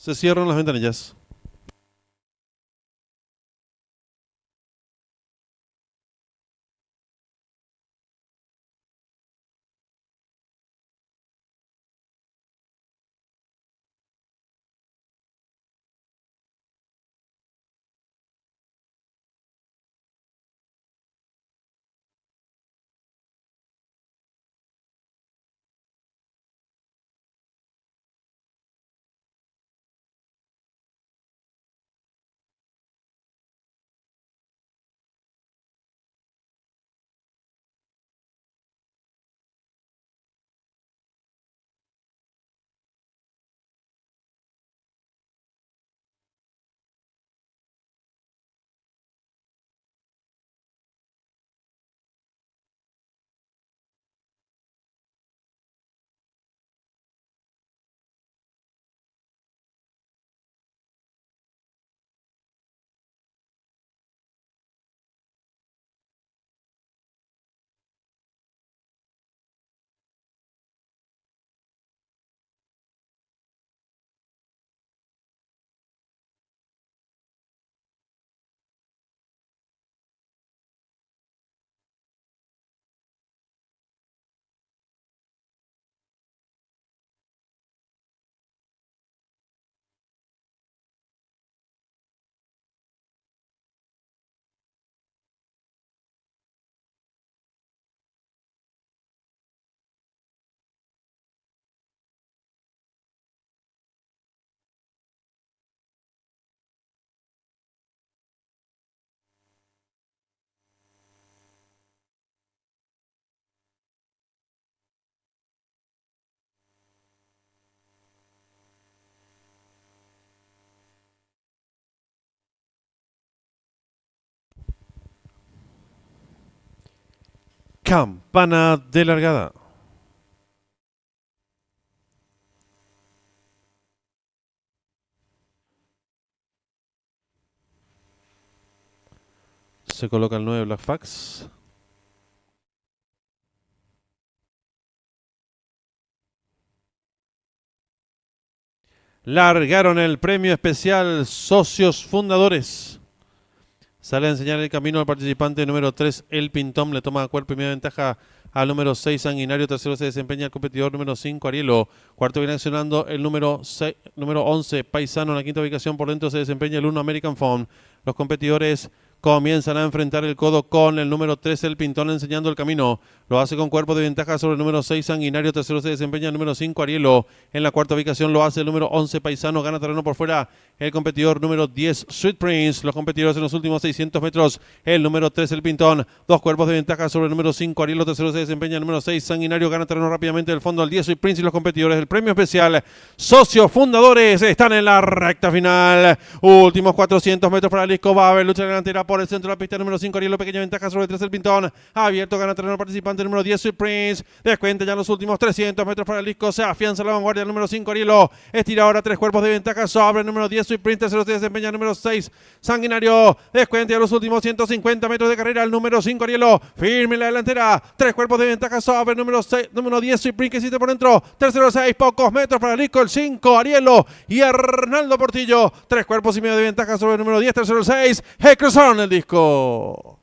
Se cierran las ventanillas. Campana de largada. Se coloca el 9 Black Fax. Largaron el premio especial Socios Fundadores. Sale a enseñar el camino al participante número 3, El Pintón. Le toma cuerpo y media ventaja al número 6, Sanguinario. Tercero se desempeña el competidor número 5, Arielo. Cuarto viene accionando el número 11, Paisano. En la quinta ubicación por dentro se desempeña el 1, American Phone. Los competidores comienzan a enfrentar el codo con el número 3, El Pintón, enseñando el camino. Lo hace con cuerpo de ventaja sobre el número 6, Sanguinario. Tercero se desempeña el número 5, Arielo. En la cuarta ubicación lo hace el número 11, Paisano. Gana terreno por fuera el competidor número 10, Sweet Prince. Los competidores en los últimos 600 metros. El número 3, El Pintón. Dos cuerpos de ventaja sobre el número 5, Arielo. Tercero se desempeña el número 6, Sanguinario. Gana terreno rápidamente del fondo al 10, Sweet Prince. Y los competidores del premio especial Socios Fundadores están en la recta final. Últimos 400 metros para Lisco. Va a haber lucha delantera por el centro de la pista. Número 5, Arielo. Pequeña ventaja sobre el 3, El Pintón. Abierto, gana terreno participante número 10, Sweet Prince. Descuenta ya los últimos 300 metros para Lisco. Se afianza la vanguardia el número 5, Arielo. Estira ahora tres cuerpos de ventaja sobre el número 10, Sweet Prince. Tercero se desempeña el número 6, Sanguinario. Descuenta ya los últimos 150 metros de carrera el número 5, Arielo. Firme en la delantera. Tres cuerpos de ventaja sobre el número 10, Sweet Prince, que existe por dentro. Tercero 6, pocos metros para Lisco. El 5, Arielo. Y Arnaldo Portillo. Tres cuerpos y medio de ventaja sobre el número 10. Tercero 6. Cruzaron el disco.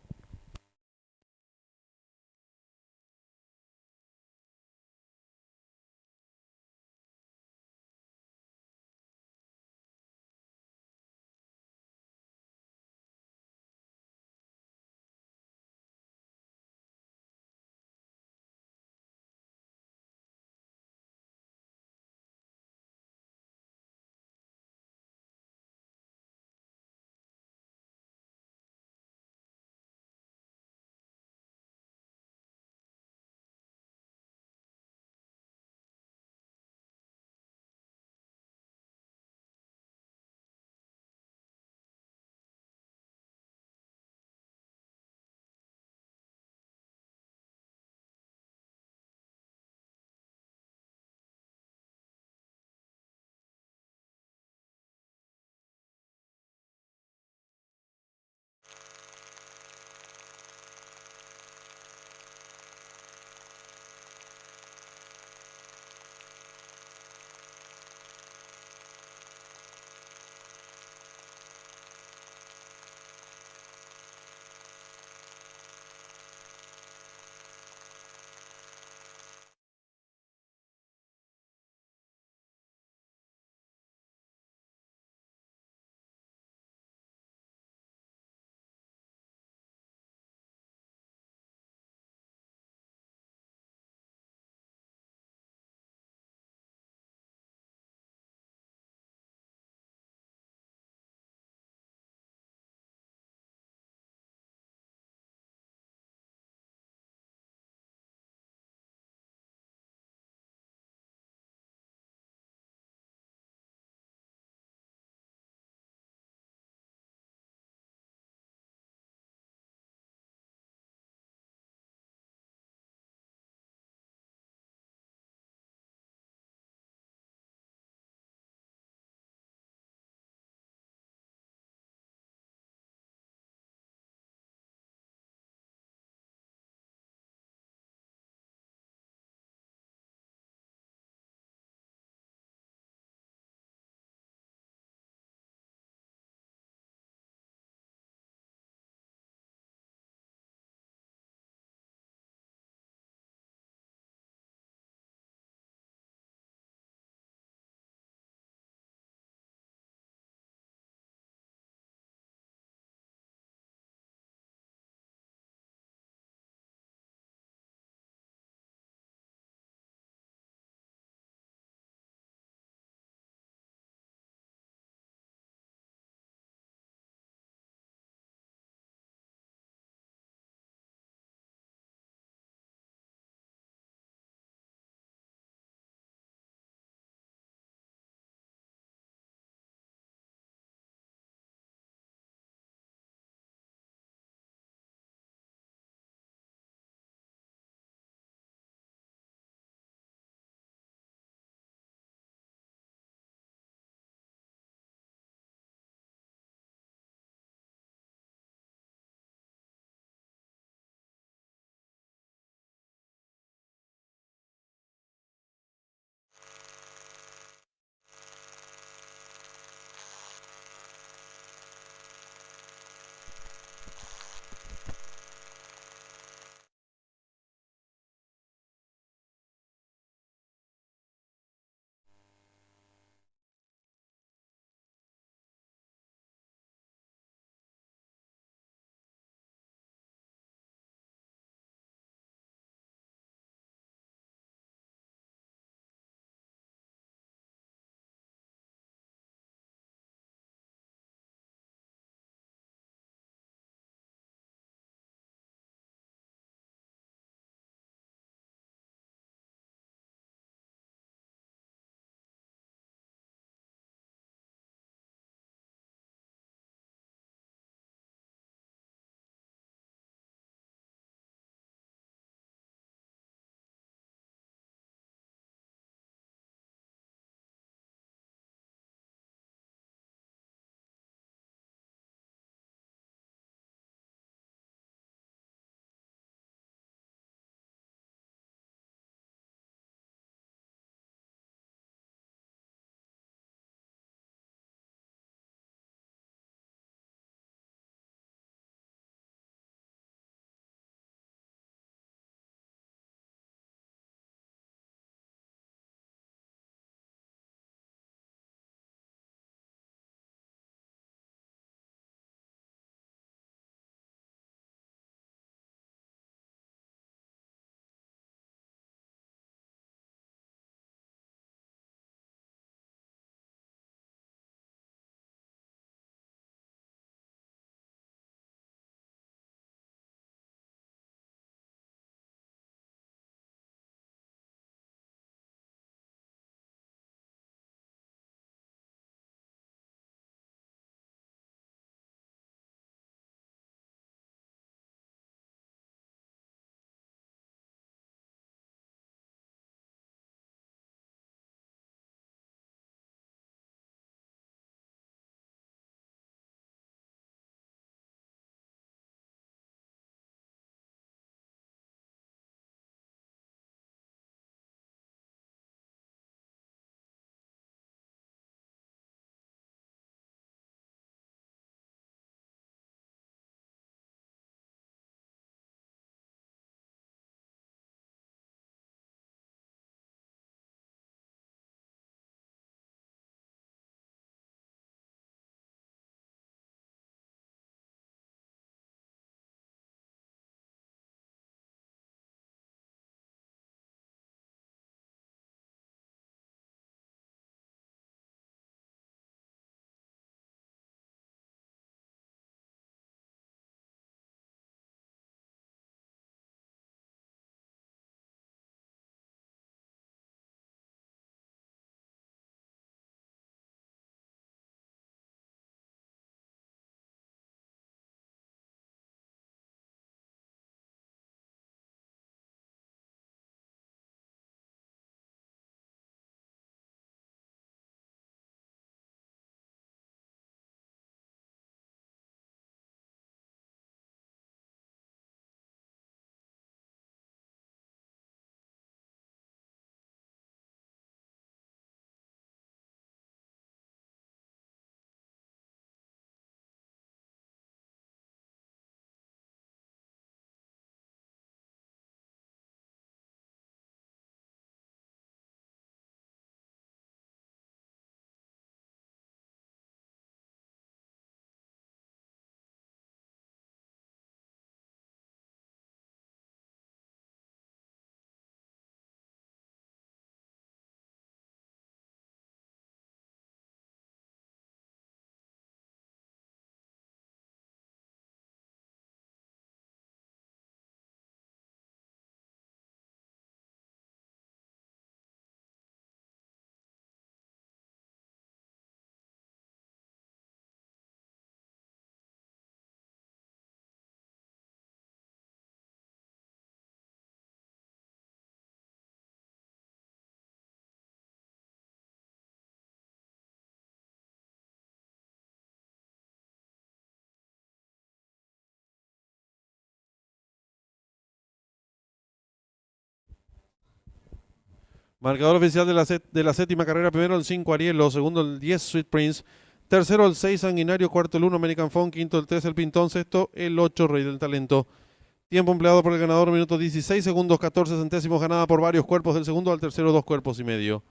Marcador oficial de la séptima carrera. Primero el 5 Arielo, segundo el 10 Sweet Prince, tercero el 6 Sanguinario, cuarto el 1 American Phone, quinto el 3 el Pintón, sexto el 8 Rey del Talento. Tiempo empleado por el ganador, minuto 16 segundos 14 centésimos, ganada por varios cuerpos del segundo al tercero, 2 cuerpos y medio.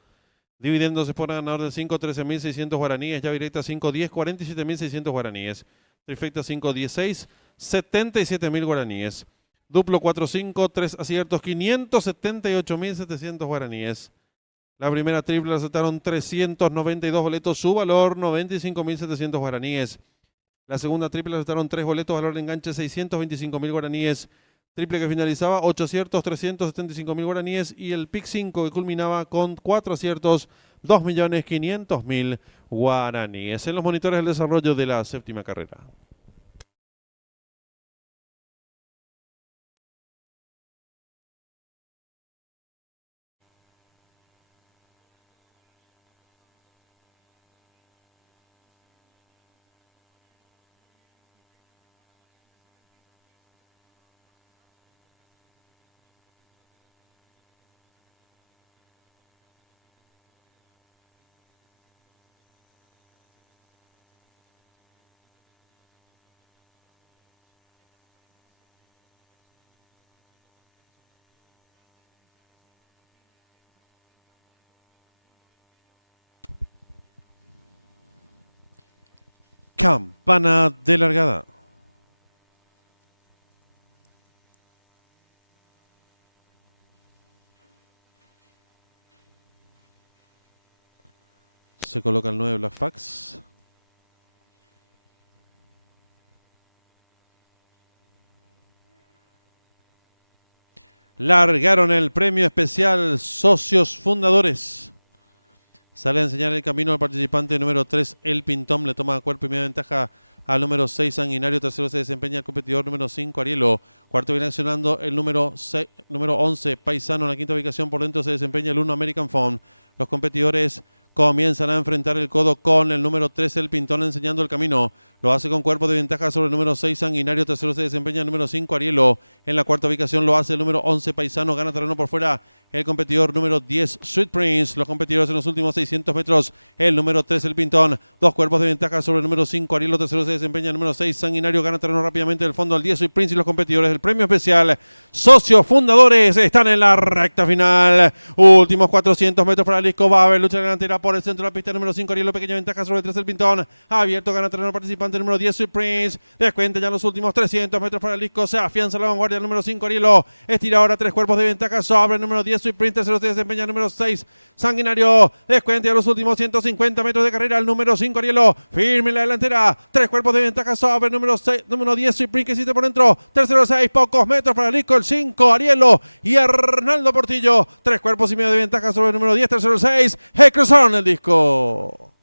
Dividiéndose por ganador del 5, 13.600 guaraníes. Llave directa 5, 10, 47.600 guaraníes. Trifecta 5, 16, 77.000 guaraníes. Duplo 4, 5, 3 aciertos, 578.700 guaraníes. La primera triple la aceptaron 392 boletos, su valor 95.700 guaraníes. La segunda triple la aceptaron 3 boletos, valor de enganche 625.000 guaraníes. Triple que finalizaba 8 aciertos, 375.000 guaraníes. Y el pick 5 que culminaba con 4 aciertos, 2.500.000 guaraníes. En los monitores del desarrollo de la séptima carrera. Campana de largada. Se coloca el 9 Black Fax. Largaron el premio especial Socios Fundadores. Sale a enseñar el camino al participante número 3, El Pintón. Le toma cuerpo y media ventaja al número 6, Sanguinario. Tercero se desempeña el competidor número 5, Arielo. Cuarto viene accionando el número 11, Paisano. En la quinta ubicación por dentro se desempeña el 1, American Phone. Los competidores comienzan a enfrentar el codo con el número 3, El Pintón, enseñando el camino. Lo hace con cuerpo de ventaja sobre el número 6, Sanguinario. Tercero se desempeña el número 5, Arielo. En la cuarta ubicación lo hace el número 11, Paisano. Gana terreno por fuera el competidor número 10, Sweet Prince. Los competidores en los últimos 600 metros. El número 3, El Pintón. 2 cuerpos de ventaja sobre el número 5, Arielo. Tercero se desempeña el número 6, Sanguinario. Gana terreno rápidamente del fondo al 10, Sweet Prince. Y los competidores del premio especial Socios Fundadores están en la recta final. Últimos 400 metros para Lisco. Va a haber lucha delantera por el centro de la pista. Número 5, Arielo. Pequeña ventaja sobre el 3, El Pintón. Abierto, gana terreno participante número 10, Sweet Prince. Descuenta ya los últimos 300 metros para Lisco. Se afianza la vanguardia el número 5, Arielo. Estira ahora 3 cuerpos de ventaja sobre el número 10, Sweet Prince. Tercero se desempeña el número 6, Sanguinario. Descuenta ya los últimos 150 metros de carrera el número 5, Arielo. Firme en la delantera. 3 cuerpos de ventaja sobre el número 6, número 10, Sweet Prince, que existe por dentro. Tercero 6, pocos metros para Lisco. El 5, Arielo. Y Arnaldo Portillo. 3 cuerpos y medio de ventaja sobre el número 10. Tercero 6. Cruzaron el disco.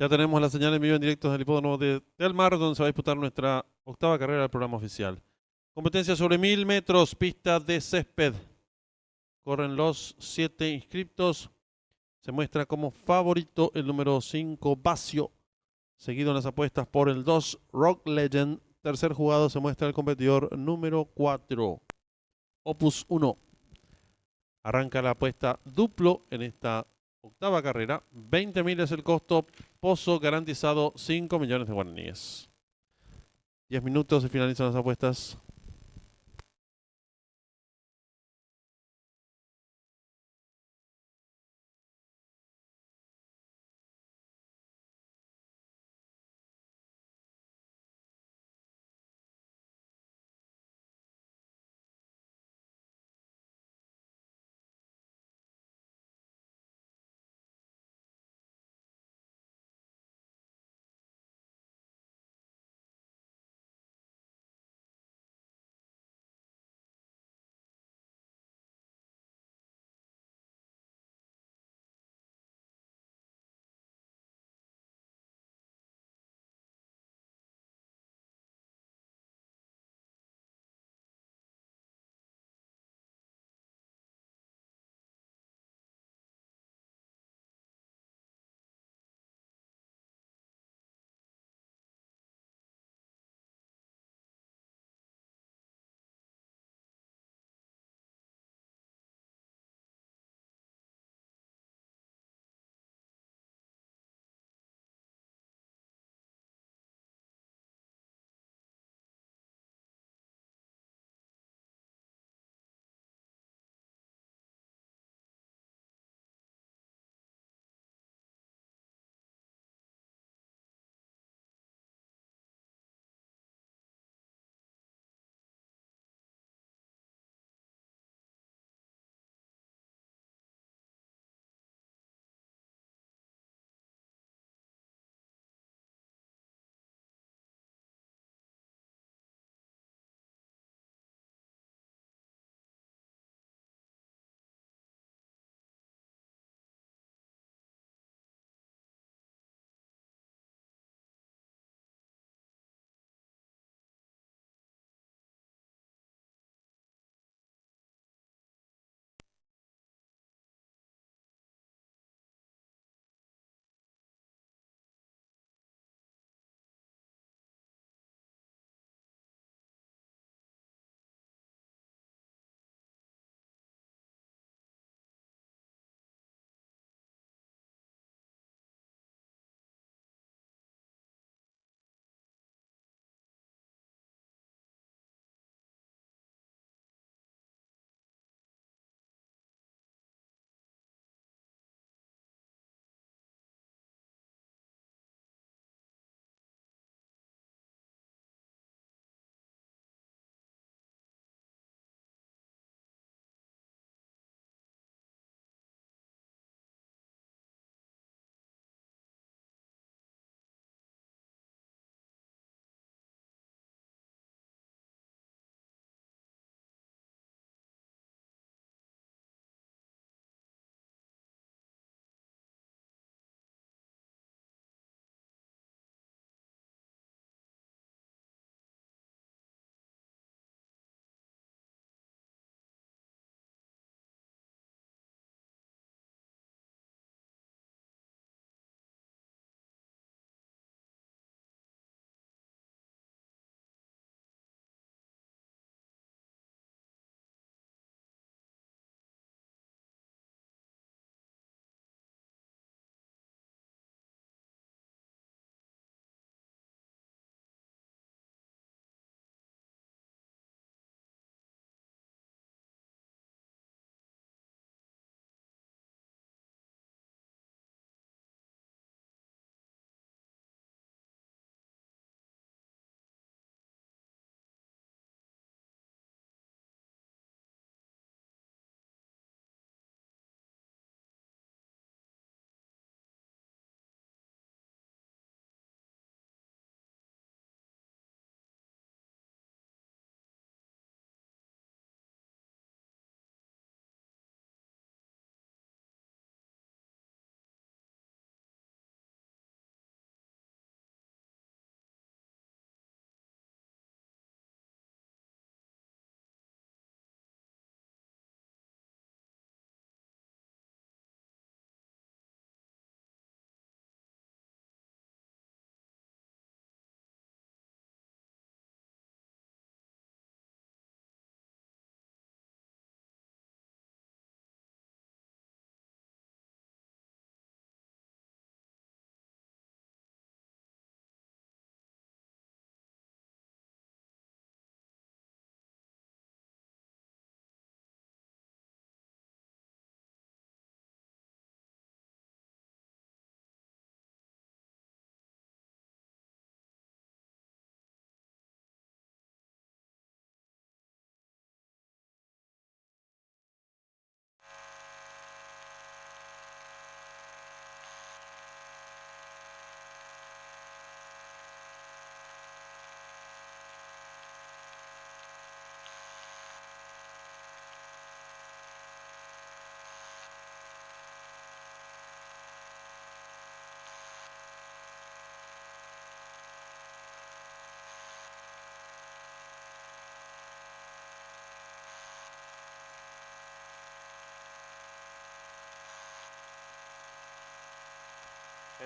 Ya tenemos la señal en vivo en directo del hipódromo de Del Mar, donde se va a disputar nuestra octava carrera del programa oficial. Competencia sobre 1000 metros, pista de césped. Corren los 7 inscriptos. Se muestra como favorito el número 5, Vacio. Seguido en las apuestas por el 2, Rock Legend. Tercer jugado se muestra el competidor número 4, Opus 1. Arranca la apuesta duplo en esta octava carrera. 20.000 es el costo. Pozo garantizado 5 millones de guaraníes. 10 minutos y finalizan las apuestas.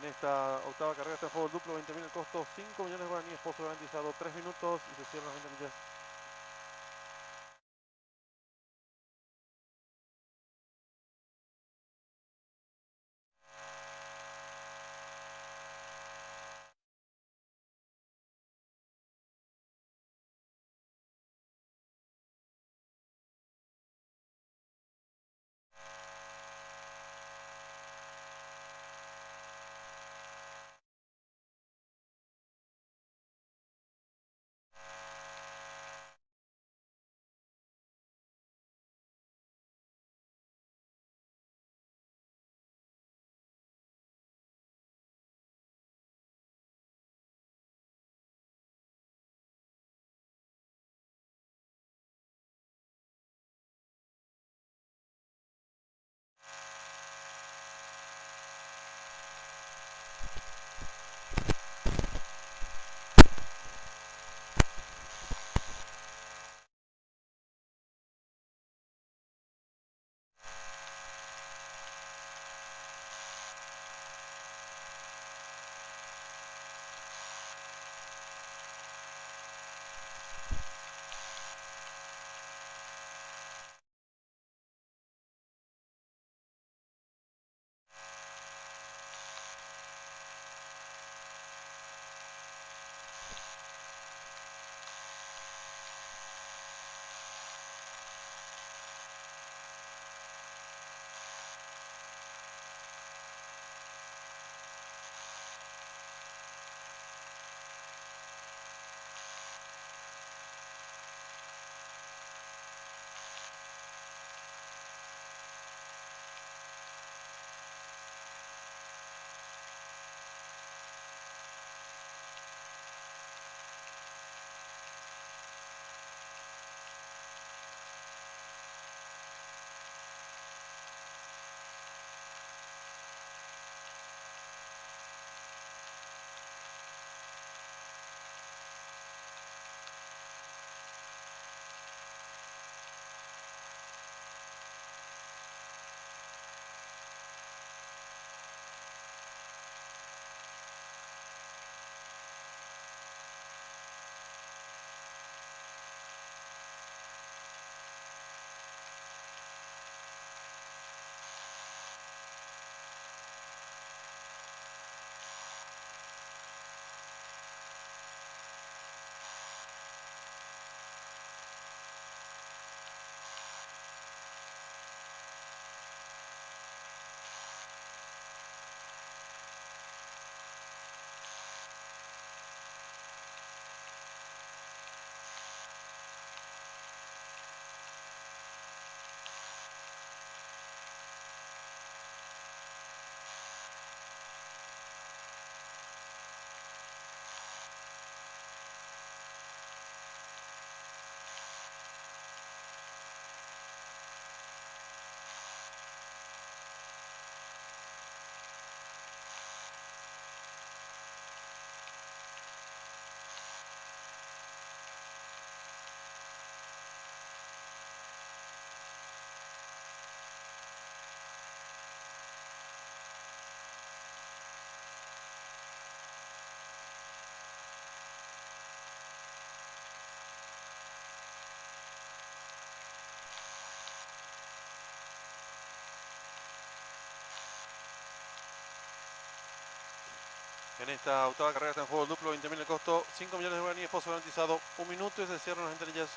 En esta octava carrera está en juego el duplo, 20.000 el costo, 5 millones de guaraníes, pozo garantizado, 3 minutos y se cierran las 20 millas. En esta octava carrera está en juego el duplo, 20.000 el costo, 5 millones de guaraníes, pozo garantizado, 1 minuto y se cierran las 20 millas.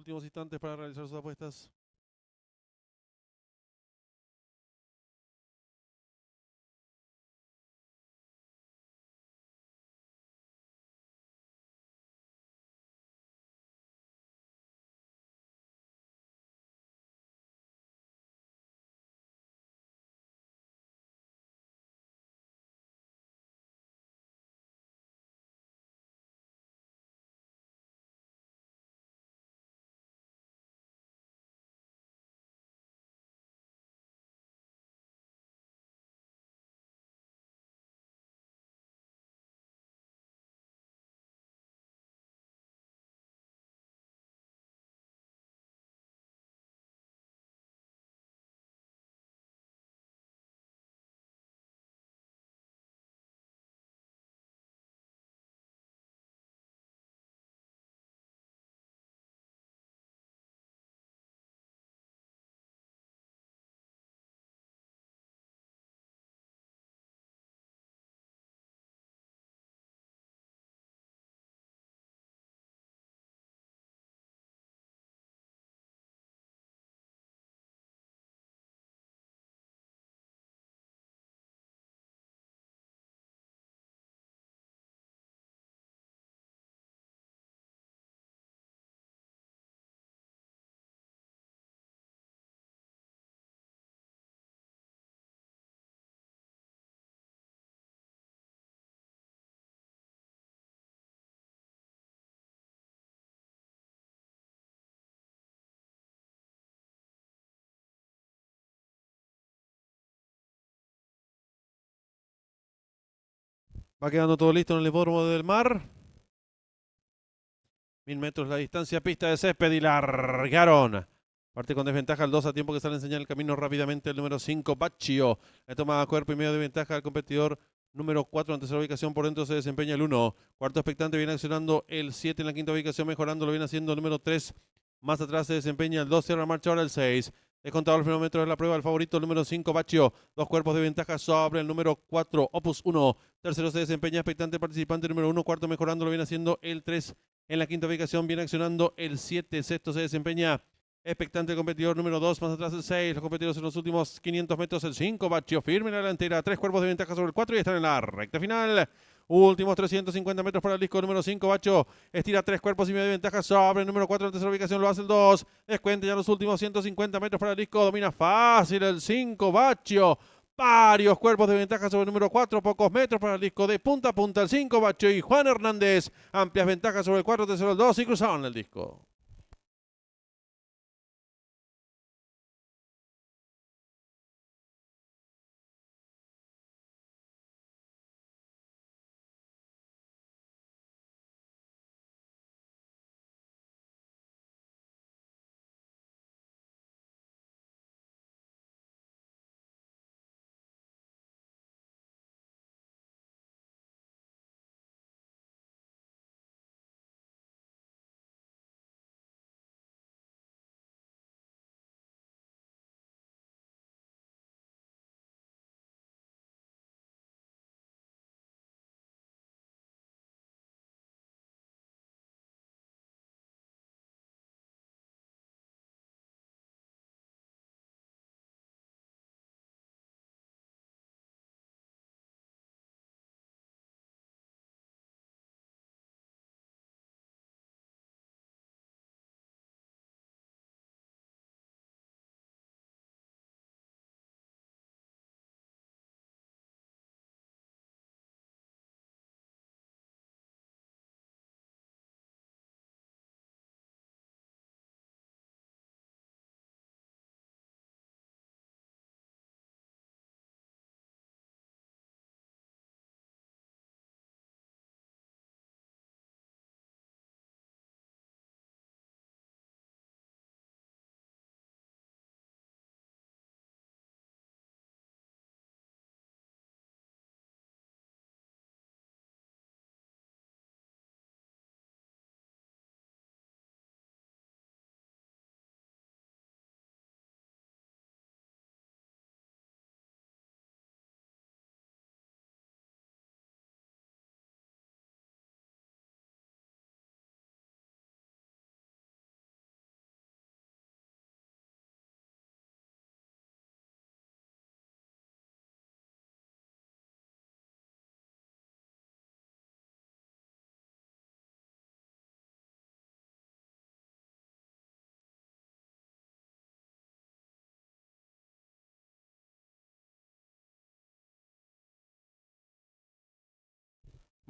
Últimos instantes para realizar sus apuestas. Va quedando todo listo en el hipódromo del Mar. 1000 metros la distancia, pista de césped y largaron. Parte con desventaja el 2 a tiempo que sale a enseñar el camino rápidamente el número 5, Baccio. Le toma cuerpo y medio de ventaja al competidor número 4 en tercera ubicación. Por dentro se desempeña el 1. Cuarto expectante viene accionando el 7 en la quinta ubicación, mejorando, lo viene haciendo el número 3. Más atrás se desempeña el 2, cierra marcha ahora el 6. Descontado los primeros metros de la prueba, el favorito, el número 5, Baccio. Dos cuerpos de ventaja sobre el número 4, Opus 1. Tercero se desempeña expectante participante número 1. Cuarto mejorando, lo viene haciendo el 3. En la quinta ubicación viene accionando el 7. Sexto se desempeña expectante el competidor número 2. Más atrás el 6. Los competidores en los últimos 500 metros el 5. Baccio firme en la delantera. Tres cuerpos de ventaja sobre el 4 y están en la recta final. Últimos 350 metros para el disco número 5. Baccio estira tres cuerpos y medio de ventaja sobre el número 4 en tercera ubicación. Lo hace el 2. Descuenta ya los últimos 150 metros para el disco. Domina fácil el 5. Baccio. Varios cuerpos de ventaja sobre el número 4, pocos metros para el disco de punta a punta el 5, Baccio y Juan Hernández. Amplias ventajas sobre el 4, tercero el 2 y cruzaron el disco.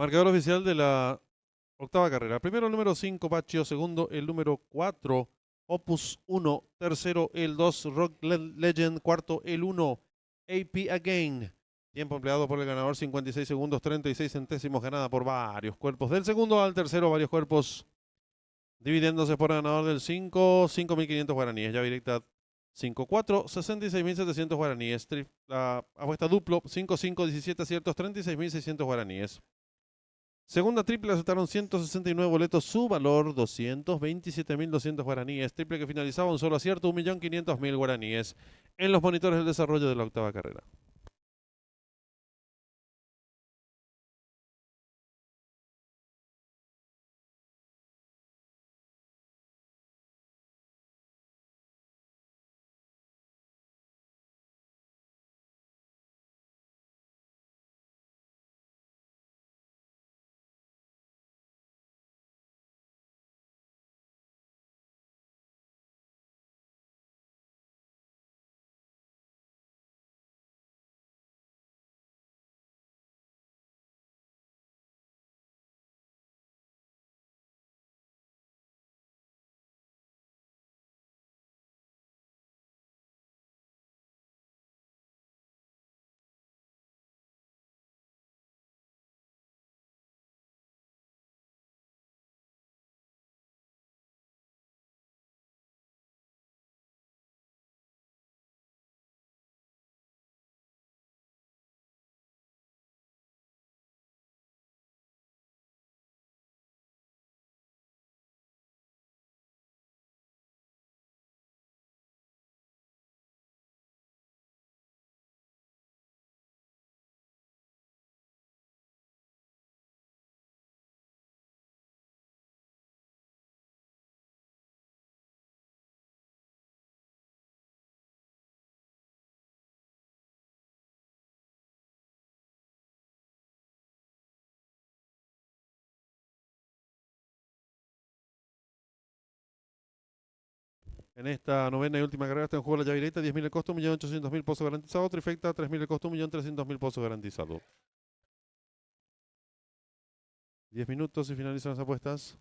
Marcador oficial de la octava carrera. Primero el número 5, Baccio. Segundo el número 4, Opus 1. Tercero el 2, Rock Legend. Cuarto el 1, AP Again. Tiempo empleado por el ganador, 56 segundos, 36 centésimos, ganada por varios cuerpos. Del segundo al tercero, varios cuerpos, dividiéndose por ganador del 5, 5.500 guaraníes. Llave directa 5-4, 66.700 guaraníes. La apuesta duplo, 5-5, 17 aciertos, 36.600 guaraníes. Segunda triple aceptaron 169 boletos, su valor 227.200 guaraníes. Triple que finalizaba un solo acierto, 1.500.000 guaraníes. En los monitores del desarrollo de la octava carrera. En esta novena y última carrera está en juego la llave directa, 10.000 el costo, 1.800.000 pozo garantizado. Trifecta, 3.000 el costo, 1.300.000 pozo garantizado. 10 minutos y finalizan las apuestas.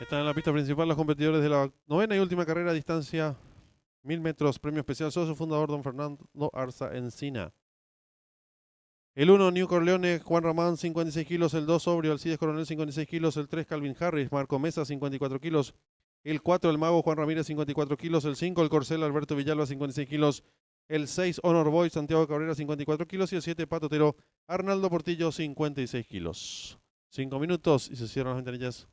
Están en la pista principal los competidores de la novena y última carrera a distancia 1000 metros. Premio especial socio fundador don Fernando Arza Encina. El 1, New Corleone, Juan Román, 56 kilos. El 2, Sobrio, Alcides Coronel, 56 kilos. El 3, Calvin Harris, Marco Mesa, 54 kilos. El 4, el Mago, Juan Ramírez, 54 kilos. El 5, el Corcel, Alberto Villalba, 56 kilos. El 6, Honor Boy, Santiago Cabrera, 54 kilos. Y el 7, Patotero, Arnaldo Portillo, 56 kilos. 5 minutos y se cierran las ventanillas.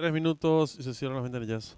Tres minutos y se cierran las ventanillas.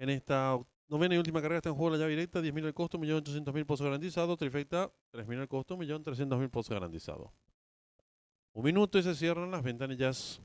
En esta novena y última carrera está en juego la llave directa, 10.000 el costo, 1.800.000 pozos garantizados. Trifecta, 3.000 el costo, 1.300.000 pozos garantizados. Un minuto y se cierran las ventanillas.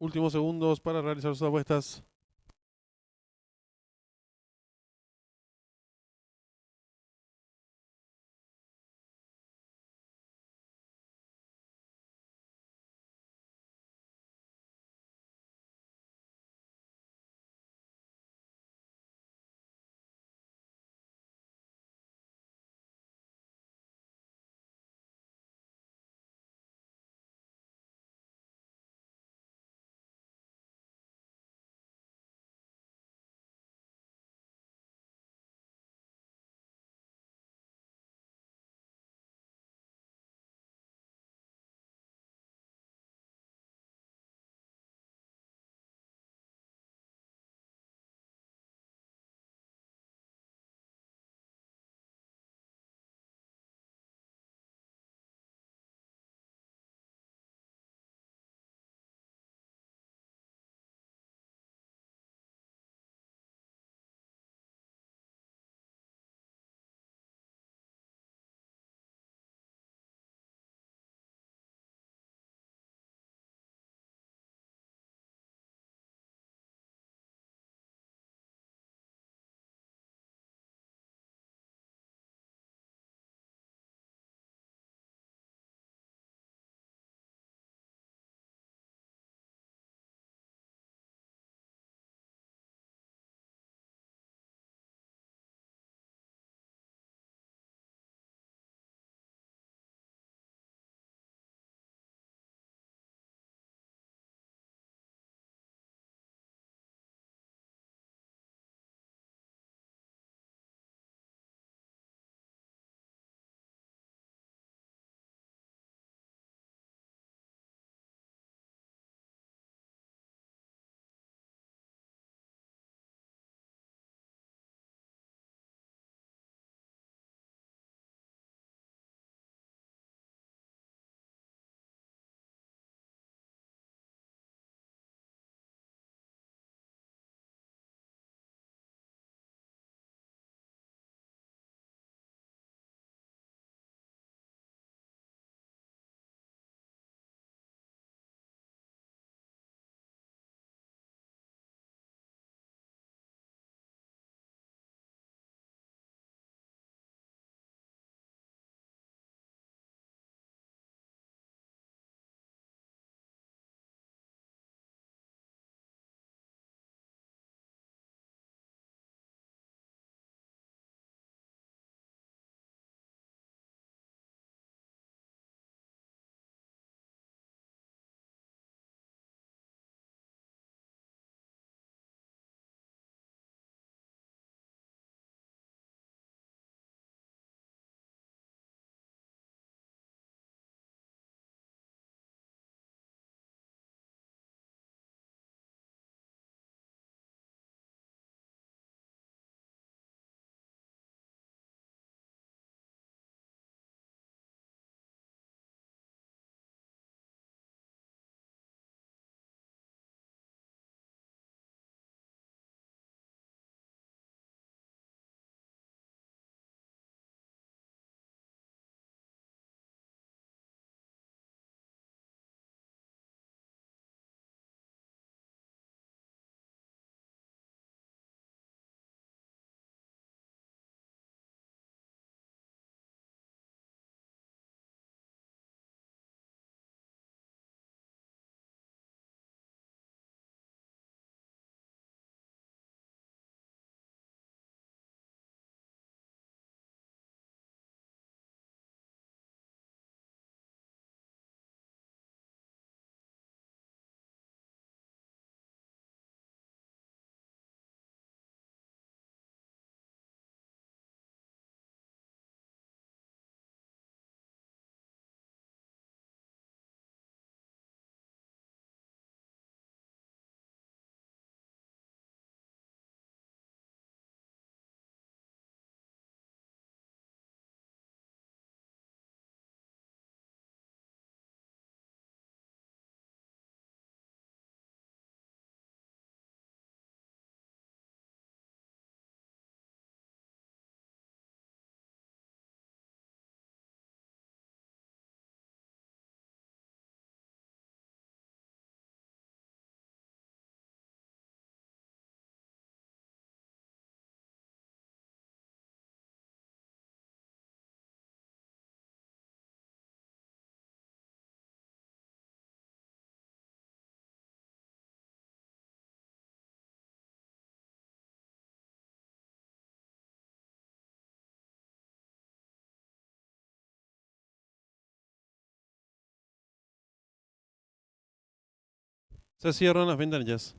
Últimos segundos para realizar sus apuestas. Se cierran las ventanillas.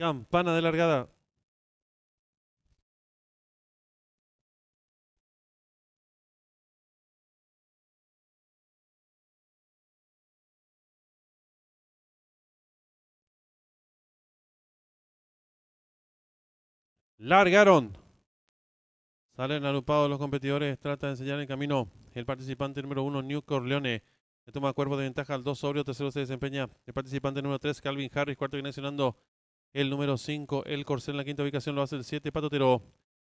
Campana de largada. Largaron. Salen agrupados los competidores. Trata de enseñar el camino. El participante número 1, New Corleone. Le toma cuerpo de ventaja al 2 sobrio. Tercero se desempeña el participante número 3, Calvin Harris. Cuarto viene accionando el número 5, el Corcel. En la quinta ubicación lo hace el 7, Patotero.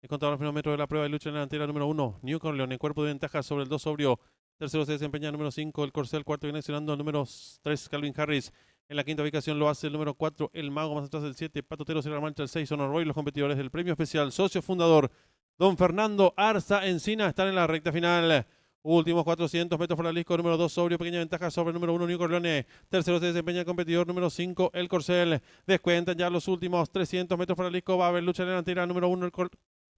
Es contado los primeros metros de la prueba de lucha en la delantera número 1, New Corleone. Cuerpo de ventaja sobre el 2 sobrio. Tercero se desempeña el número 5, el Corcel. Cuarto viene accionando el número 3, Calvin Harris. En la quinta ubicación lo hace el número 4, el Mago. Más atrás el 7, Patotero. Se la marcha el 6, Honor Roy. Los competidores del premio especial, socio fundador don Fernando Arza Encina, están en la recta final. Últimos 400 metros por la Lisco, número 2 sobrio, pequeña ventaja sobre el número 1, New Corleone. Tercero se desempeña el competidor número 5, el Corcel. Descuentan ya los últimos 300 metros por la Lisco. Va a haber lucha en la delantera, número 1,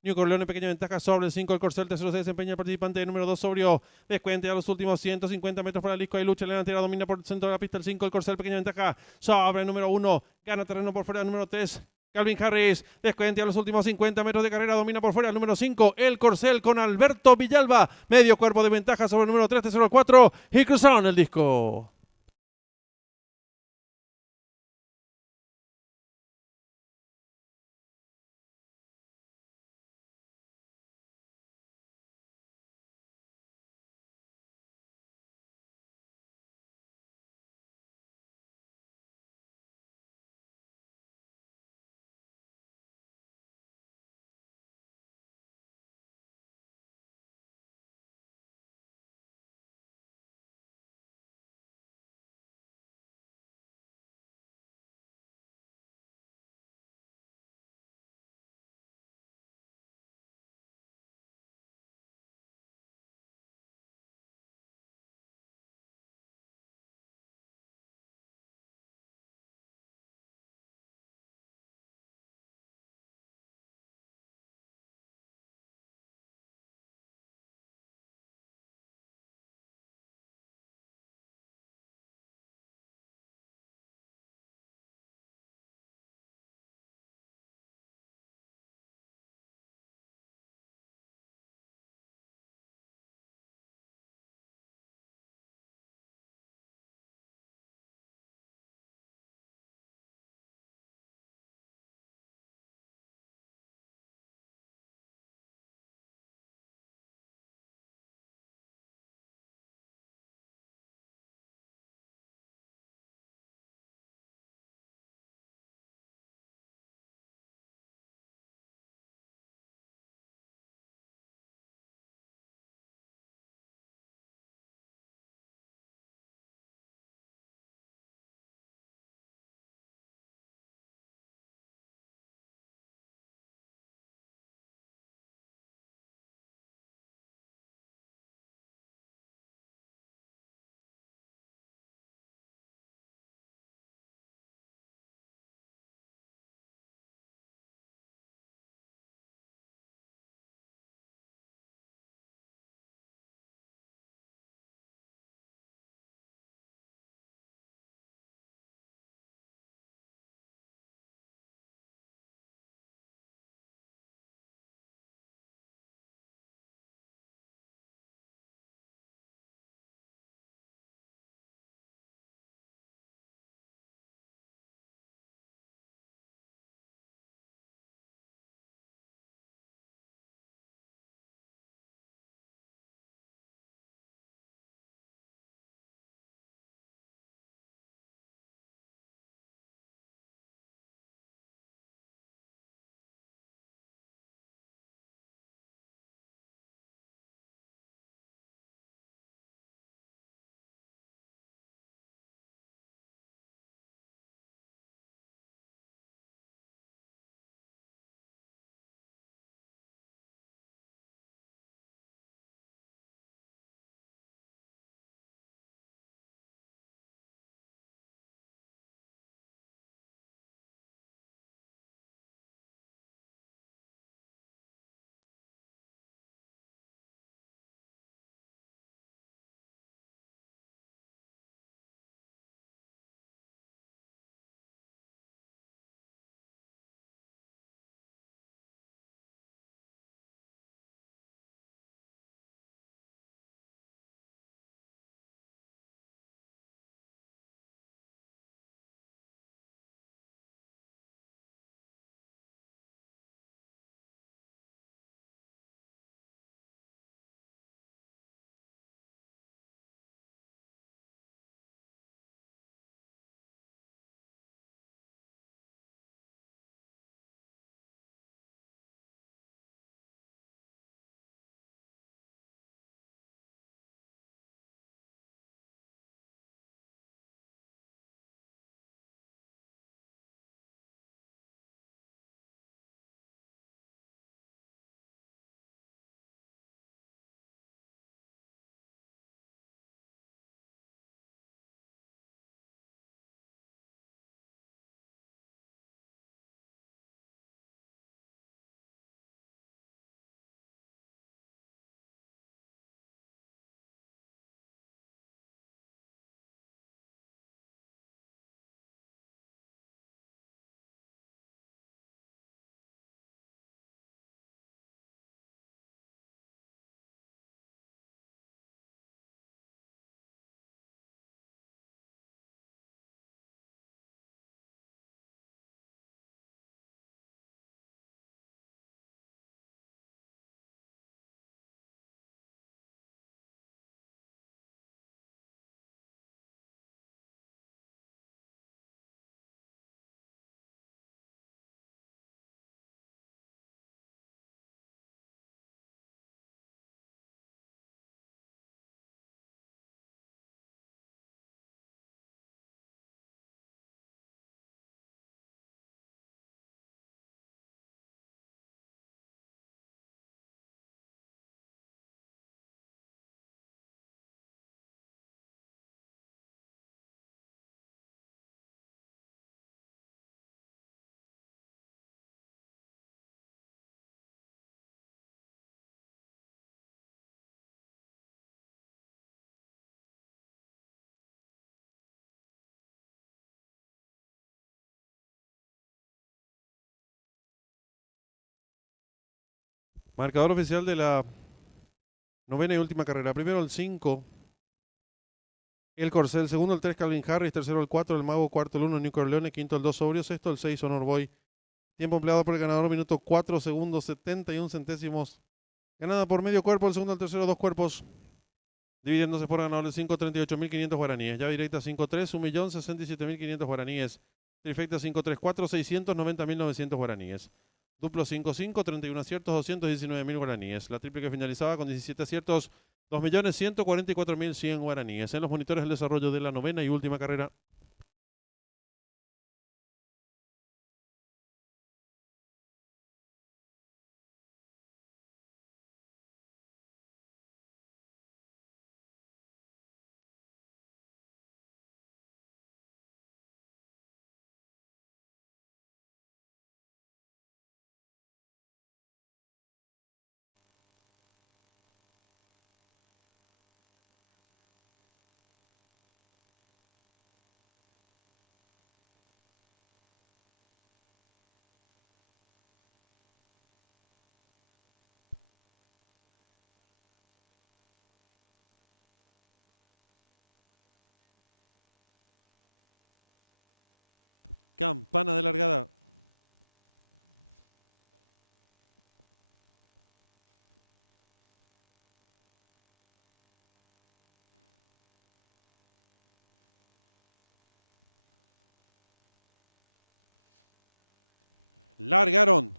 New Corleone, pequeña ventaja sobre el 5, el Corcel. Tercero se desempeña el participante número 2 sobrio. Descuenta ya los últimos 150 metros por la Lisco. Hay lucha en la delantera, domina por el centro de la pista el 5, el Corcel, pequeña ventaja sobre el número 1. Gana terreno por fuera el número 3. Calvin Harris descuenta a los últimos 50 metros de carrera, domina por fuera el número 5, el Corcel con Alberto Villalba, medio cuerpo de ventaja sobre el número 3, tercero el 4 y cruzaron el disco. Marcador oficial de la novena y última carrera. Primero el 5, el Corcel. Segundo el 3, Calvin Harris. Tercero el 4, el Mago. Cuarto el 1, New Corleone. Quinto el 2, Sobrio. Sexto el 6, Honor Boy. Tiempo empleado por el ganador, minuto 4 segundos 71 centésimos. Ganada por medio cuerpo, el segundo al tercero, 2 cuerpos. Dividiéndose por ganador de 538.500 guaraníes. Llave directa 5-3, 1.067.500 guaraníes. Trifecta 5-3-4, 690.900 guaraníes. Duplo 5-5, 31 aciertos, 219.000 guaraníes. La triple que finalizaba con 17 aciertos, 2.144.100 guaraníes. En los monitores el desarrollo de la novena y última carrera. Campana de largada. Largaron.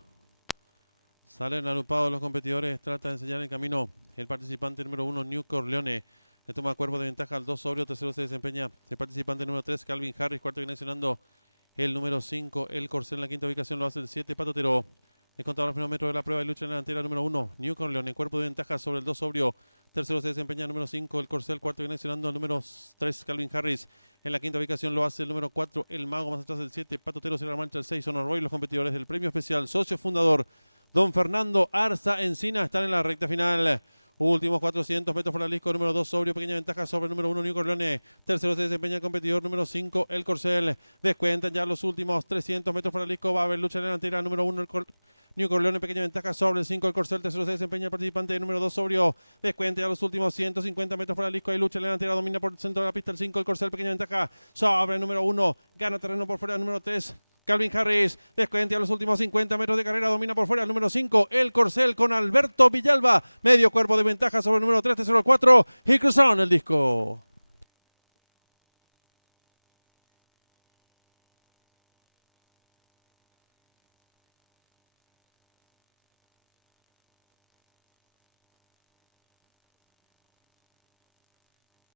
Salen agrupados los competidores. Trata de enseñar el camino el participante número 1, New Corleone. Le toma cuerpo de ventaja al 2, Sobrio. Tercero se desempeña el participante número 3, Calvin Harris. Cuarto viene accionando el número 5, el Corcel. En la quinta ubicación lo hace el 7, Patotero. El contador los primeros metros de la prueba de lucha en la delantera número 1, New Corleone. Cuerpo de ventaja sobre el 2, Sobrio. Tercero se desempeña el número 5, el Corcel. Cuarto viene accionando el número 3, Calvin Harris. En la quinta ubicación lo hace el número 4, el Mago. Más atrás el 7, Patotero. Se la marcha el 6, Honor Boy. Los competidores del premio especial, socio fundador, don Fernando Arza Encina, están en la recta final. Últimos 400 metros por la disco, número 2, Sobrio, pequeña ventaja sobre el número 1, New Corleone. Tercero se desempeña el competidor número 5, el Corcel. Descuentan ya los últimos 300 metros por la disco. Va a haber lucha en la delantera, número 1, New Corleone, pequeña ventaja sobre el 5, el Corcel. Tercero se desempeña el participante número 2, Sobrio. Descuenta ya los últimos 150 metros por la disco. Hay lucha en la delantera, domina por el centro de la pista el 5, el Corcel, pequeña ventaja sobre el número 1. Gana terreno por fuera el número 3. Calvin Harris, descuenta a los últimos 50 metros de carrera, domina por fuera el número 5, el Corcel con Alberto Villalba, medio cuerpo de ventaja sobre el número 3, tercero el 4 y cruzaron el disco.